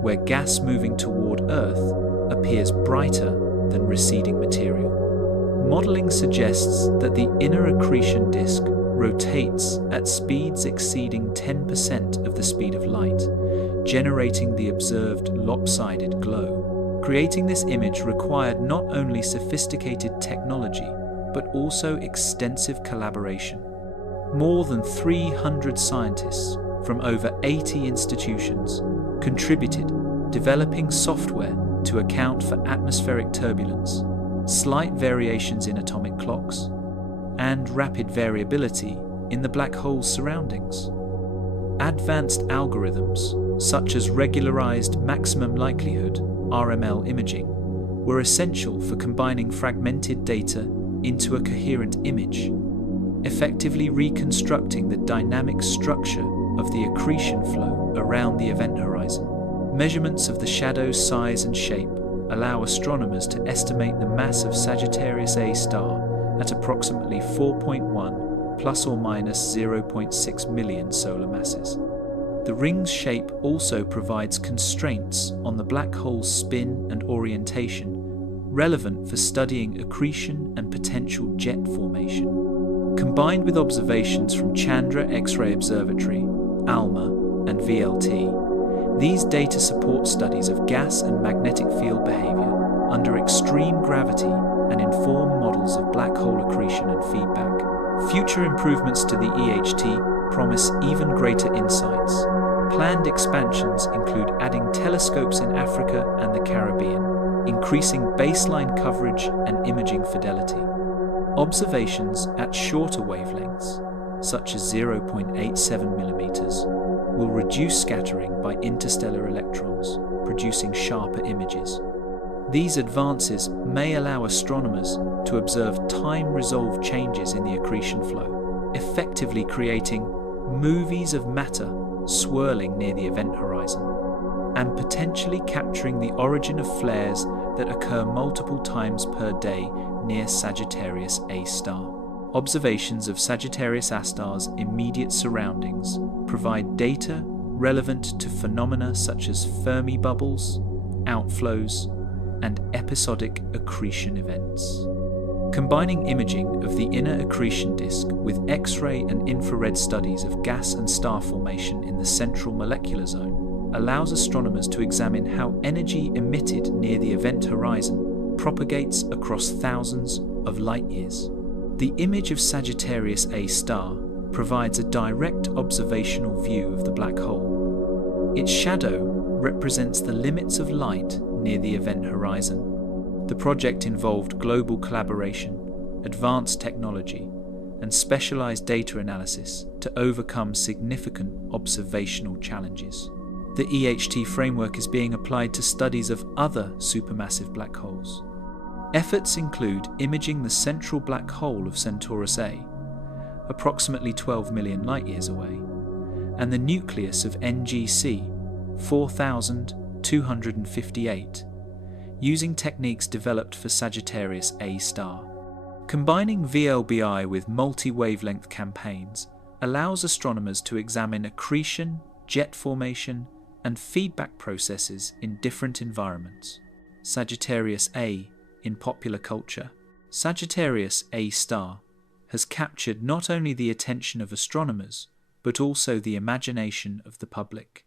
where gas moving toward Earth appears brighter than receding material. Modeling suggests that the inner accretion disk rotates at speeds exceeding 10% of the speed of light, generating the observed lopsided glow. Creating this image required not only sophisticated technology, but also extensive collaboration. More than 300 scientists from over 80 institutions contributed, developing software to account for atmospheric turbulence, slight variations in atomic clocks, and rapid variability in the black hole's surroundings. Advanced algorithms, such as regularized maximum likelihood (RML) imaging, were essential for combining fragmented data into a coherent image, effectively reconstructing the dynamic structure of the accretion flow around the event horizon. Measurements of the shadow's size and shape allow astronomers to estimate the mass of Sagittarius A-star at approximately 4.1 plus or minus 0.6 million solar masses. The ring's shape also provides constraints on the black hole's spin and orientation, relevant for studying accretion and potential jet formation. Combined with observations from Chandra X-ray Observatory, ALMA, and VLT, these data support studies of gas and magnetic field behavior under extreme gravity and inform models of black hole accretion and feedback. Future improvements to the EHT promise even greater insights. Planned expansions include adding telescopes in Africa and the Caribbean, increasing baseline coverage and imaging fidelity. Observations at shorter wavelengths, such as 0.87 millimeters, will reduce scattering by interstellar electrons, producing sharper images. These advances may allow astronomers to observe time-resolved changes in the accretion flow, effectively creating movies of matter swirling near the event horizon, and potentially capturing the origin of flares that occur multiple times per day near Sagittarius A-star. Observations of Sagittarius A-star's immediate surroundings provide data relevant to phenomena such as Fermi bubbles, outflows, and episodic accretion events. Combining imaging of the inner accretion disk with X-ray and infrared studies of gas and star formation in the central molecular zone allows astronomers to examine how energy emitted near the event horizon propagates across thousands of light years. The image of Sagittarius A-star provides a direct observational view of the black hole. Its shadow represents the limits of light near the event horizon. The project involved global collaboration, advanced technology, and specialized data analysis to overcome significant observational challenges. The EHT framework is being applied to studies of other supermassive black holes. Efforts include imaging the central black hole of Centaurus A, approximately 12 million light-years away, and the nucleus of NGC 4258, using techniques developed for Sagittarius A-star. Combining VLBI with multi-wavelength campaigns allows astronomers to examine accretion, jet formation, and feedback processes in different environments. Sagittarius A in popular culture. Sagittarius A-star has captured not only the attention of astronomers, but also the imagination of the public.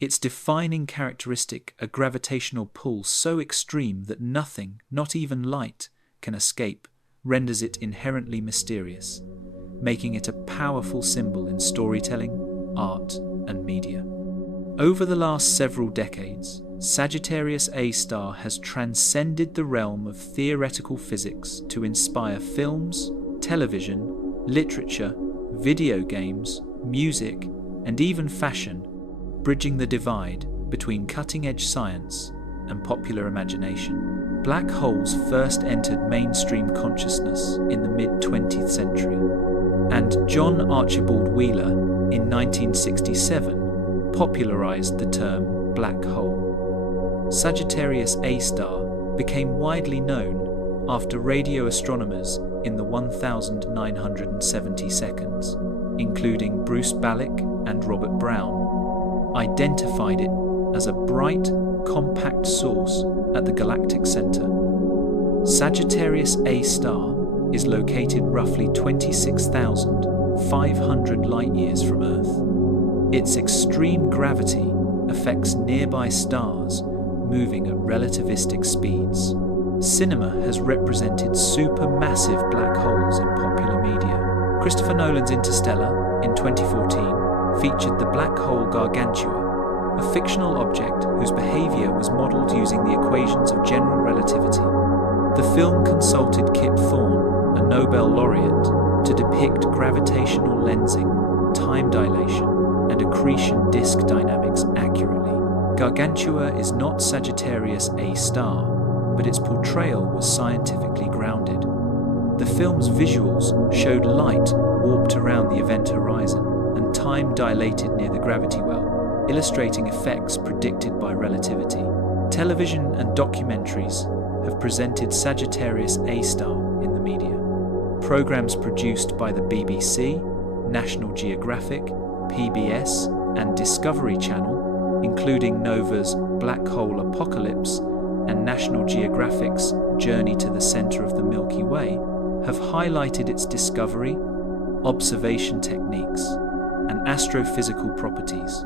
Its defining characteristic, a gravitational pull so extreme that nothing, not even light, can escape, renders it inherently mysterious, making it a powerful symbol in storytelling, art, and media. Over the last several decades, Sagittarius A-star has transcended the realm of theoretical physics to inspire films, television, literature, video games, music, and even fashion, bridging the divide between cutting-edge science and popular imagination. Black holes first entered mainstream consciousness in the mid-20th century, and John Archibald Wheeler, in 1967, popularized the term black hole. Sagittarius A-star became widely known after radio astronomers in the 1970 seconds, including Bruce Ballack and Robert Brown, identified it as a bright, compact source at the galactic center. Sagittarius A-star is located roughly 26,500 light-years from Earth. Its extreme gravity affects nearby stars moving at relativistic speeds. Cinema has represented supermassive black holes in popular media. Christopher Nolan's Interstellar, in 2014, featured the black hole Gargantua, a fictional object whose behavior was modeled using the equations of general relativity. The film consulted Kip Thorne, a Nobel laureate, to depict gravitational lensing, time dilation, and accretion disk dynamics accurately. Gargantua is not Sagittarius A-star, but its portrayal was scientifically grounded. The film's visuals showed light warped around the event horizon and time dilated near the gravity well, illustrating effects predicted by relativity. Television and documentaries have presented Sagittarius A-star in the media. Programs produced by the BBC, National Geographic, PBS, and Discovery Channel, including Nova's Black Hole Apocalypse and National Geographic's Journey to the Center of the Milky Way, have highlighted its discovery, observation techniques, and astrophysical properties.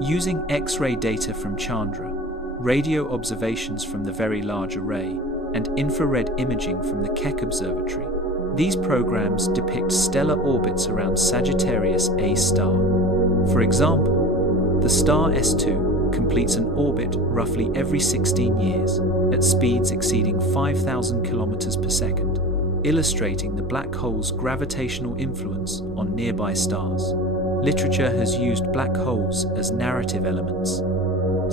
Using X-ray data from Chandra, radio observations from the Very Large Array, and infrared imaging from the Keck Observatory, these programs depict stellar orbits around Sagittarius A-star. For example, the star S2 completes an orbit roughly every 16 years at speeds exceeding 5,000 kilometers per second, illustrating the black hole's gravitational influence on nearby stars. Literature has used black holes as narrative elements.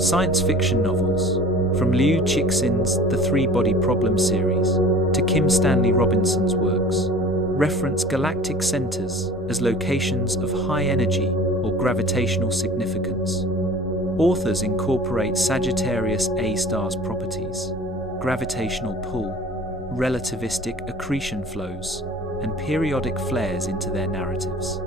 Science fiction novels, from Liu Cixin's The Three-Body Problem series to Kim Stanley Robinson's works, reference galactic centers as locations of high energy or gravitational significance. Authors incorporate Sagittarius A-star's properties, gravitational pull, relativistic accretion flows, and periodic flares into their narratives.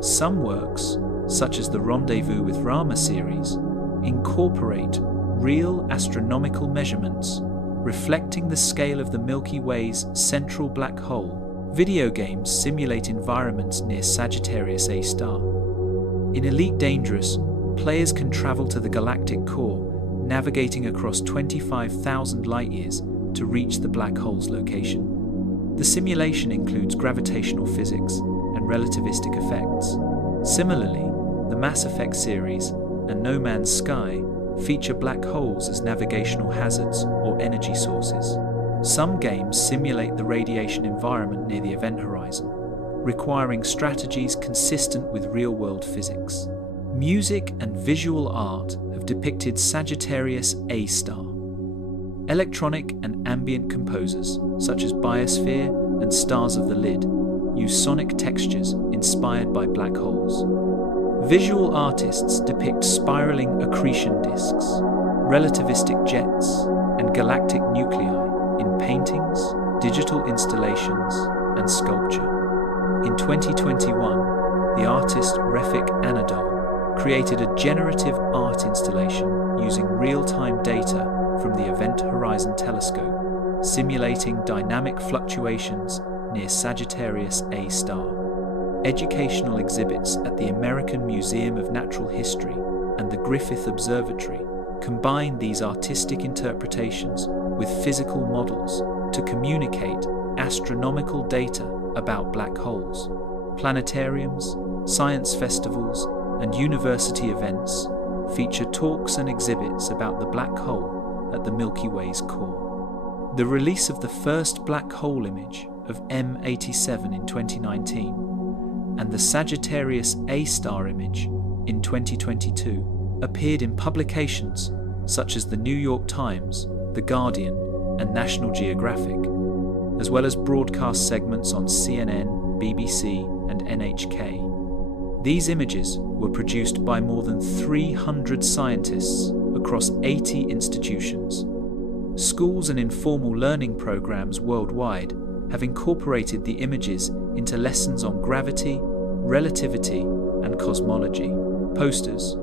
Some works, such as the Rendezvous with Rama series, incorporate real astronomical measurements reflecting the scale of the Milky Way's central black hole. Video games simulate environments near Sagittarius A-star. In Elite Dangerous, players can travel to the galactic core, navigating across 25,000 light-years to reach the black hole's location. The simulation includes gravitational physics and relativistic effects. Similarly, the Mass Effect series and No Man's Sky feature black holes as navigational hazards or energy sources. Some games simulate the radiation environment near the event horizon, requiring strategies consistent with real-world physics. Music and visual art have depicted Sagittarius A-star. Electronic and ambient composers, such as Biosphere and Stars of the Lid, use sonic textures inspired by black holes. Visual artists depict spiraling accretion disks, relativistic jets, and galactic nuclei in paintings, digital installations, and sculpture. In 2021, the artist Refik Anadol created a generative art installation using real-time data from the Event Horizon Telescope, simulating dynamic fluctuations near Sagittarius A-star. Educational exhibits at the American Museum of Natural History and the Griffith Observatory combine these artistic interpretations with physical models to communicate astronomical data about black holes. Planetariums, science festivals, and university events feature talks and exhibits about the black hole at the Milky Way's core. The release of the first black hole image of M87 in 2019 and the Sagittarius A-star image in 2022 appeared in publications such as the New York Times, The Guardian, and National Geographic, as well as broadcast segments on CNN, BBC, and NHK. These images were produced by more than 300 scientists across 80 institutions. Schools and informal learning programs worldwide have incorporated the images into lessons on gravity, relativity, and cosmology. Posters,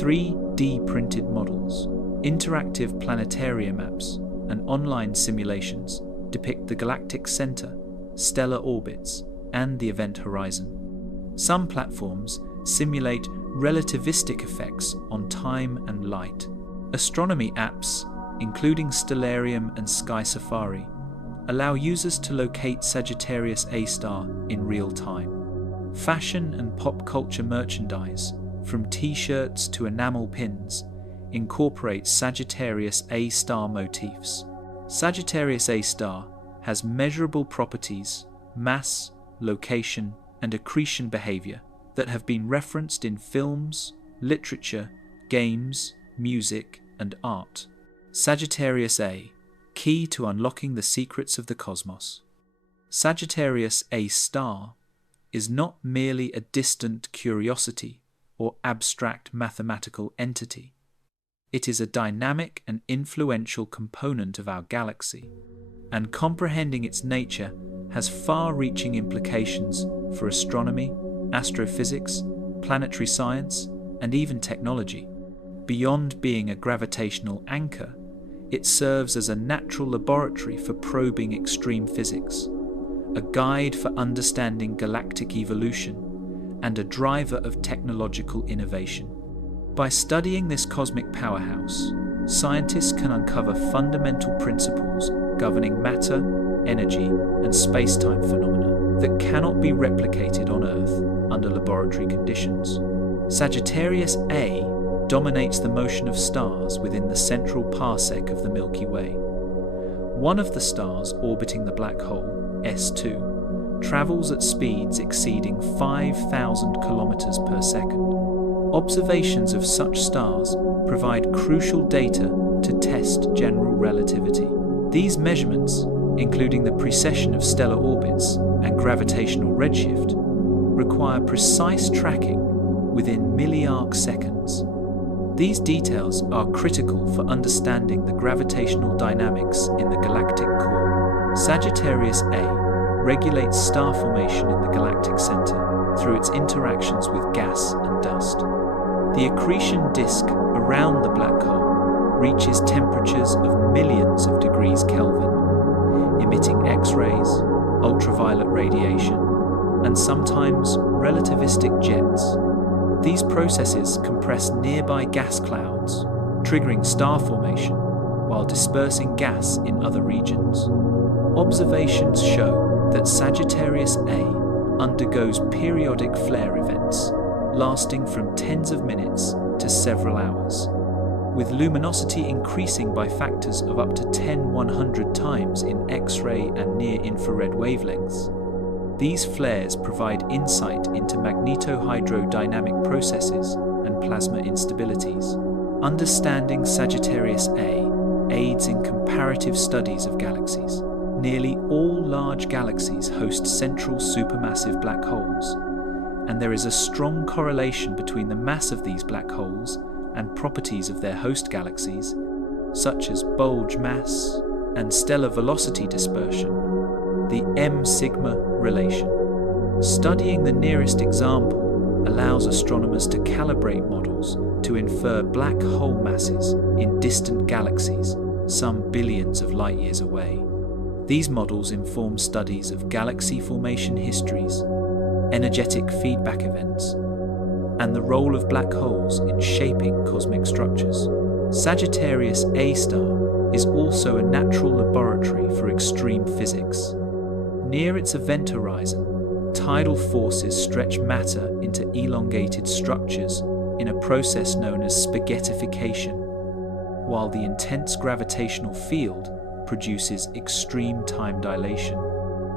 3D printed models, interactive planetarium maps, and online simulations depict the galactic center, stellar orbits, and the event horizon. Some platforms simulate relativistic effects on time and light. Astronomy apps, including Stellarium and Sky Safari, allow users to locate Sagittarius A-star in real time. Fashion and pop culture merchandise, from t-shirts to enamel pins, incorporate Sagittarius A-star motifs. Sagittarius A-star has measurable properties, mass, location, and accretion behavior that have been referenced in films, literature, games, music, and art. Sagittarius A, key to unlocking the secrets of the cosmos. Sagittarius A-star is not merely a distant curiosity or abstract mathematical entity. It is a dynamic and influential component of our galaxy, and comprehending its nature has far-reaching implications for astronomy, astrophysics, planetary science, and even technology. Beyond being a gravitational anchor, it serves as a natural laboratory for probing extreme physics, a guide for understanding galactic evolution, and a driver of technological innovation. By studying this cosmic powerhouse, scientists can uncover fundamental principles governing matter, energy, and space-time phenomena that cannot be replicated on Earth under laboratory conditions. Sagittarius A dominates the motion of stars within the central parsec of the Milky Way. One of the stars orbiting the black hole, S2, travels at speeds exceeding 5,000 kilometers per second. Observations of such stars provide crucial data to test general relativity. These measurements, including the precession of stellar orbits and gravitational redshift, require precise tracking within milliarc seconds. These details are critical for understanding the gravitational dynamics in the galactic core. Sagittarius A regulates star formation in the galactic center through its interactions with gas and dust. The accretion disk around the black hole reaches temperatures of millions of degrees Kelvin, emitting X-rays, ultraviolet radiation, and sometimes relativistic jets. These processes compress nearby gas clouds, triggering star formation while dispersing gas in other regions. Observations show that Sagittarius A undergoes periodic flare events, lasting from tens of minutes to several hours, with luminosity increasing by factors of up to 10-100 times in X-ray and near-infrared wavelengths. These flares provide insight into magnetohydrodynamic processes and plasma instabilities. Understanding Sagittarius A aids in comparative studies of galaxies. Nearly all large galaxies host central supermassive black holes, and there is a strong correlation between the mass of these black holes and properties of their host galaxies, such as bulge mass and stellar velocity dispersion, the M-sigma relation. Studying the nearest example allows astronomers to calibrate models to infer black hole masses in distant galaxies some billions of light-years away. These models inform studies of galaxy formation histories, energetic feedback events, and the role of black holes in shaping cosmic structures. Sagittarius A-star is also a natural laboratory for extreme physics. Near its event horizon, tidal forces stretch matter into elongated structures in a process known as spaghettification, while the intense gravitational field produces extreme time dilation.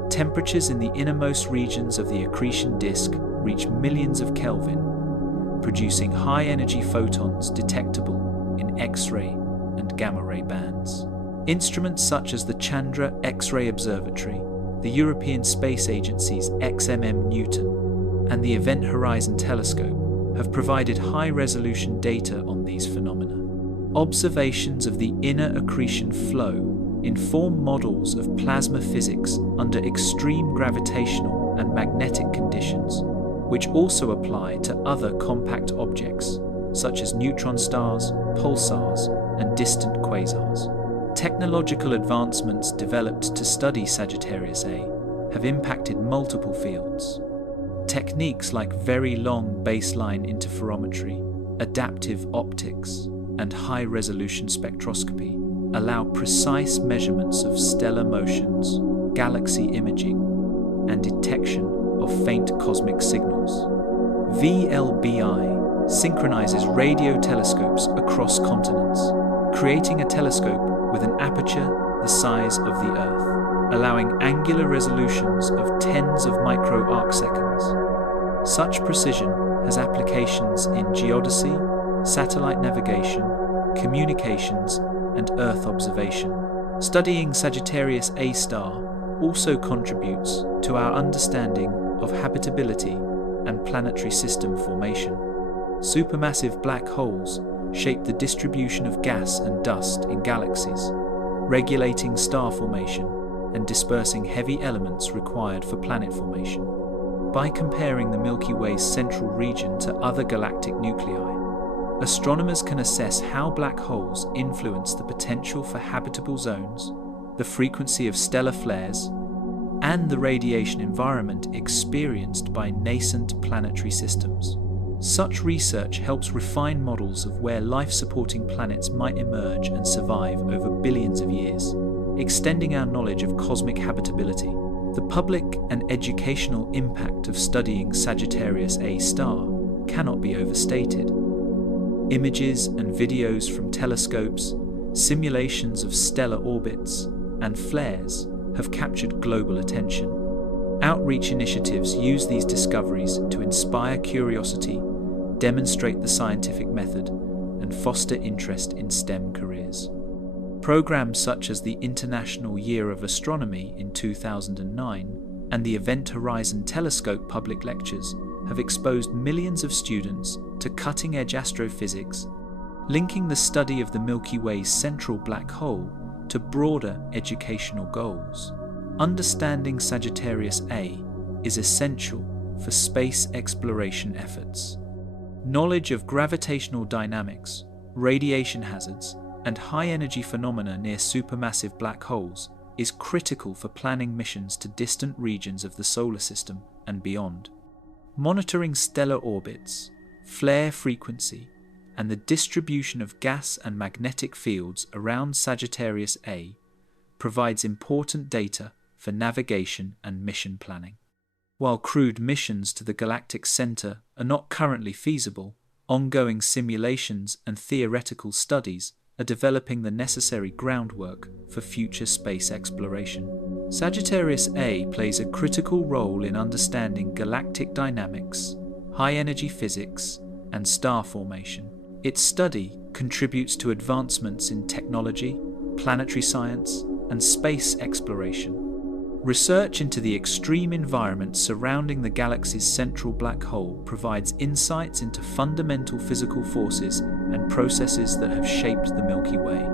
Temperatures in the innermost regions of the accretion disk reach millions of Kelvin, producing high-energy photons detectable in X-ray and gamma-ray bands. Instruments such as the Chandra X-ray Observatory, the European Space Agency's XMM Newton, and the Event Horizon Telescope have provided high-resolution data on these phenomena. Observations of the inner accretion flow inform models of plasma physics under extreme gravitational and magnetic conditions, which also apply to other compact objects, such as neutron stars, pulsars, and distant quasars. Technological advancements developed to study Sagittarius A have impacted multiple fields. Techniques like very long baseline interferometry, adaptive optics, and high-resolution spectroscopy allow precise measurements of stellar motions, galaxy imaging, and detection of faint cosmic signals. VLBI synchronizes radio telescopes across continents, creating a telescope with an aperture the size of the Earth, allowing angular resolutions of tens of micro-arcseconds. Such precision has applications in geodesy, satellite navigation, communications, and Earth observation. Studying Sagittarius A-star also contributes to our understanding of habitability and planetary system formation. Supermassive black holes shape the distribution of gas and dust in galaxies, regulating star formation and dispersing heavy elements required for planet formation. By comparing the Milky Way's central region to other galactic nuclei, astronomers can assess how black holes influence the potential for habitable zones, the frequency of stellar flares, and the radiation environment experienced by nascent planetary systems. Such research helps refine models of where life-supporting planets might emerge and survive over billions of years, extending our knowledge of cosmic habitability. The public and educational impact of studying Sagittarius A-star cannot be overstated. Images and videos from telescopes, simulations of stellar orbits, and flares have captured global attention. Outreach initiatives use these discoveries to inspire curiosity, demonstrate the scientific method, and foster interest in STEM careers. Programs such as the International Year of Astronomy in 2009 and the Event Horizon Telescope public lectures have exposed millions of students to cutting-edge astrophysics, linking the study of the Milky Way's central black hole to broader educational goals. Understanding Sagittarius A is essential for space exploration efforts. Knowledge of gravitational dynamics, radiation hazards, and high-energy phenomena near supermassive black holes is critical for planning missions to distant regions of the solar system and beyond. Monitoring stellar orbits, flare frequency, and the distribution of gas and magnetic fields around Sagittarius A provides important data for navigation and mission planning. While crewed missions to the galactic center are not currently feasible, ongoing simulations and theoretical studies are developing the necessary groundwork for future space exploration. Sagittarius A plays a critical role in understanding galactic dynamics, high-energy physics, and star formation. Its study contributes to advancements in technology, planetary science, and space exploration. Research into the extreme environment surrounding the galaxy's central black hole provides insights into fundamental physical forces and processes that have shaped the Milky Way.